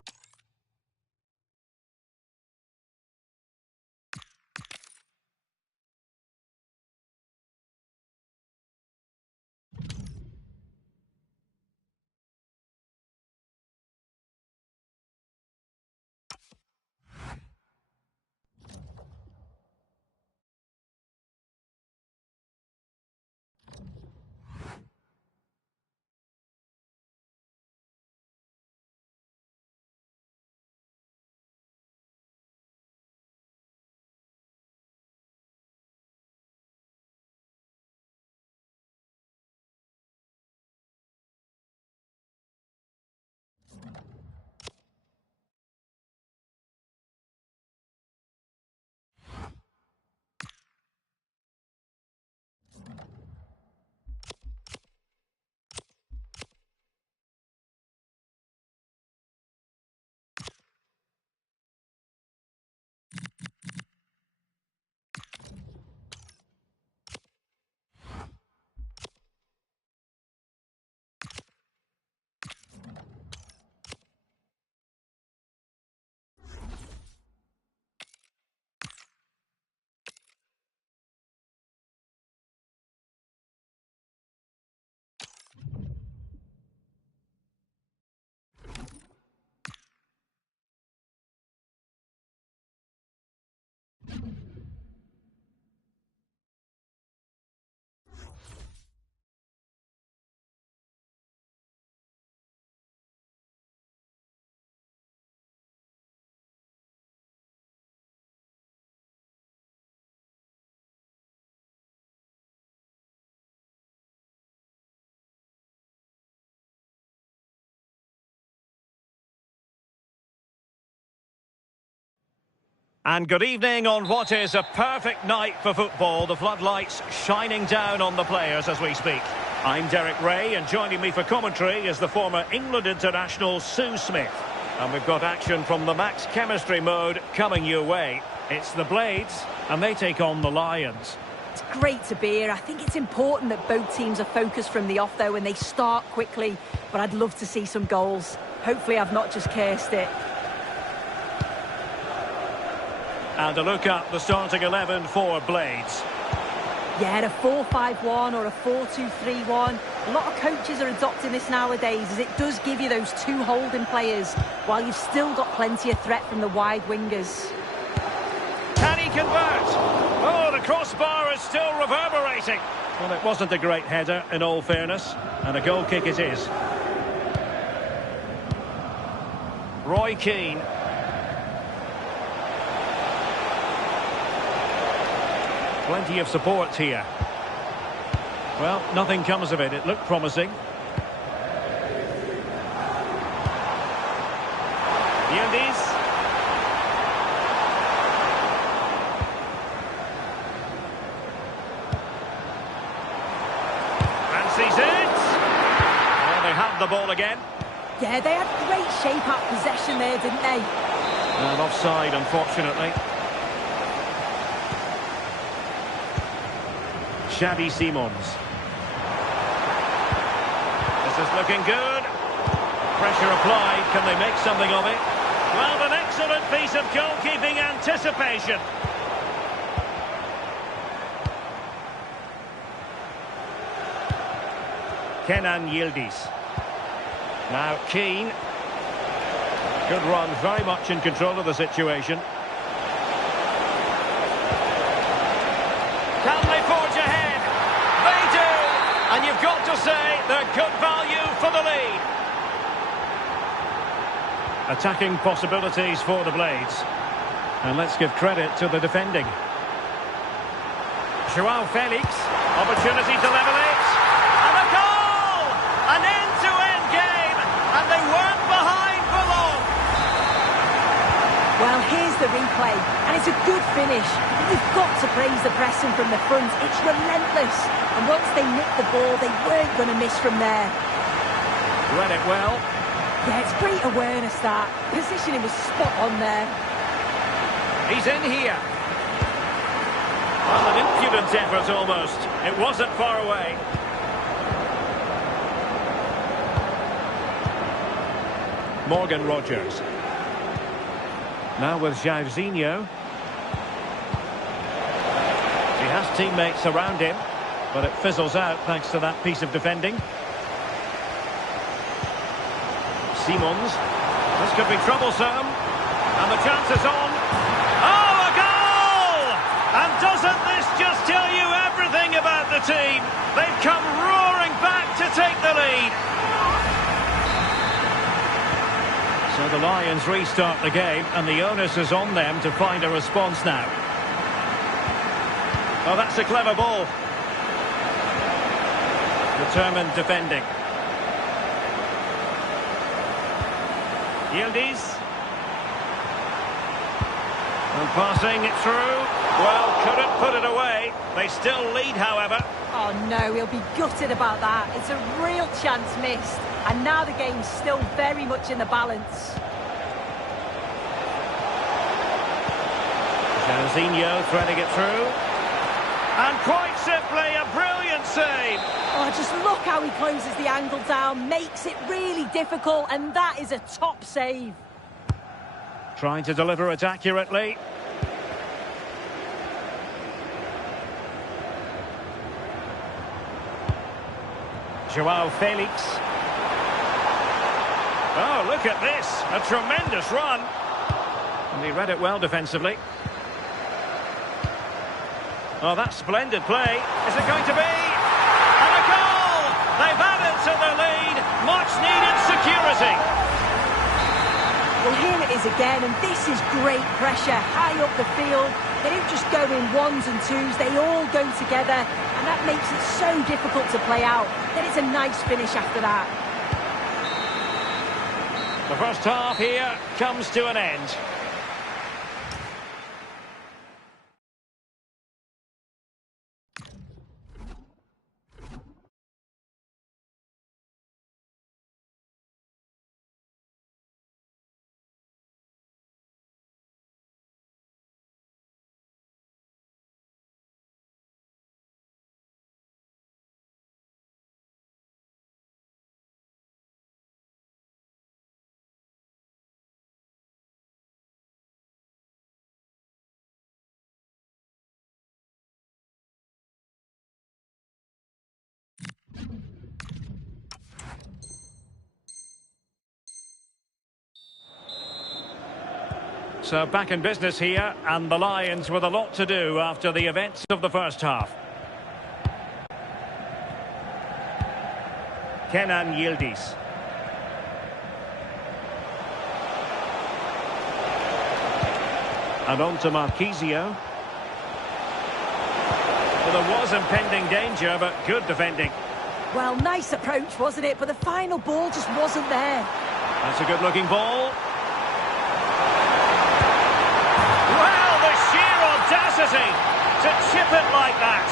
And good evening on what is a perfect night for football. The floodlights shining down on the players as we speak. I'm Derek Ray, and joining me for commentary is the former England international Sue Smith. And we've got action from the max chemistry mode coming your way. It's the Blades, and they take on the Lions. It's great to be here. I think it's important that both teams are focused from the off, though, and they start quickly. But I'd love to see some goals. Hopefully I've not just cursed it. And a look at the starting 11 for Blades. Yeah, a 4-5-1 or a 4-2-3-1. A lot of coaches are adopting this nowadays, as it does give you those two holding players, while you've still got plenty of threat from the wide wingers. Can he convert? Oh, the crossbar is still reverberating. Well, it wasn't a great header, in all fairness, and a goal kick it is. Roy Keane. Plenty of support here. Well, nothing comes of it. It looked promising. Yildiz. Fancies it. Well, they have the ball again. Yeah, they had great shape at possession there, didn't they? And offside, unfortunately. Xavi Simons. This is looking good. Pressure applied. Can they make something of it? Well, an excellent piece of goalkeeping anticipation. Kenan Yildiz. Now Keane. Good run, very much in control of the situation. Can they forge ahead? They do! And you've got to say they're good value for the lead. Attacking possibilities for the Blades. And let's give credit to the defending. Joao Felix. Opportunity to level it. And a goal! An end-to-end game. And they weren't behind for long. Well, here's the replay, and it's a good finish. You've got to praise the pressing from the front. It's relentless. And once they nicked the ball, they weren't going to miss from there. Read it well. Yeah, it's great awareness, that. Positioning was spot on there. He's in here. Well, an impudent effort almost. It wasn't far away. Morgan Rogers. Now with Jairzinho. He has teammates around him, but it fizzles out thanks to that piece of defending. Simons. This could be troublesome. And the chance is on. Oh, a goal! And doesn't this just tell you everything about the team? They've come roaring back to take the lead. So the Lions restart the game, and the onus is on them to find a response now. Oh, that's a clever ball. Determined defending. Yildiz. And passing it through. Well, couldn't put it away. They still lead, however. Oh no, he'll be gutted about that. It's a real chance missed. And now the game's still very much in the balance. Jairzinho threading it through. And quite simply, a brilliant save. Oh, just look how he closes the angle down. Makes it really difficult, and that is a top save. Trying to deliver it accurately. Joao Felix. Oh, look at this. A tremendous run. And he read it well defensively. Oh, that's splendid play. Is it going to be? And a goal! They've added to the lead. Much needed security. Well, here it is again, and this is great pressure high up the field. They don't just go in ones and twos, they all go together, and that makes it so difficult to play out. Then it's a nice finish after that. The first half here comes to an end. So back in business here, and the Lions with a lot to do after the events of the first half. Kenan Yildiz. And on to Marquisio. Well, there was impending danger, but good defending. Well, nice approach, wasn't it? But the final ball just wasn't there. That's a good-looking ball. Well, the sheer audacity to chip it like that.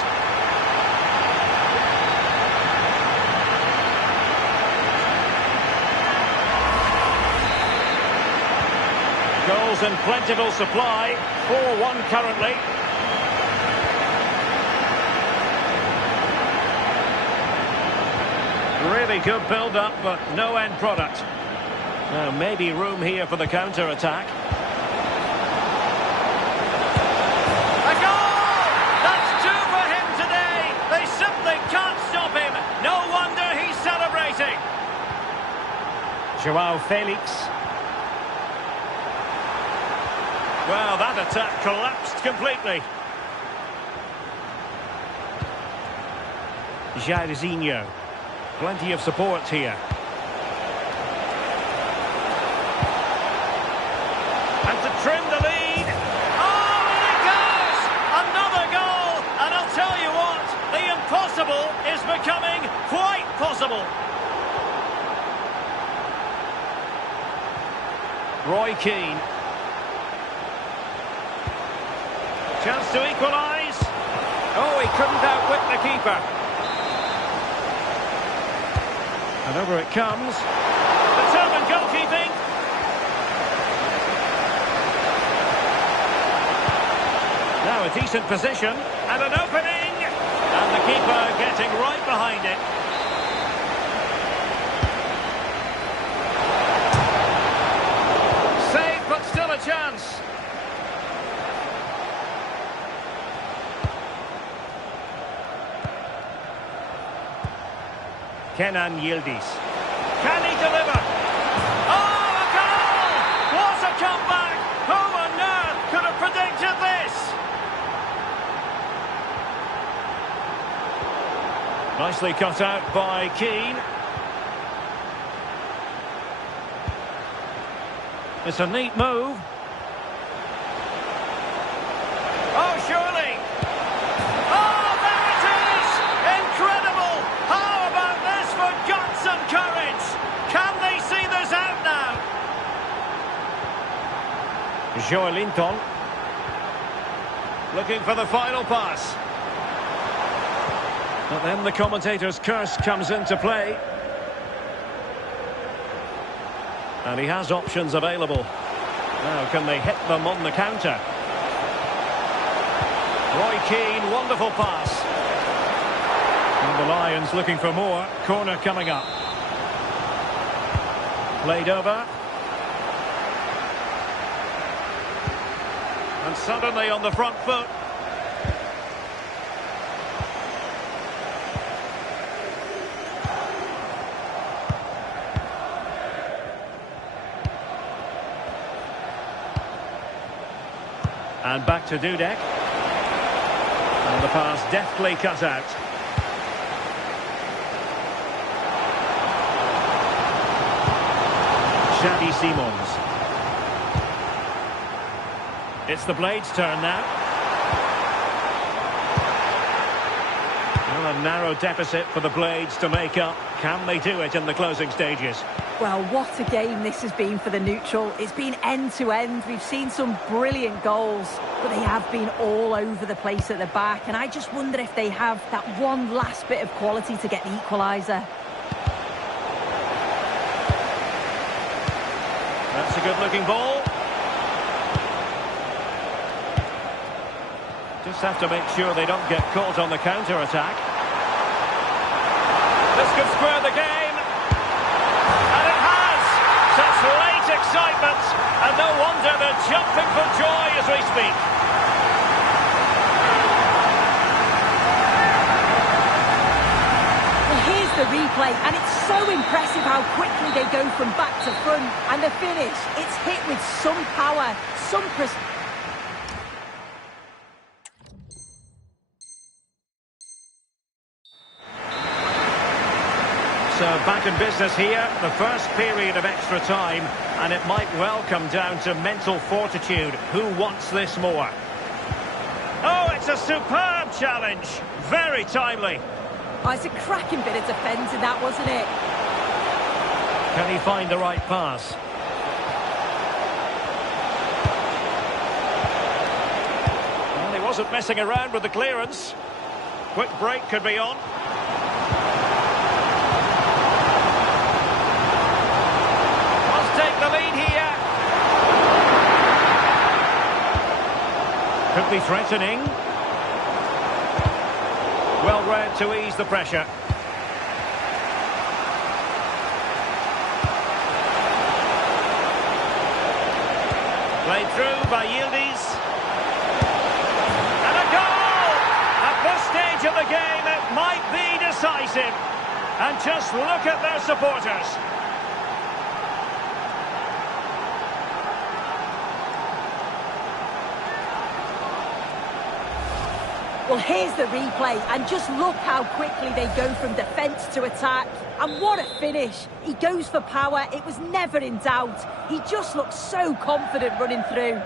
Goals in plentiful supply. 4-1 currently. Really good build-up, but no end product. So maybe room here for the counter-attack. A goal! That's two for him today. They simply can't stop him. No wonder he's celebrating. Joao Felix. Well, that attack collapsed completely. Jairzinho. Plenty of support here. And to trim the lead. Oh, and it goes! Another goal! And I'll tell you what, the impossible is becoming quite possible. Roy Keane. Chance to equalise. Oh, he couldn't outwit the keeper. And over it comes. Determined goalkeeping. Now a decent position and an opening. And the keeper getting right behind it. Save, but still a chance. Kenan Yildiz. Can he deliver? Oh, a goal! What a comeback! Who on earth could have predicted this? Nicely cut out by Keane. It's a neat move. Oh, surely! Oh, there it is! Incredible! How about this for guts and courage? Can they see this out now? Joelinton. Looking for the final pass. But then the commentator's curse comes into play. And he has options available. Now, can they hit them on the counter? Roy Keane, wonderful pass. And the Lions looking for more. Corner coming up. Played over. And suddenly on the front foot. And back to Dudek. And the pass deftly cut out. Xavi Simons. It's the Blades' turn now. Well, a narrow deficit for the Blades to make up. Can they do it in the closing stages? Well, what a game this has been for the neutral. It's been end-to-end. We've seen some brilliant goals, but they have been all over the place at the back. And I just wonder if they have that one last bit of quality to get the equaliser. That's a good-looking ball. Just have to make sure they don't get caught on the counter-attack. This could square the game. And it has! Such late excitement. And no wonder they're jumping for joy as we speak. Well, here's the replay, and it's so impressive how quickly they go from back to front. And the finish, it's hit with some power, some precision. So back in business here, the first period of extra time, and it might well come down to mental fortitude. Who wants this more? Oh, it's a superb challenge. Very timely. Oh, it's a cracking bit of defending that, wasn't it? Can he find the right pass? Well, he wasn't messing around with the clearance. Quick break could be on. Take the lead here. Could be threatening. Well read to ease the pressure. Played through by Yildiz. And a goal! At this stage of the game, it might be decisive. And just look at their supporters. Well, here's the replay, and just look how quickly they go from defence to attack. And what a finish. He goes for power. It was never in doubt. He just looks so confident running through.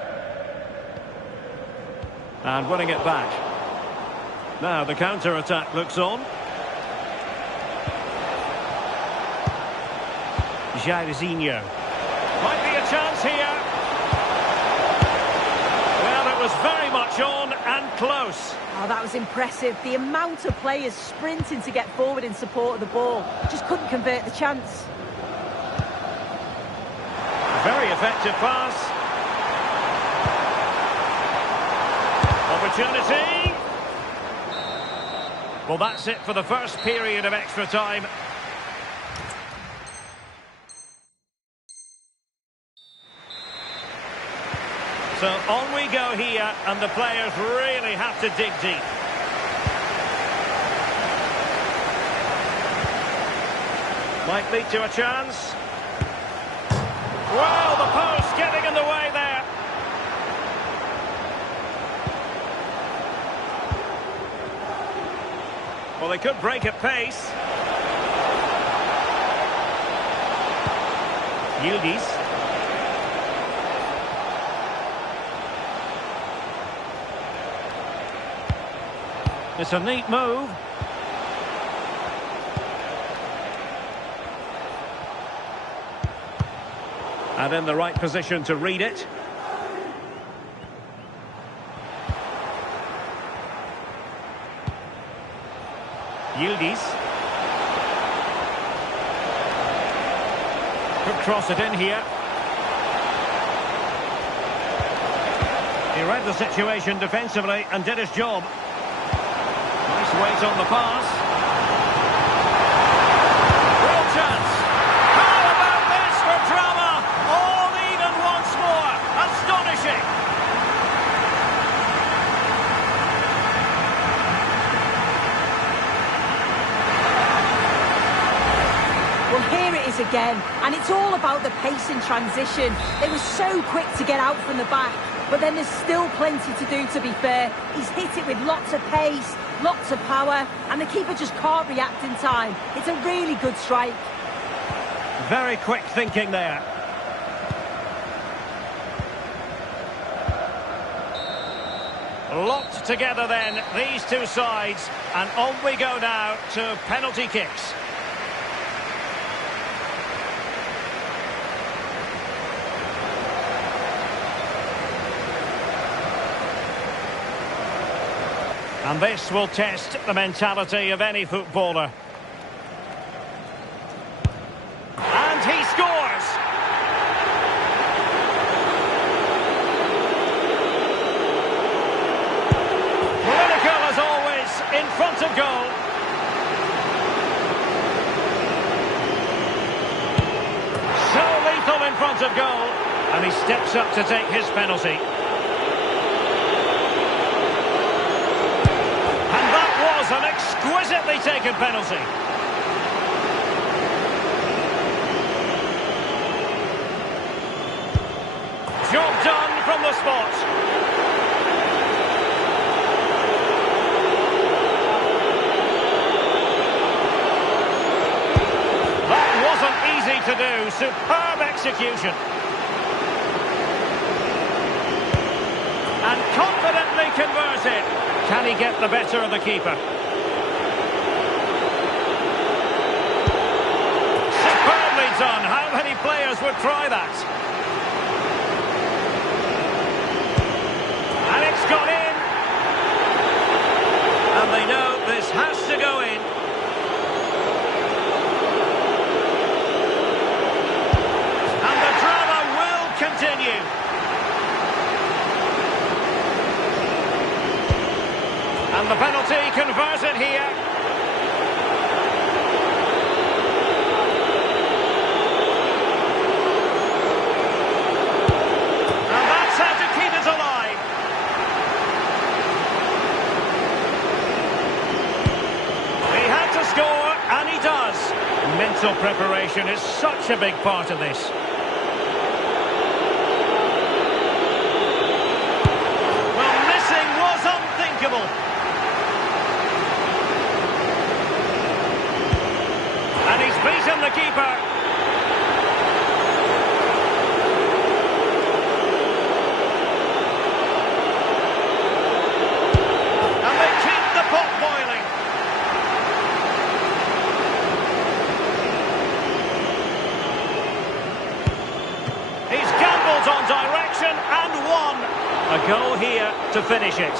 And winning it back. Now the counter-attack looks on. Jairzinho. Might be a chance here. Well, it was very much on. Oh, that was impressive. The amount of players sprinting to get forward in support of the ball. Just couldn't convert the chance. Very effective pass. Opportunity. Well, that's it for the first period of extra time. So on we go here, and the players really have to dig deep. Might lead to a chance. Well, the post getting in the way there. Well, they could break at pace. Yildiz. It's a neat move. And in the right position to read it. Yildiz. Could cross it in here. He read the situation defensively and did his job. Nice weight on the pass. Real chance. How about this for drama? All even once more. Astonishing. Well, here it is again, and it's all about the pace in transition. They were so quick to get out from the back, but then there's still plenty to do, to be fair. He's hit it with lots of pace, lots of power, and the keeper just can't react in time. It's a really good strike. Very quick thinking there. Locked together then, these two sides, and on we go now to penalty kicks. And this will test the mentality of any footballer. And he scores! Political as always, in front of goal. So lethal in front of goal. And he steps up to take his penalty. An exquisitely taken penalty. Job done from the spot. That wasn't easy to do. Superb execution. And confidently converted. Can he get the better of the keeper? Done. How many players would try that? And it's gone in. And they know this has to go in. And the drama will continue. And the penalty converted here. Mental preparation is such a big part of this. Well, missing was unthinkable. And he's beaten the keeper. And they keep the pot boiling. On direction and one. A goal here to finish it.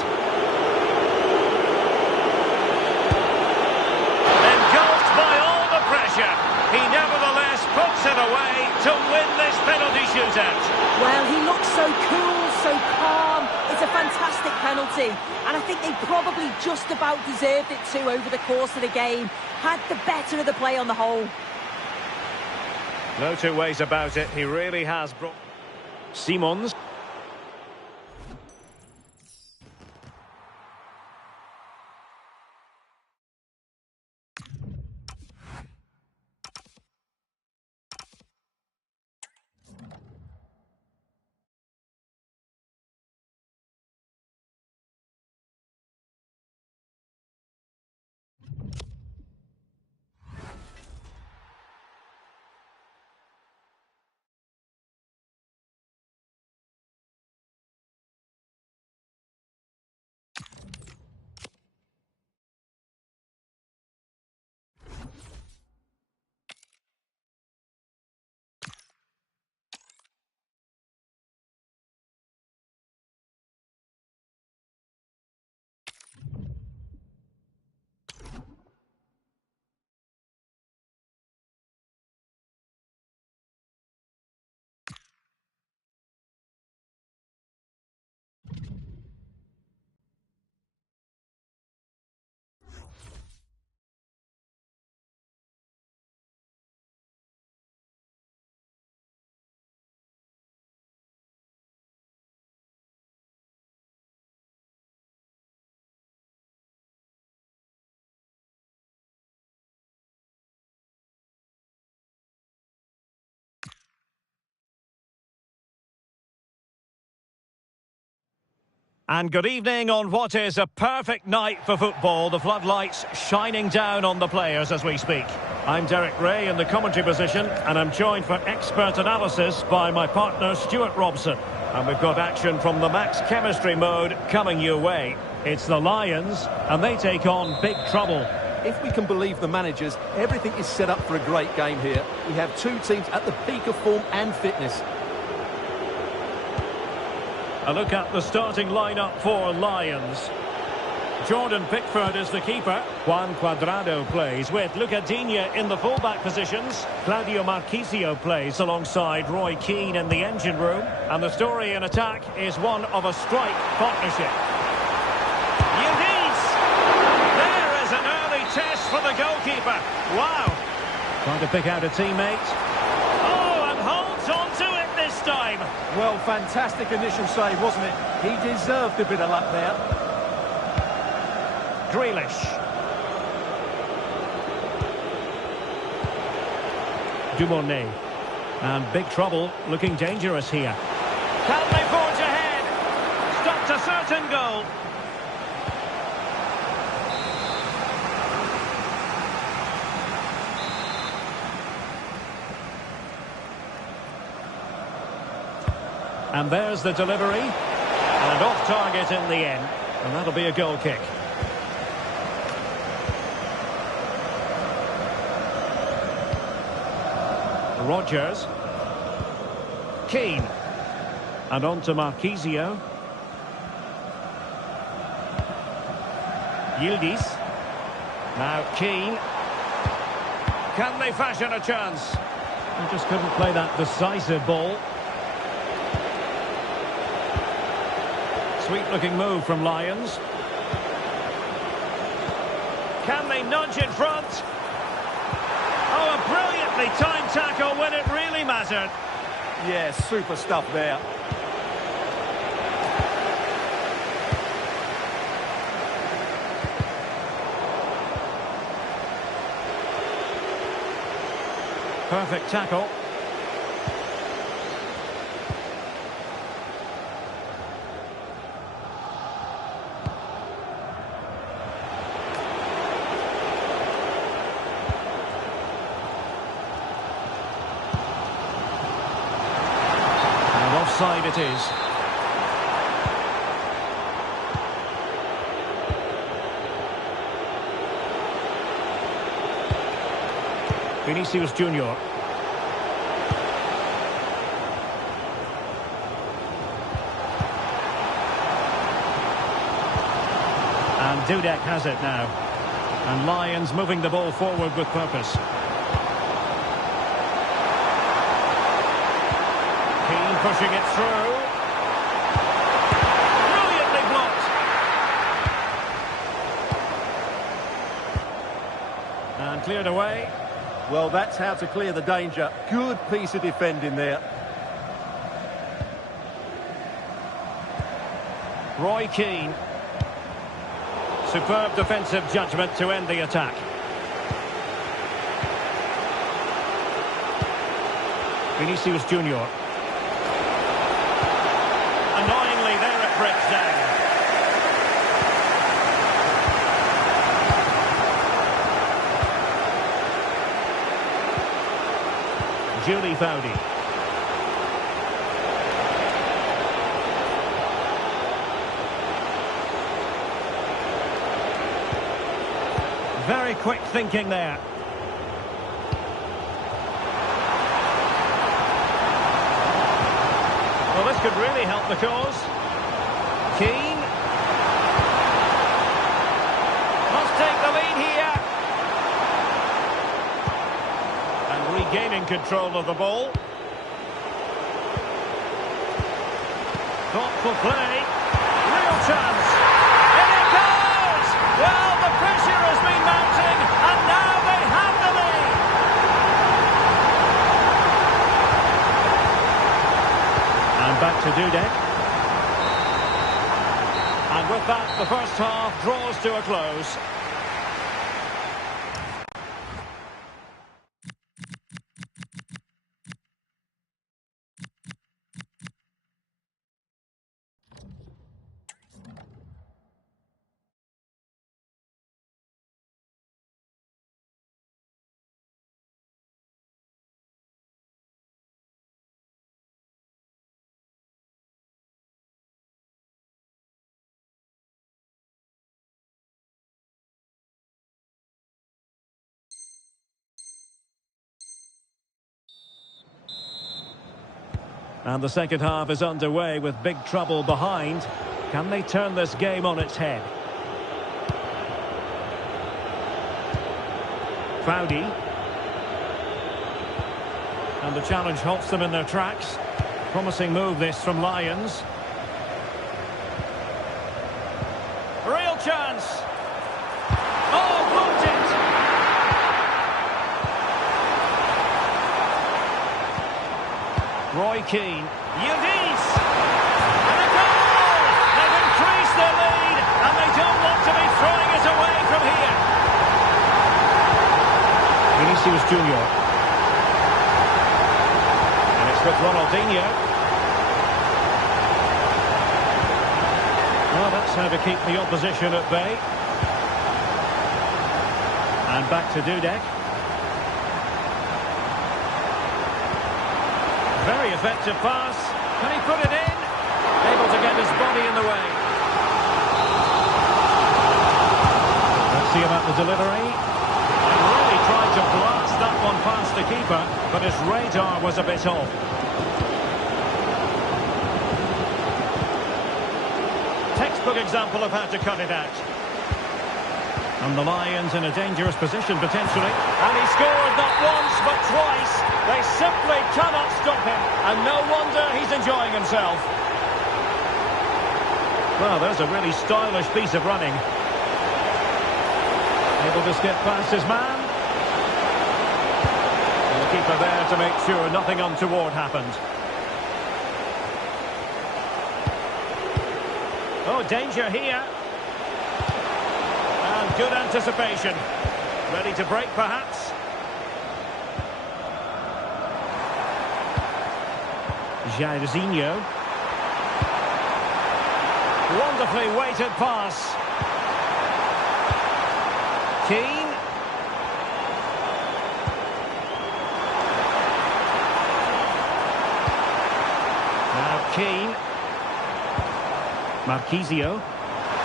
danger. He nevertheless puts it away to win this penalty shootout. Well, he looks so cool, so calm. It's a fantastic penalty. And I think they probably just about deserved it too over the course of the game. Had the better of the play on the whole. No two ways about it. He really has brought... Simons. And good evening on what is a perfect night for football. The floodlights shining down on the players as we speak. I'm Derek Ray in the commentary position, and I'm joined for expert analysis by my partner Stuart Robson. And we've got action from the max chemistry mode coming your way. It's the Lions, and they take on big trouble. If we can believe the managers, everything is set up for a great game here. We have two teams at the peak of form and fitness. A look at the starting lineup for Lions. Jordan Pickford is the keeper. Juan Cuadrado plays with Luca Digne in the fullback positions. Claudio Marchisio plays alongside Roy Keane in the engine room. And the story in attack is one of a strike partnership. Yildiz! There is an early test for the goalkeeper. Wow! Trying to pick out a teammate. Oh, and holds on to it this time. Well, fantastic initial save, wasn't it? He deserved a bit of luck there. Grealish. Dumornay. And big trouble, looking dangerous here. Can they forge ahead? Stopped a certain goal. And there's the delivery. And off target in the end. And that'll be a goal kick. Rodgers. Keane. And on to Marchisio. Yildiz. Now Keane. Can they fashion a chance? They just couldn't play that decisive ball. Sweet looking move from Lions. Can they nudge in front? Oh, a brilliantly timed tackle when it really mattered. Yeah, super stuff there. Perfect tackle. Offside it is. Vinicius Junior. And Dudek has it now. And Lions moving the ball forward with purpose. pushing it through. Brilliantly blocked. And cleared away. Well, that's how to clear the danger. Good piece of defending there. Roy Keane. Superb defensive judgment to end the attack. Vinicius Junior. Annoyingly, there it breaks down. Julie Foudy. Very quick thinking there. Well, this could really help the cause. Keane. Must take the lead here. And regaining control of the ball. Thoughtful play. Real chance. In it goes! Well, the pressure has been mounting, and now they have the lead. And back to Dudek. And with that, the first half draws to a close. And the second half is underway with big trouble behind. Can they turn this game on its head? Foudy. And the challenge halts them in their tracks. Promising move this from Lions. Real chance. Oh, blocked it. Roy Keane. Udis! And a goal! They've increased their lead, and they don't want to be throwing it away from here. Vinicius Junior. And it's with Ronaldinho. Well, that's how to keep the opposition at bay. And back to Dudek. Very effective pass. Can he put it in? Able to get his body in the way. Let's see about the delivery. And really tried to blast that one past the keeper, but his radar was a bit off. Textbook example of how to cut it out. And the Lions in a dangerous position potentially. And he scored not once but twice. They simply cannot stop him. And no wonder he's enjoying himself. Well, there's a really stylish piece of running. Able to skip past his man. And the keeper there to make sure nothing untoward happened. Oh, danger here. And good anticipation. Ready to break, perhaps. Jairzinho. Wonderfully weighted pass. Keane. Now Keane. Marquisio.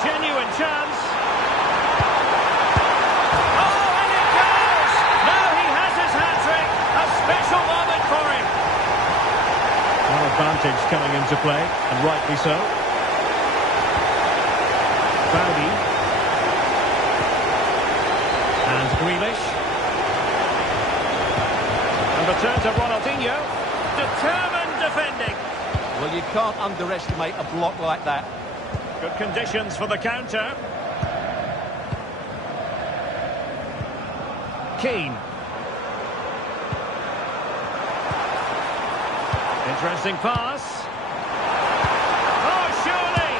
Genuine chance. Oh, and it goes! Now he has his hat-trick. A special moment for him. An advantage coming into play, and rightly so. Foudy. And Grealish. And return to Ronaldinho. Determined defending. Well, you can't underestimate a block like that. Good conditions for the counter. Keane. Interesting pass. Oh, surely!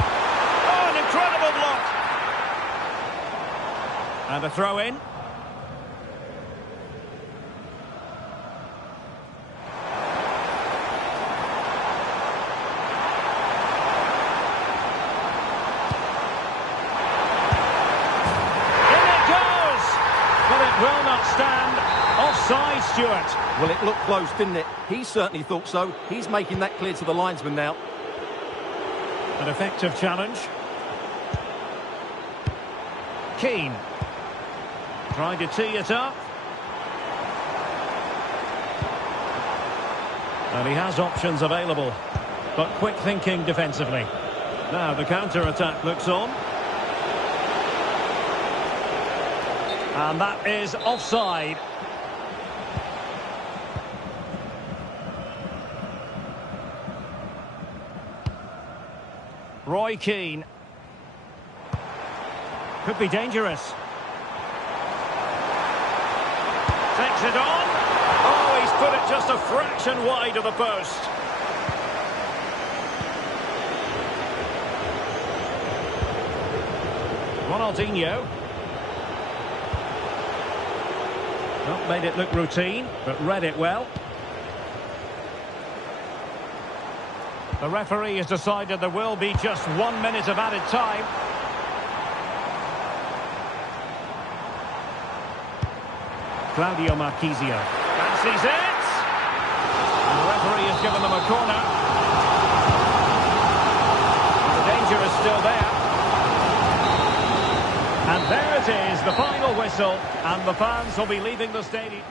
Oh, an incredible block. And a throw-in. Will not stand. Offside, Stuart. Well, it looked close, didn't it? He certainly thought so. He's making that clear to the linesman now. An effective challenge. Keane. Trying to tee it up. And he has options available. But quick thinking defensively. Now the counter-attack looks on. And that is offside. Roy Keane. Could be dangerous. Takes it on. Oh, he's put it just a fraction wide of the post. Ronaldinho. Not made it look routine, but read it well. The referee has decided there will be just 1 minute of added time. Claudio Marchisio fancies it. And the referee has given them a corner. And the danger is still there. And there it is, the final whistle, and the fans will be leaving the stadium.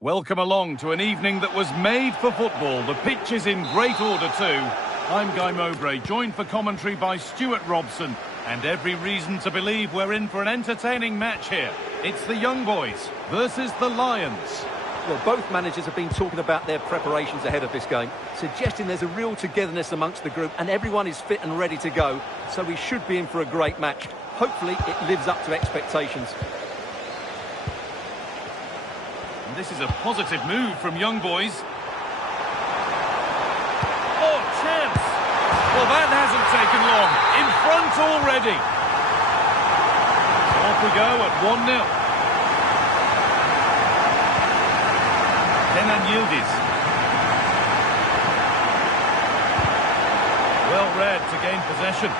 Welcome along to an evening that was made for football. The pitch is in great order too. I'm Guy Mowbray, joined for commentary by Stuart Robson. And every reason to believe we're in for an entertaining match here. It's the Young Boys versus the Lions. Well, both managers have been talking about their preparations ahead of this game, suggesting there's a real togetherness amongst the group and everyone is fit and ready to go, so we should be in for a great match. Hopefully it lives up to expectations. And this is a positive move from Young Boys. Oh, chance! Well, that hasn't taken long. In front already. Off we go at 1-0. Kenan Yildiz. Well read to gain possession.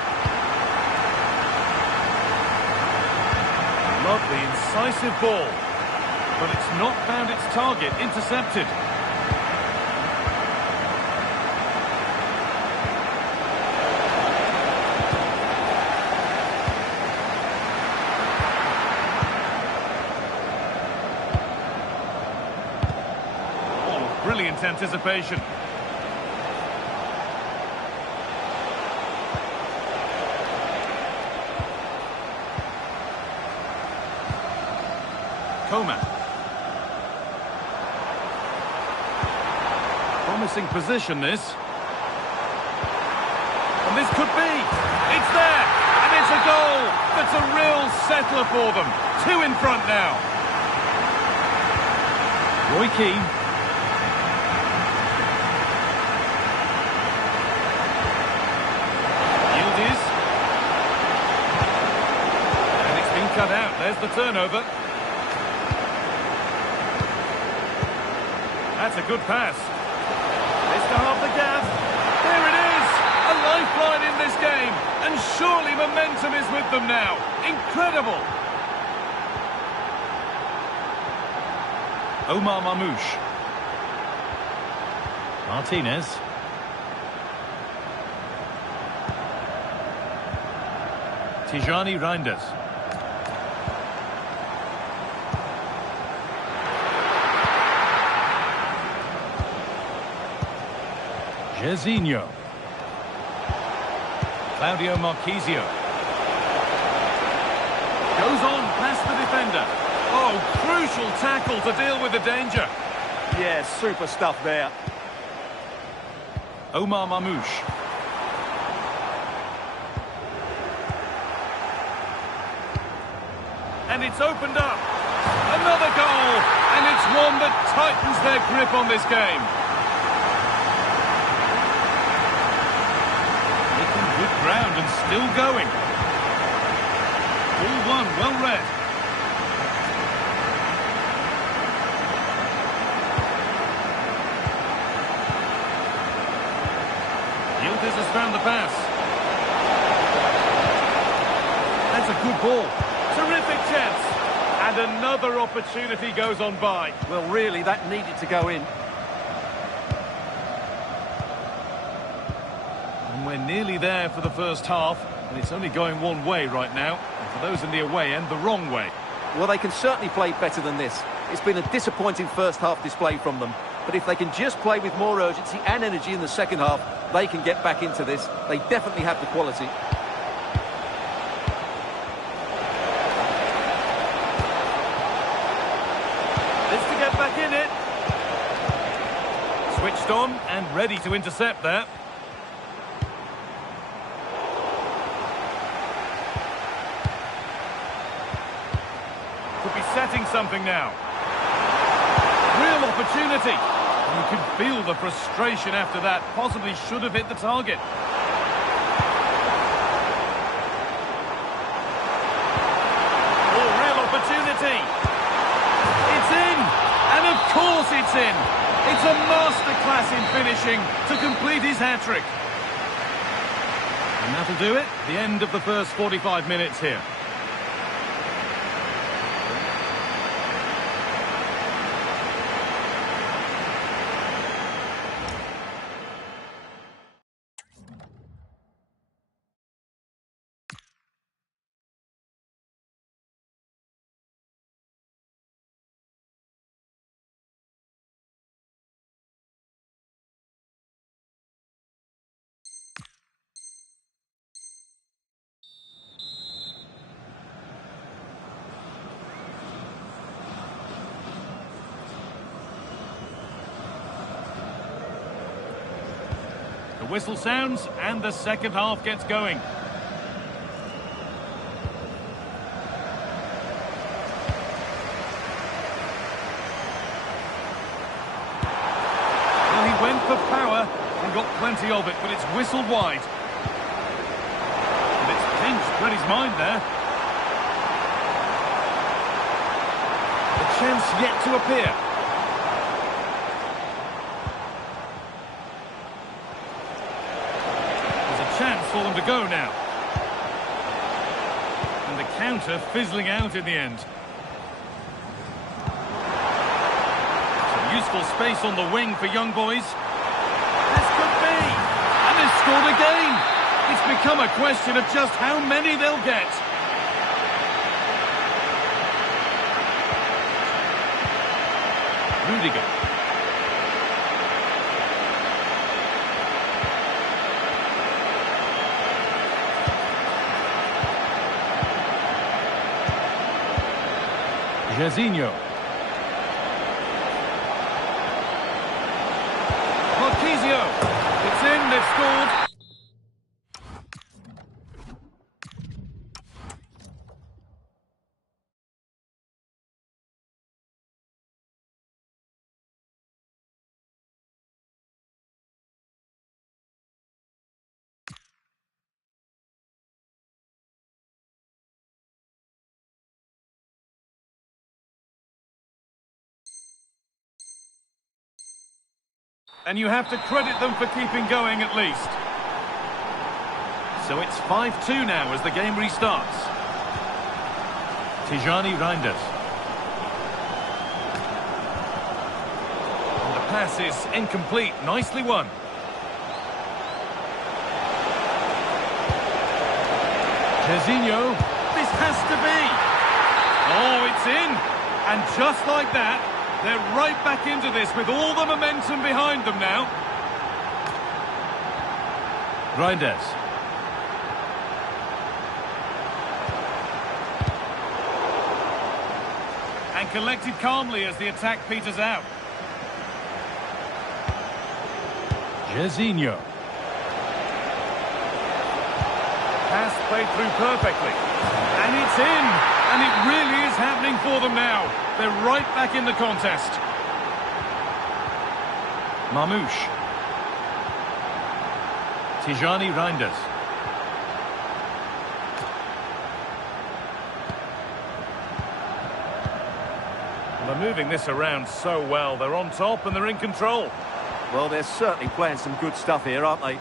Lovely, incisive ball. But it's not found its target. Intercepted. Brilliant anticipation. Coman. Promising position, this. And this could be. It's there. And it's a goal. That's a real settler for them. 2 in front now. Roy Keane. Cut out, there's the turnover. That's a good pass. It's to half the gap. There it is! A lifeline in this game. And surely momentum is with them now. Incredible! Omar Mamouche. Martinez. Tijani Reinders. Jairzinho. Claudio Marchisio. Goes on past the defender. Oh, crucial tackle to deal with the danger. Yeah, super stuff there. Omar Mamouche. And it's opened up. Another goal. And it's one that tightens their grip on this game. Good ground and still going. Ball one, well read. Yildiz has found the pass. That's a good ball. Terrific chance. And another opportunity goes on by. Well, really, that needed to go in. We're nearly there for the first half, and it's only going one way right now. And for those in the away end, the wrong way. Well, they can certainly play better than this. It's been a disappointing first half display from them. But if they can just play with more urgency and energy in the second half, they can get back into this. They definitely have the quality. It's to get back in it. Switched on and ready to intercept there. Could be setting something now. Real opportunity. And you can feel the frustration after that. Possibly should have hit the target. Oh, real opportunity. It's in. And of course it's in. It's a masterclass in finishing to complete his hat-trick. And that'll do it. The end of the first 45 minutes here. The whistle sounds and the second half gets going. Well, he went for power and got plenty of it, but it's whistled wide. And it's pinched Freddie's mind there. The chance yet to appear. Chance for them to go now. And the counter fizzling out in the end. Some useful space on the wing for young boys. This could be! And they've scored again! It's become a question of just how many they'll get. Rudiger. Jairzinho. Marquisio. It's in, they've scored. And you have to credit them for keeping going at least. So it's 5-2 now as the game restarts. Tijani Reinders. And the pass is incomplete. Nicely won. Jairzinho. This has to be. Oh, it's in. And just like that, they're right back into this with all the momentum behind them now. Reinders. And collected calmly as the attack peters out. Jairzinho. Pass played through perfectly. And it's in. And it really is happening for them now. They're right back in the contest. Mamouche. Tijani Reinders. They're moving this around so well. They're on top and they're in control. Well, they're certainly playing some good stuff here, aren't they?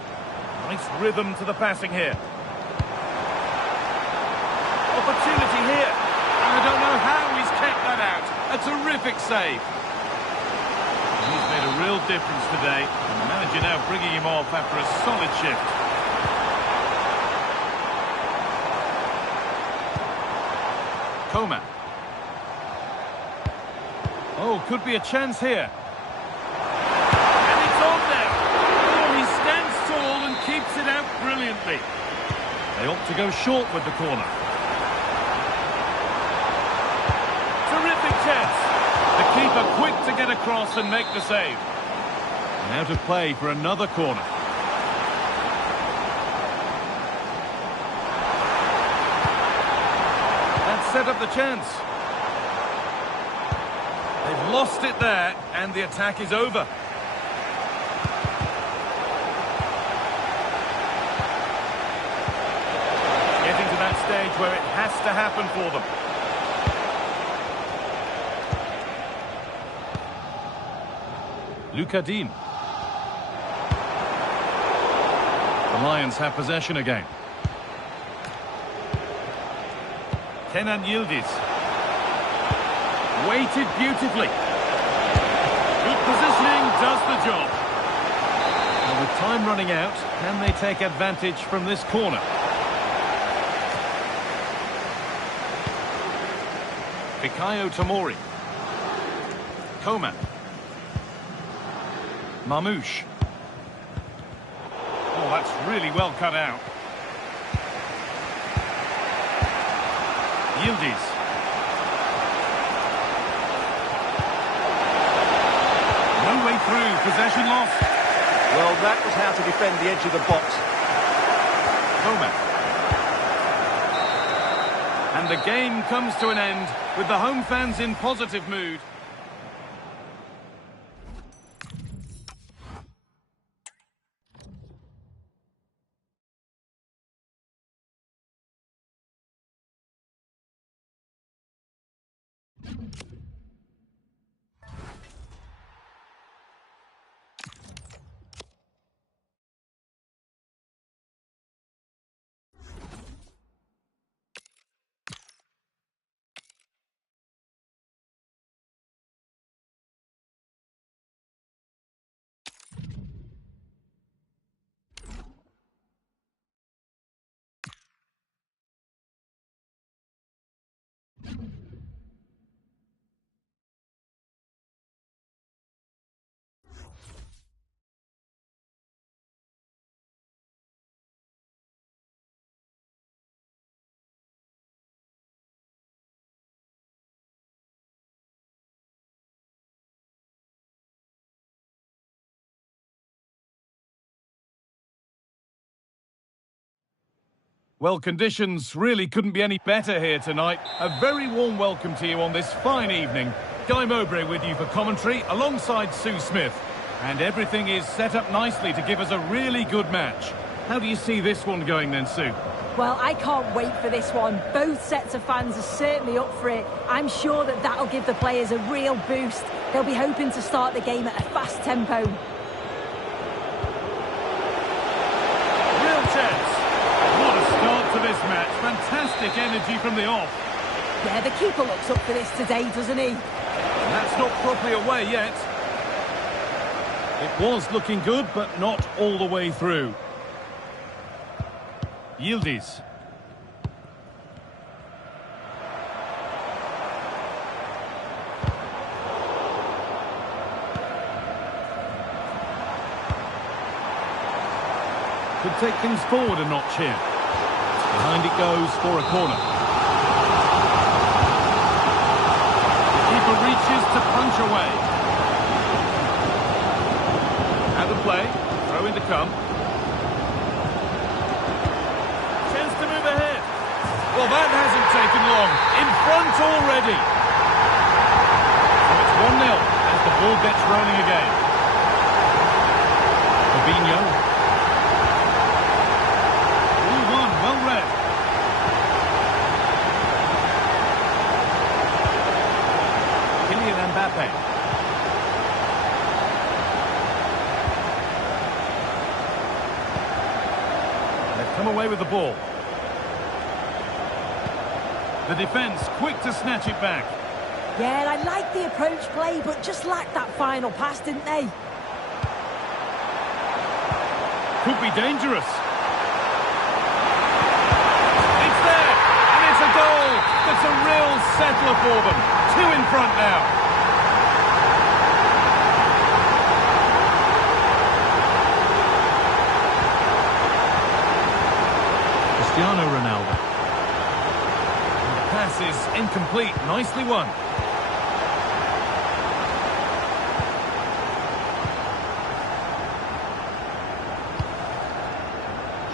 Nice rhythm to the passing here. Opportunity here. And I don't know how he's kept that out. A terrific save. He's made a real difference today. And the manager now bringing him off after a solid shift. Coman. Oh, could be a chance here. And it's on now. Oh, he stands tall and keeps it out brilliantly. They opt to go short with the corner. Terrific chance. The keeper quick to get across and make the save. And out of play for another corner. That set up the chance. They've lost it there, and the attack is over. Getting to that stage where it has to happen for them. Lucas Digne. The Lions have possession again. Kenan Yildiz. Weighted beautifully. Good positioning does the job. And with time running out, can they take advantage from this corner? Fikayo Tomori. Coman. Mamouche. Oh, that's really well cut out. Yildiz. No way through, possession lost. Well, that was how to defend the edge of the box. Gomez. And the game comes to an end with the home fans in positive mood. Well, conditions really couldn't be any better here tonight. A very warm welcome to you on this fine evening. Guy Mowbray with you for commentary alongside Sue Smith. And everything is set up nicely to give us a really good match. How do you see this one going then, Sue? Well, I can't wait for this one. Both sets of fans are certainly up for it. I'm sure that that'll give the players a real boost. They'll be hoping to start the game at a fast tempo. Real chance. What a start to this match. Fantastic energy from the off. Yeah, the keeper looks up for this today, doesn't he? And that's not properly away yet. It was looking good, but not all the way through. Yildiz. Could take things forward a notch here. Behind it goes for a corner. The keeper reaches to punch away. Out of play. Throw in to come. Chance to move ahead. Well, that hasn't taken long. In front already. So it's 1-0 as the ball gets rolling again. Fabinho. Well read. Kylian Mbappe. They've come away with the ball. The defence quick to snatch it back. Yeah, I like the approach play, but just lacked that final pass, didn't they? Could be dangerous. Goal! That's a real settler for them. 2 in front now. Cristiano Ronaldo. And the pass is incomplete. Nicely won.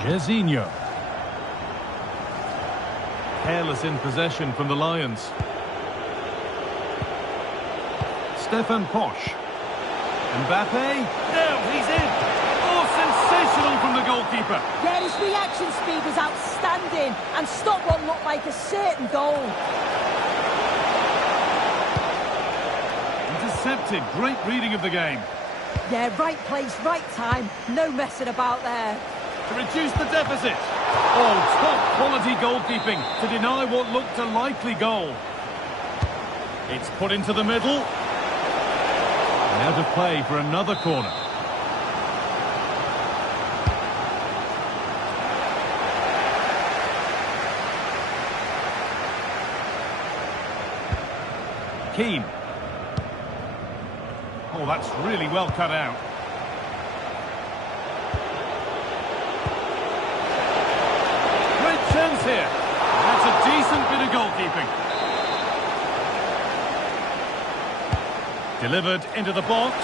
Jairzinho. Careless in possession from the Lions. Stefan Posch. Mbappe. Now he's in. Oh, sensational from the goalkeeper. Yeah, his reaction speed was outstanding and stopped what looked like a certain goal. Intercepted. Great reading of the game. Yeah, right place, right time. No messing about there. To reduce the deficit. Oh, top quality goalkeeping to deny what looked a likely goal. It's put into the middle. And out of play for another corner. Keane. Oh, that's really well cut out. Chance here. That's a decent bit of goalkeeping. Delivered into the box.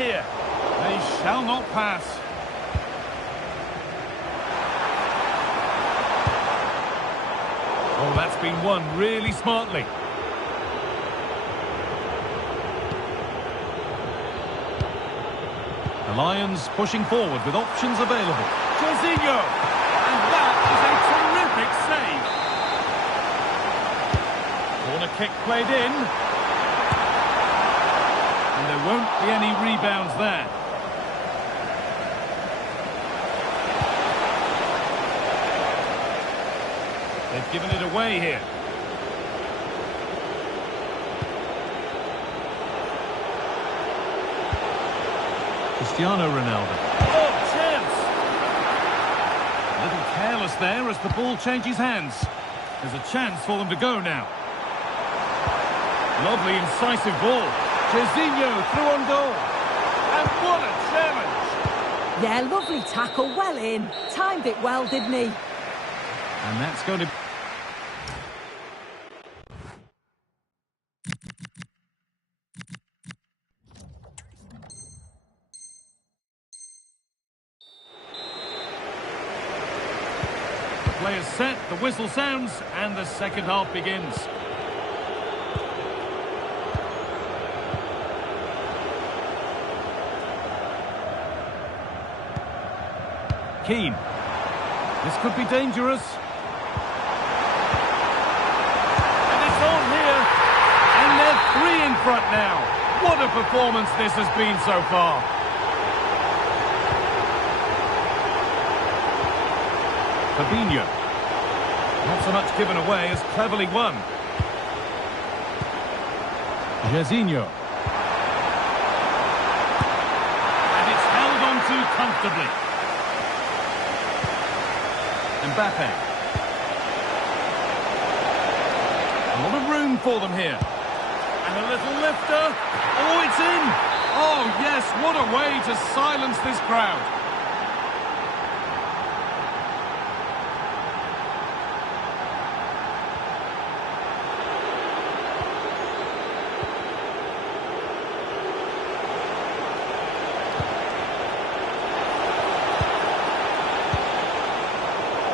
here. They shall not pass. Oh, that's been won really smartly. The Lions pushing forward with options available. Jorginho! And that is a terrific save. Corner kick played in. And there won't be any rebounds there. They've given it away here. Cristiano Ronaldo. Oh, chance! A little careless there as the ball changes hands. There's a chance for them to go now. Lovely incisive ball. Jorginho through on goal. And what a challenge! Yeah, lovely tackle, well in. Timed it well, didn't he? And that's going to... The players set, the whistle sounds, and the second half begins. Keane. This could be dangerous. And it's on here. And they're 3 in front now. What a performance this has been so far. Fabinho. Not so much given away as cleverly won. Jorginho. And it's held on to comfortably. Mbappe. A lot of room for them here. And a little lifter. Oh, it's in. Oh, yes, what a way to silence this crowd.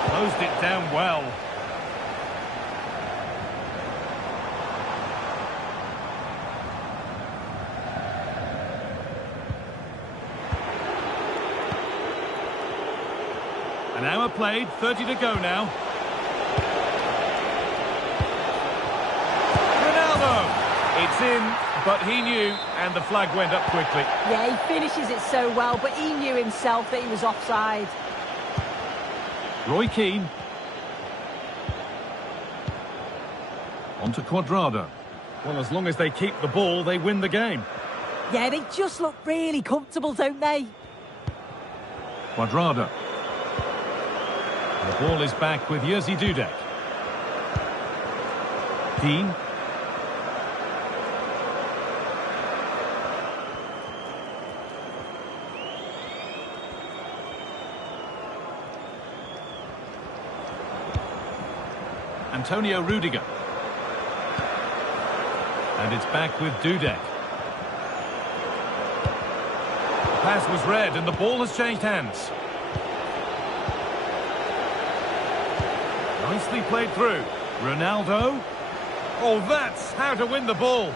Closed it down well. An hour played, 30 to go now. Ronaldo! It's in, but he knew, and the flag went up quickly. Yeah, he finishes it so well, but he knew himself that he was offside. Roy Keane. On to Cuadrado. Well, as long as they keep the ball, they win the game. Yeah, they just look really comfortable, don't they? Cuadrado. The ball is back with Jerzy Dudek. Keane. Antonio Rudiger. And it's back with Dudek. The pass was read and the ball has changed hands. Nicely played through. Ronaldo. Oh, that's how to win the ball.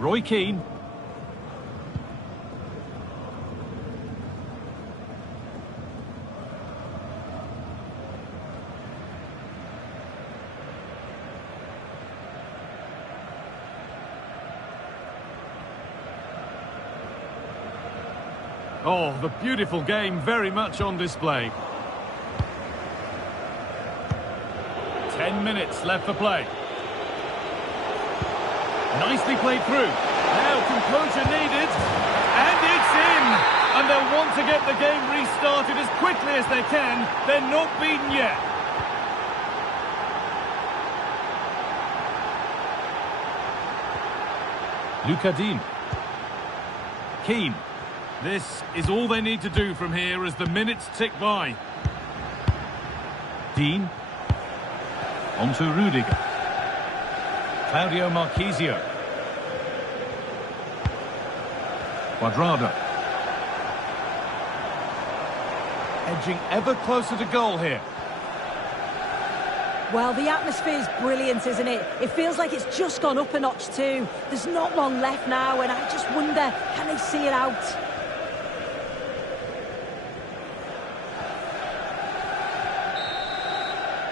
Roy Keane. Oh, the beautiful game very much on display. 10 minutes left for play. Nicely played through. Now composure needed. And it's in! And they'll want to get the game restarted as quickly as they can. They're not beaten yet. Luca Dean. Keane. This is all they need to do from here as the minutes tick by. Dean. On to Rudiger. Claudio Marchisio. Cuadrado. Edging ever closer to goal here. Well, the atmosphere's brilliant, isn't it? It feels like it's just gone up a notch too. There's not long left now, and I just wonder, can they see it out?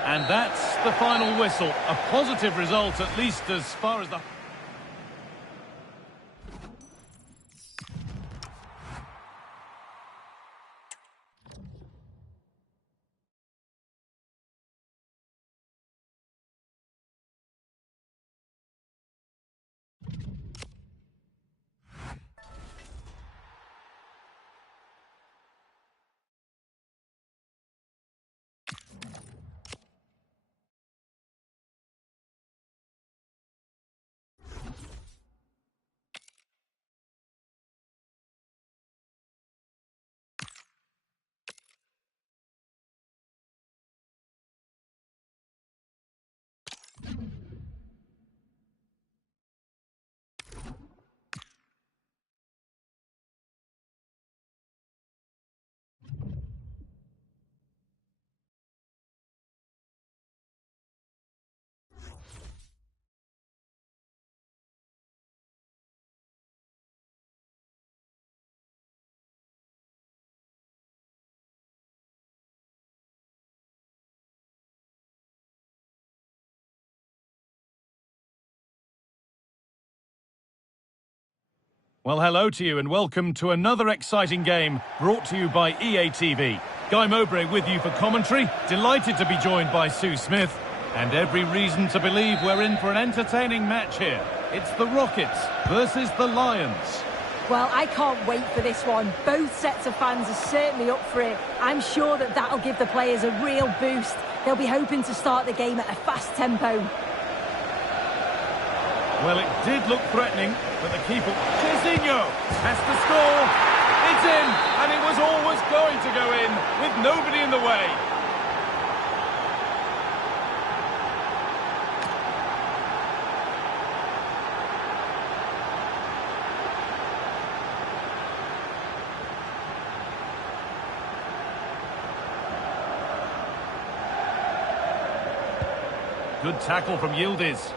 And that's the final whistle. A positive result, at least as far as the... Well, hello to you and welcome to another exciting game brought to you by EA TV. Guy Mowbray with you for commentary. Delighted to be joined by Sue Smith. And every reason to believe we're in for an entertaining match here. It's the Rockets versus the Lions. Well, I can't wait for this one. Both sets of fans are certainly up for it. I'm sure that that'll give the players a real boost. They'll be hoping to start the game at a fast tempo. Well, it did look threatening, but the keeper, Coutinho, has to score. It's in, and it was always going to go in, with nobody in the way. Good tackle from Yildiz.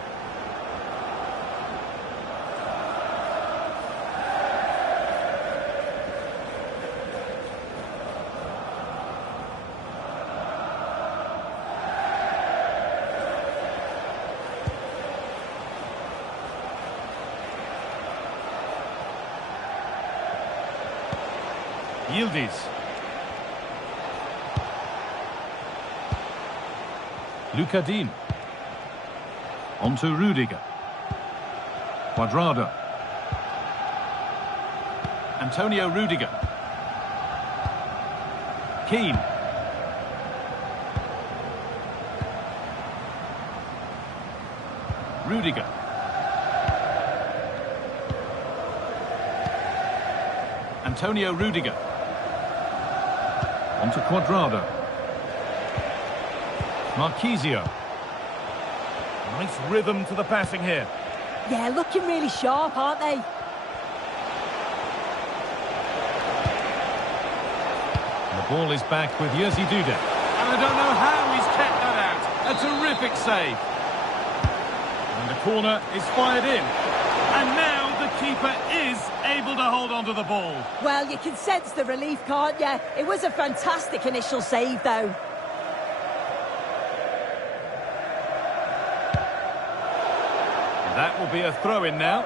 Yildiz. Luca Dean. On to Rudiger. Cuadrado. Antonio Rudiger. Keane. Rudiger. Antonio Rudiger. On to Cuadrado. Marchisio. Nice rhythm to the passing here. Yeah, looking really sharp, aren't they? And the ball is back with Jerzy Duda. And I don't know how he's kept that out. A terrific save. And the corner is fired in. And now the keeper is able to hold on to the ball. Well, you can sense the relief, can't you? It was a fantastic initial save, though. That will be a throw-in now.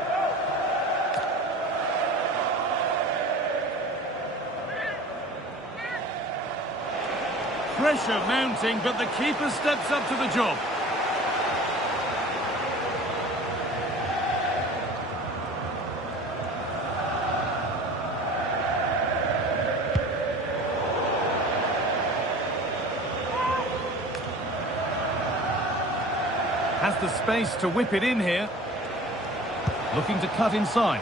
Pressure mounting, but the keeper steps up to the job. Has the space to whip it in here. Looking to cut inside.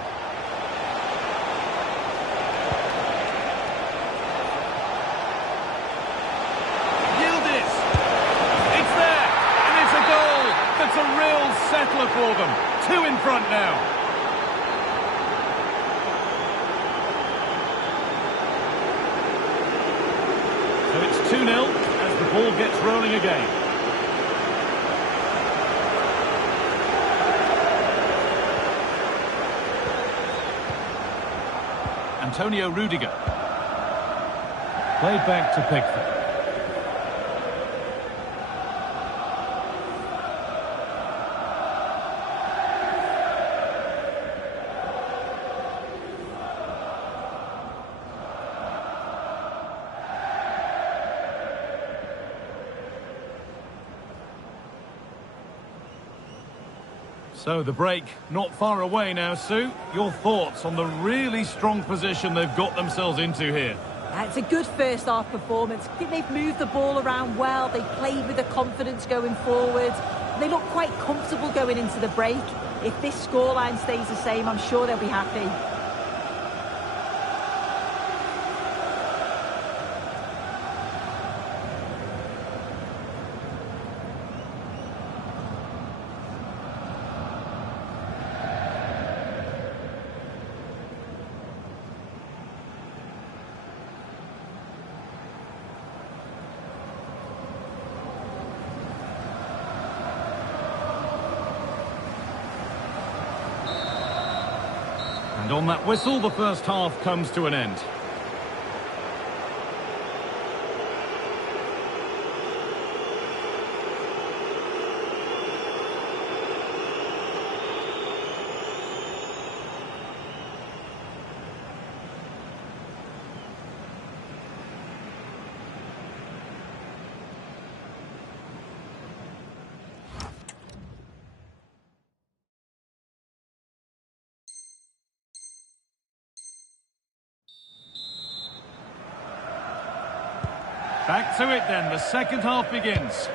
Yildiz! It's there! And it's a goal! That's a real settler for them. 2 in front now. So it's 2-0 as the ball gets rolling again. Antonio Rudiger. Played back to Pickford. So the break not far away now, Sue. Your thoughts on the really strong position they've got themselves into here? It's a good first half performance. I think they've moved the ball around well. They played with the confidence going forward. They look quite comfortable going into the break. If this scoreline stays the same, I'm sure they'll be happy. And on that whistle, the first half comes to an end. Back to it then, the second half begins.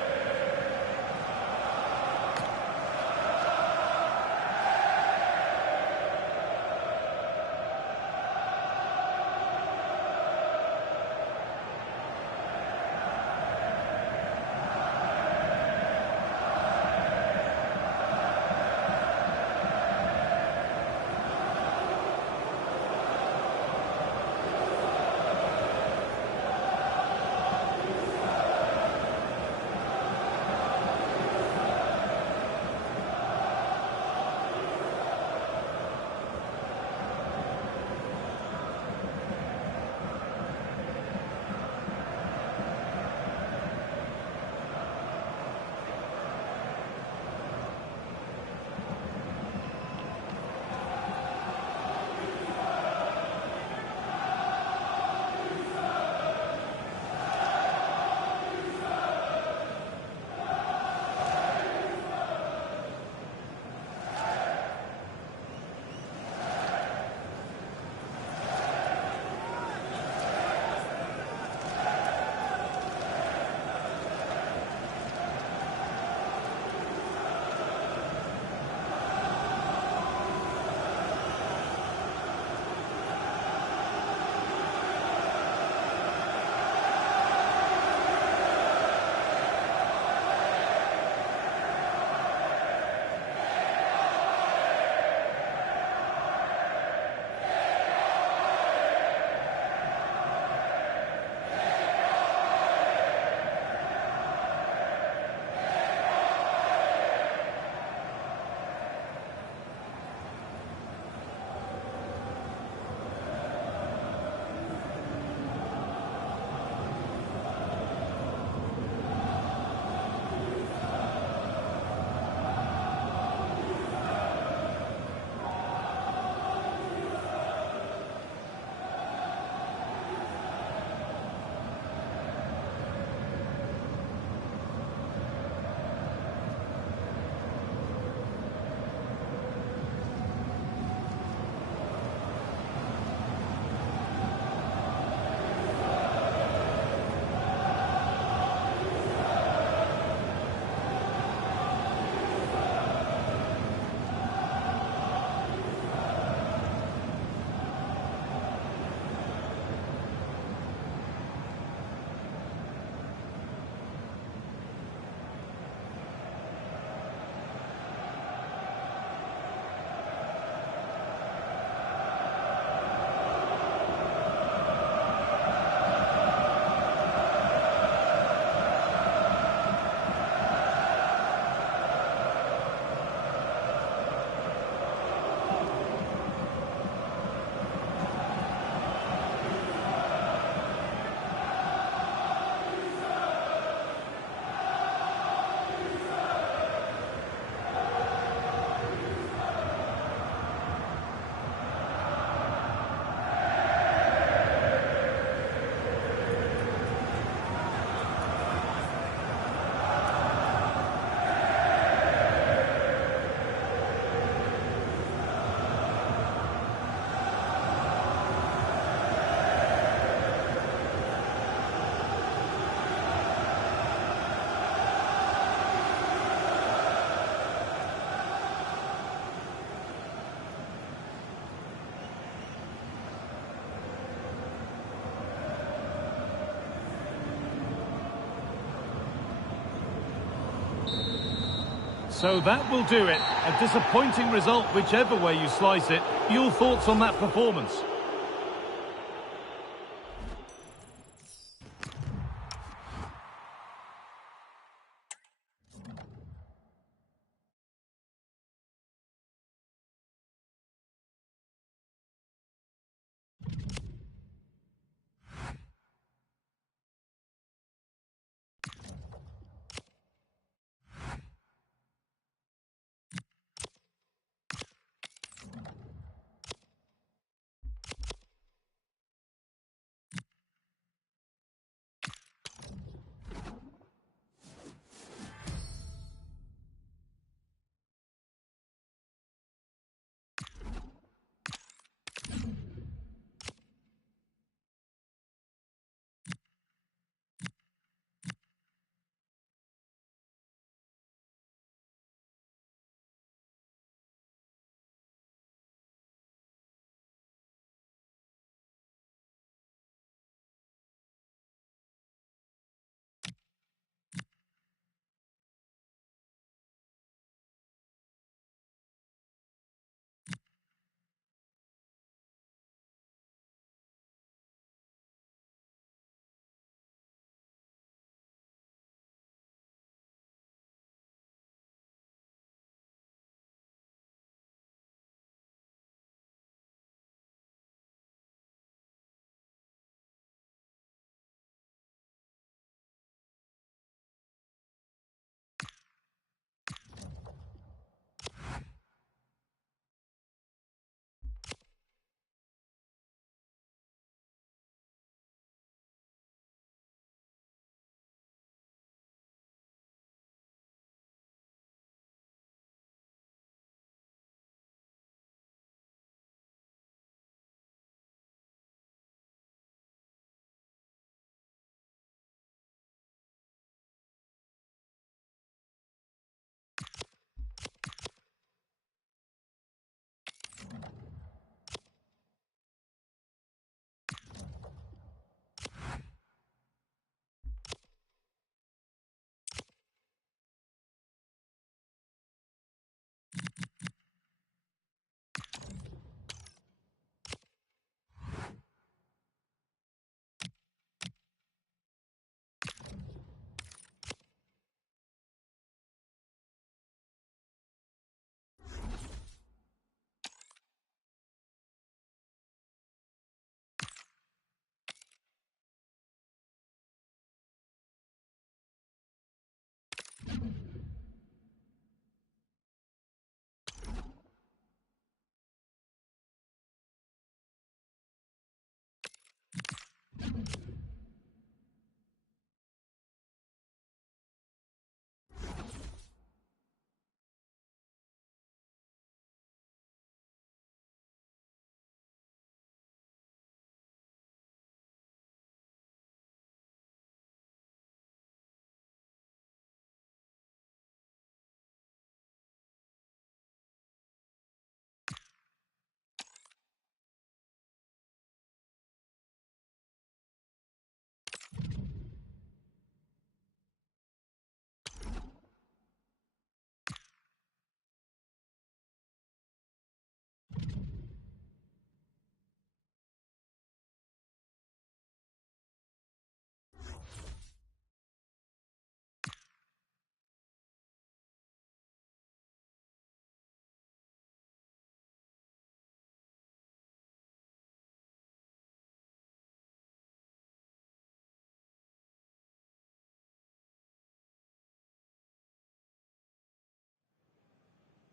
So that will do it. A disappointing result, whichever way you slice it. Your thoughts on that performance?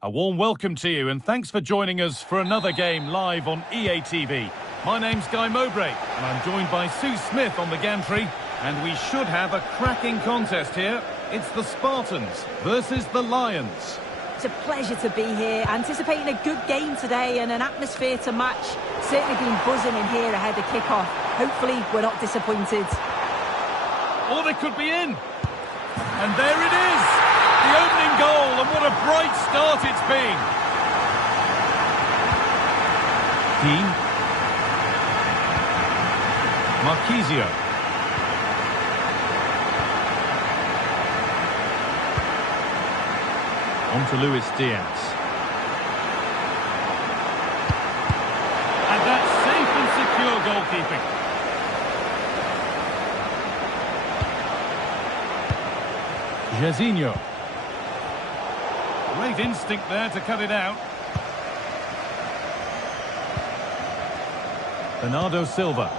A warm welcome to you and thanks for joining us for another game live on EA TV. My name's Guy Mowbray and I'm joined by Sue Smith on the gantry, and we should have a cracking contest here. It's the Spartans versus the Lions. It's a pleasure to be here, anticipating a good game today and an atmosphere to match. Certainly been buzzing in here ahead of kick-off. Hopefully we're not disappointed. Or they could be in. And there it is! The opening goal, and what a bright start it's been. Dean. Marquisio. On to Luis Diaz. And that's safe and secure goalkeeping. Jairzinho. Great instinct there to cut it out. Bernardo Silva.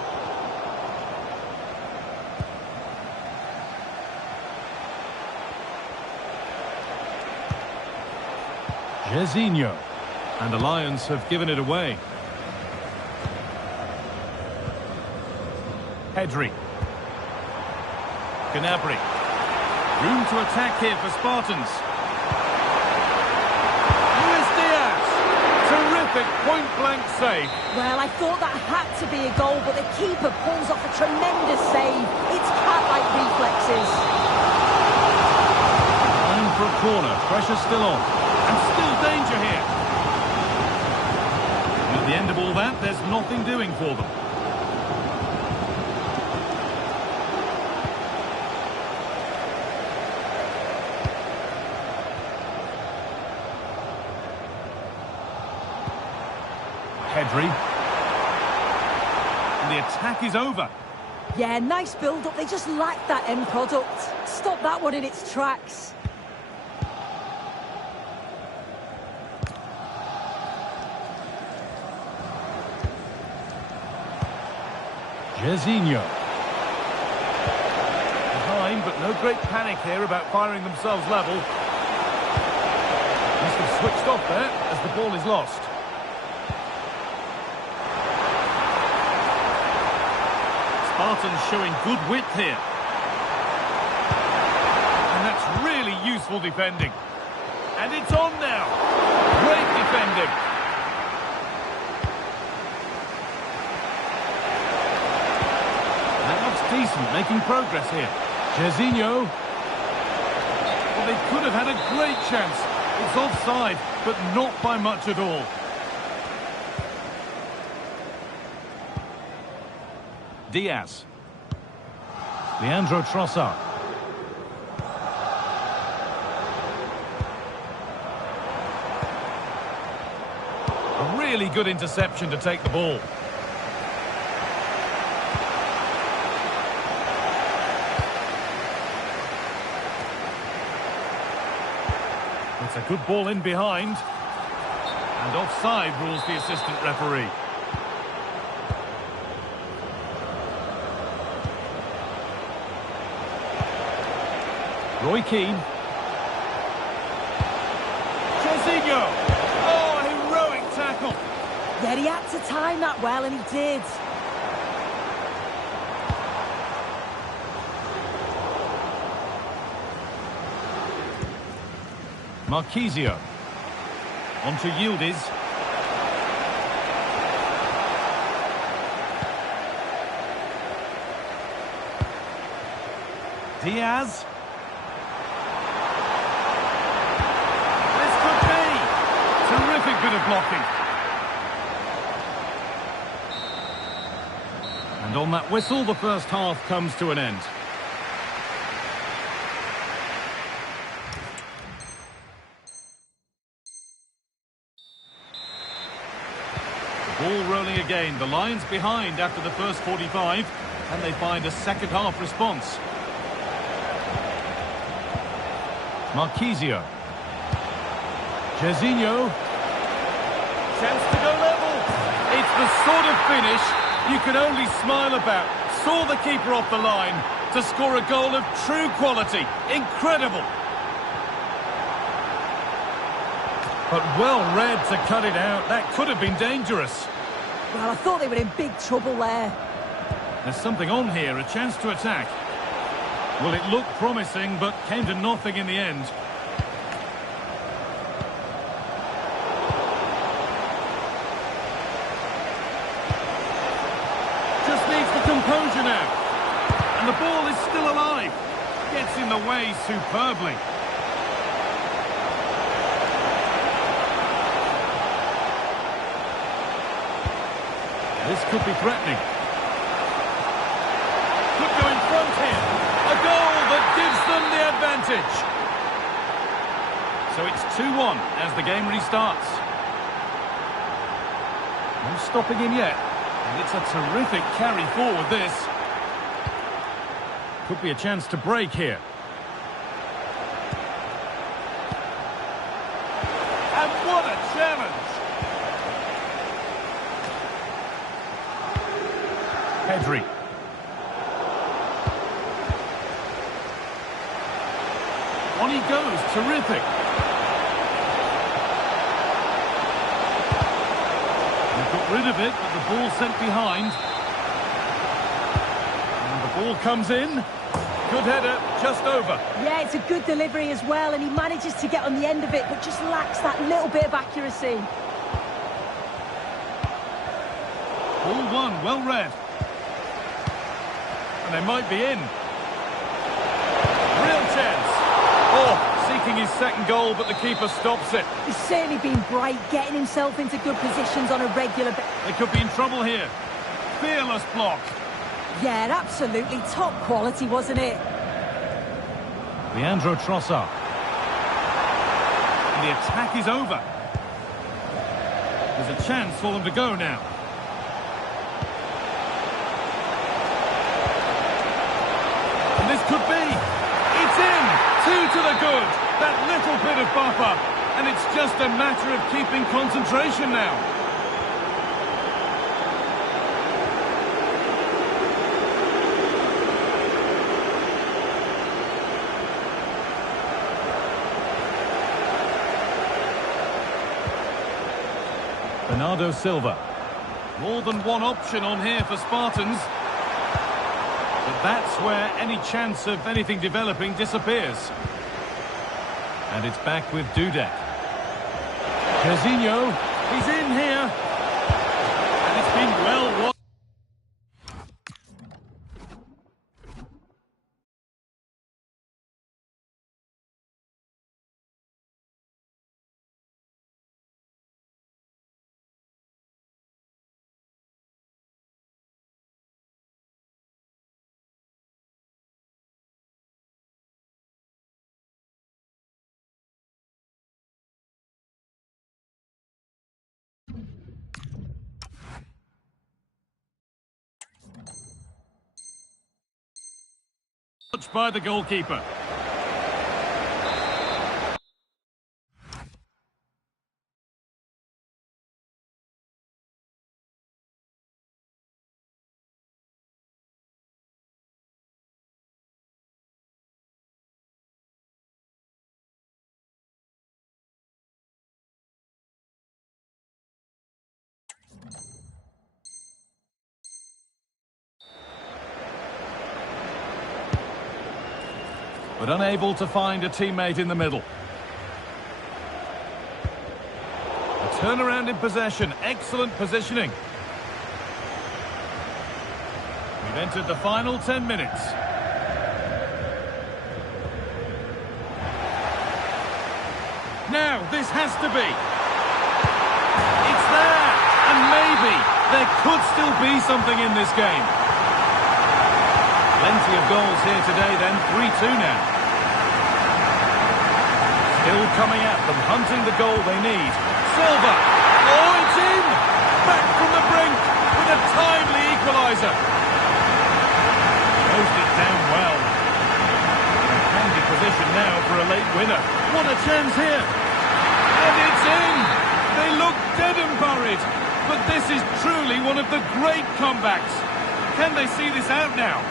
Jairzinho. And the Lions have given it away. Pedri. Gnabry. Room to attack here for Spartans. Luis Diaz. Terrific point-blank save. Well, I thought that had to be a goal, but the keeper pulls off a tremendous save. It's cat-like reflexes. Time for a corner. Pressure still on. And still danger here. And at the end of all that, there's nothing doing for them. Pedri. And the attack is over. Yeah, nice build-up. They just lack that end product. Stop that one in its tracks. Jairzinho. Behind, but no great panic here about firing themselves level. Must have switched off there as the ball is lost. Spartans showing good width here. And that's really useful defending. And it's on now. Great defending. That looks decent, making progress here. Jairzinho. Well, they could have had a great chance. It's offside, but not by much at all. Diaz. Leandro Trossard. A really good interception to take the ball. It's a good ball in behind. And offside rules the assistant referee. Roy Keane. Jairzinho. Oh, a heroic tackle. Yeah, he had to time that well, and he did. Marquisio. On to Yildiz. Diaz. Terrific bit of blocking. And on that whistle, the first half comes to an end. The ball rolling again. The Lions behind after the first 45, and they find a second half response. Marquisio. Jairzinho. Chance to go level. It's the sort of finish you can only smile about. Saw the keeper off the line to score a goal of true quality. Incredible. But well read to cut it out. That could have been dangerous. Well, I thought they were in big trouble there. There's something on here, a chance to attack. Well, it looked promising, but came to nothing in the end. Just needs the composure now. And the ball is still alive. Gets in the way superbly. This could be threatening. Could go in front here. A goal that gives them the advantage. So it's 2-1 as the game restarts. No stopping him yet. And it's a terrific carry forward, this. Could be a chance to break here. And what a challenge! Pedri. On he goes, terrific. He got rid of it, but the ball sent behind. And the ball comes in. Good header, just over. Yeah, it's a good delivery as well, and he manages to get on the end of it, but just lacks that little bit of accuracy. Ball one, well read. And they might be in. Real chance. Oh, seeking his second goal, but the keeper stops it. He's certainly been bright, getting himself into good positions on a regular basis. They could be in trouble here. Fearless block. Yeah, absolutely top quality, wasn't it? Leandro Trossard. And the attack is over. There's a chance for them to go now. And this could be. It's in. 2 to the good. That little bit of buffer. And it's just a matter of keeping concentration now. Bernardo Silva. More than one option on here for Spartans. But that's where any chance of anything developing disappears. And it's back with Dudek. Cousinho, he's in here. And it's been well watched. By the goalkeeper. But unable to find a teammate in the middle. A turnaround in possession. Excellent positioning. We've entered the final 10 minutes. Now, this has to be. It's there! And maybe there could still be something in this game. Plenty of goals here today then, 3-2 now. Still coming at them, hunting the goal they need. Silva! Oh, it's in! Back from the brink with a timely equaliser. Closed it down well. In a handy position now for a late winner. What a chance here! And it's in! They look dead and buried. But this is truly one of the great comebacks. Can they see this out now?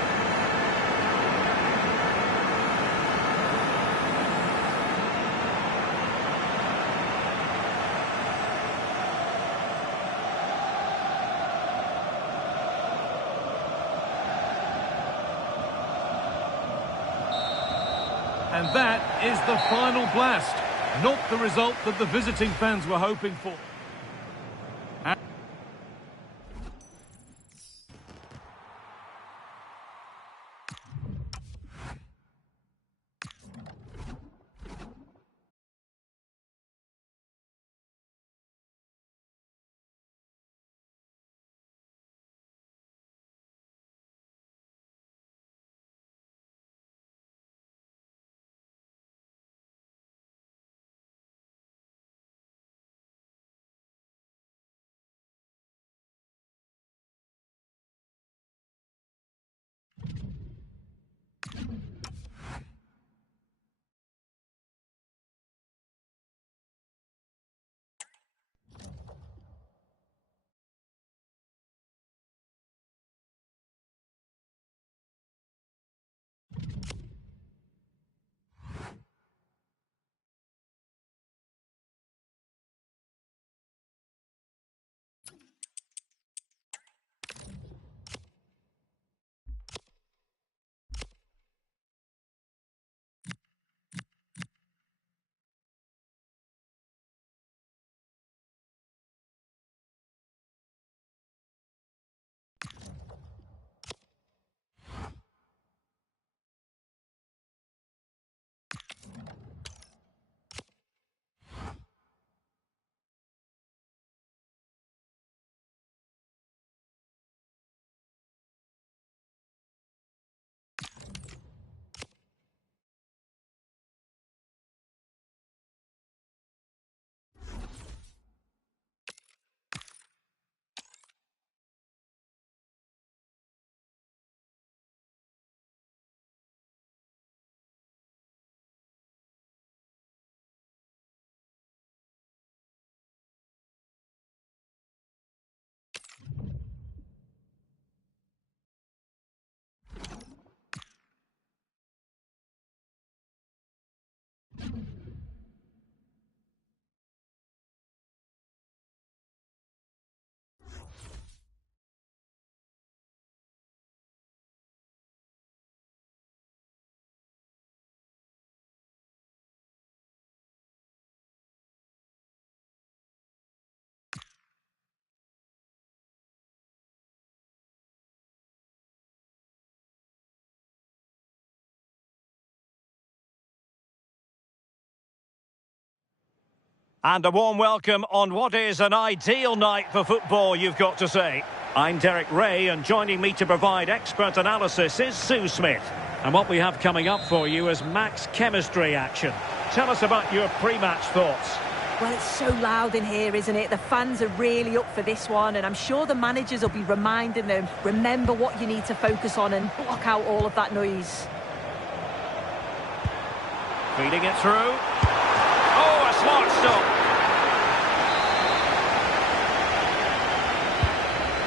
And that is the final blast. Not the result that the visiting fans were hoping for. And a warm welcome on what is an ideal night for football, you've got to say. I'm Derek Ray, and joining me to provide expert analysis is Sue Smith. And what we have coming up for you is max chemistry action. Tell us about your pre-match thoughts. Well, it's so loud in here, isn't it? The fans are really up for this one, and I'm sure the managers will be reminding them, remember what you need to focus on and block out all of that noise. Feeding it through. Oh, a smart stop.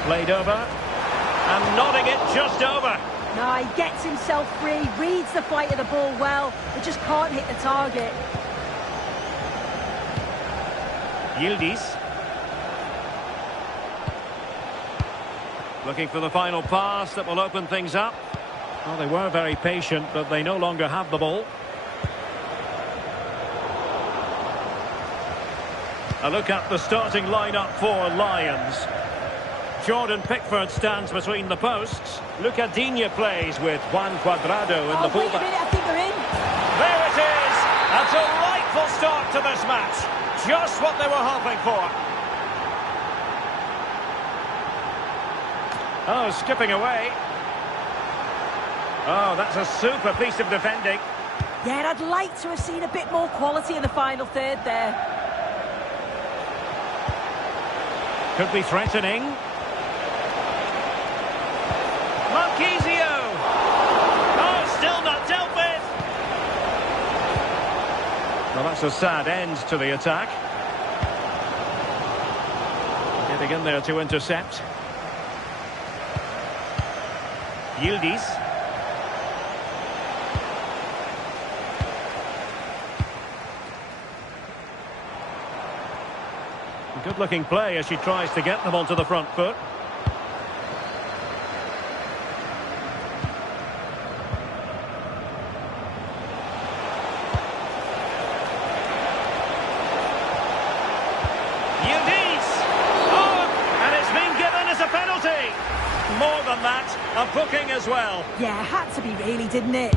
Played over. And nodding it just over. No, he gets himself free, reads the flight of the ball well, but just can't hit the target. Yildiz. Looking for the final pass that will open things up. Well, they were very patient, but they no longer have the ball. A look at the starting lineup for Lions. Jordan Pickford stands between the posts. Lucas Digne plays with Juan Cuadrado in the Wait a fullback. minute, I think they're in. There it is! A delightful start to this match. Just what they were hoping for. Oh, skipping away. Oh, that's a super piece of defending. Yeah, I'd like to have seen a bit more quality in the final third there. Could be threatening. Marquisio! Oh, still not dealt with! Well, that's a sad end to the attack. Getting in there to intercept. Yildiz. Good-looking play as she tries to get them onto the front foot. Yildiz! Oh, and it's been given as a penalty! More than that, a booking as well. Yeah, had to be really, didn't it?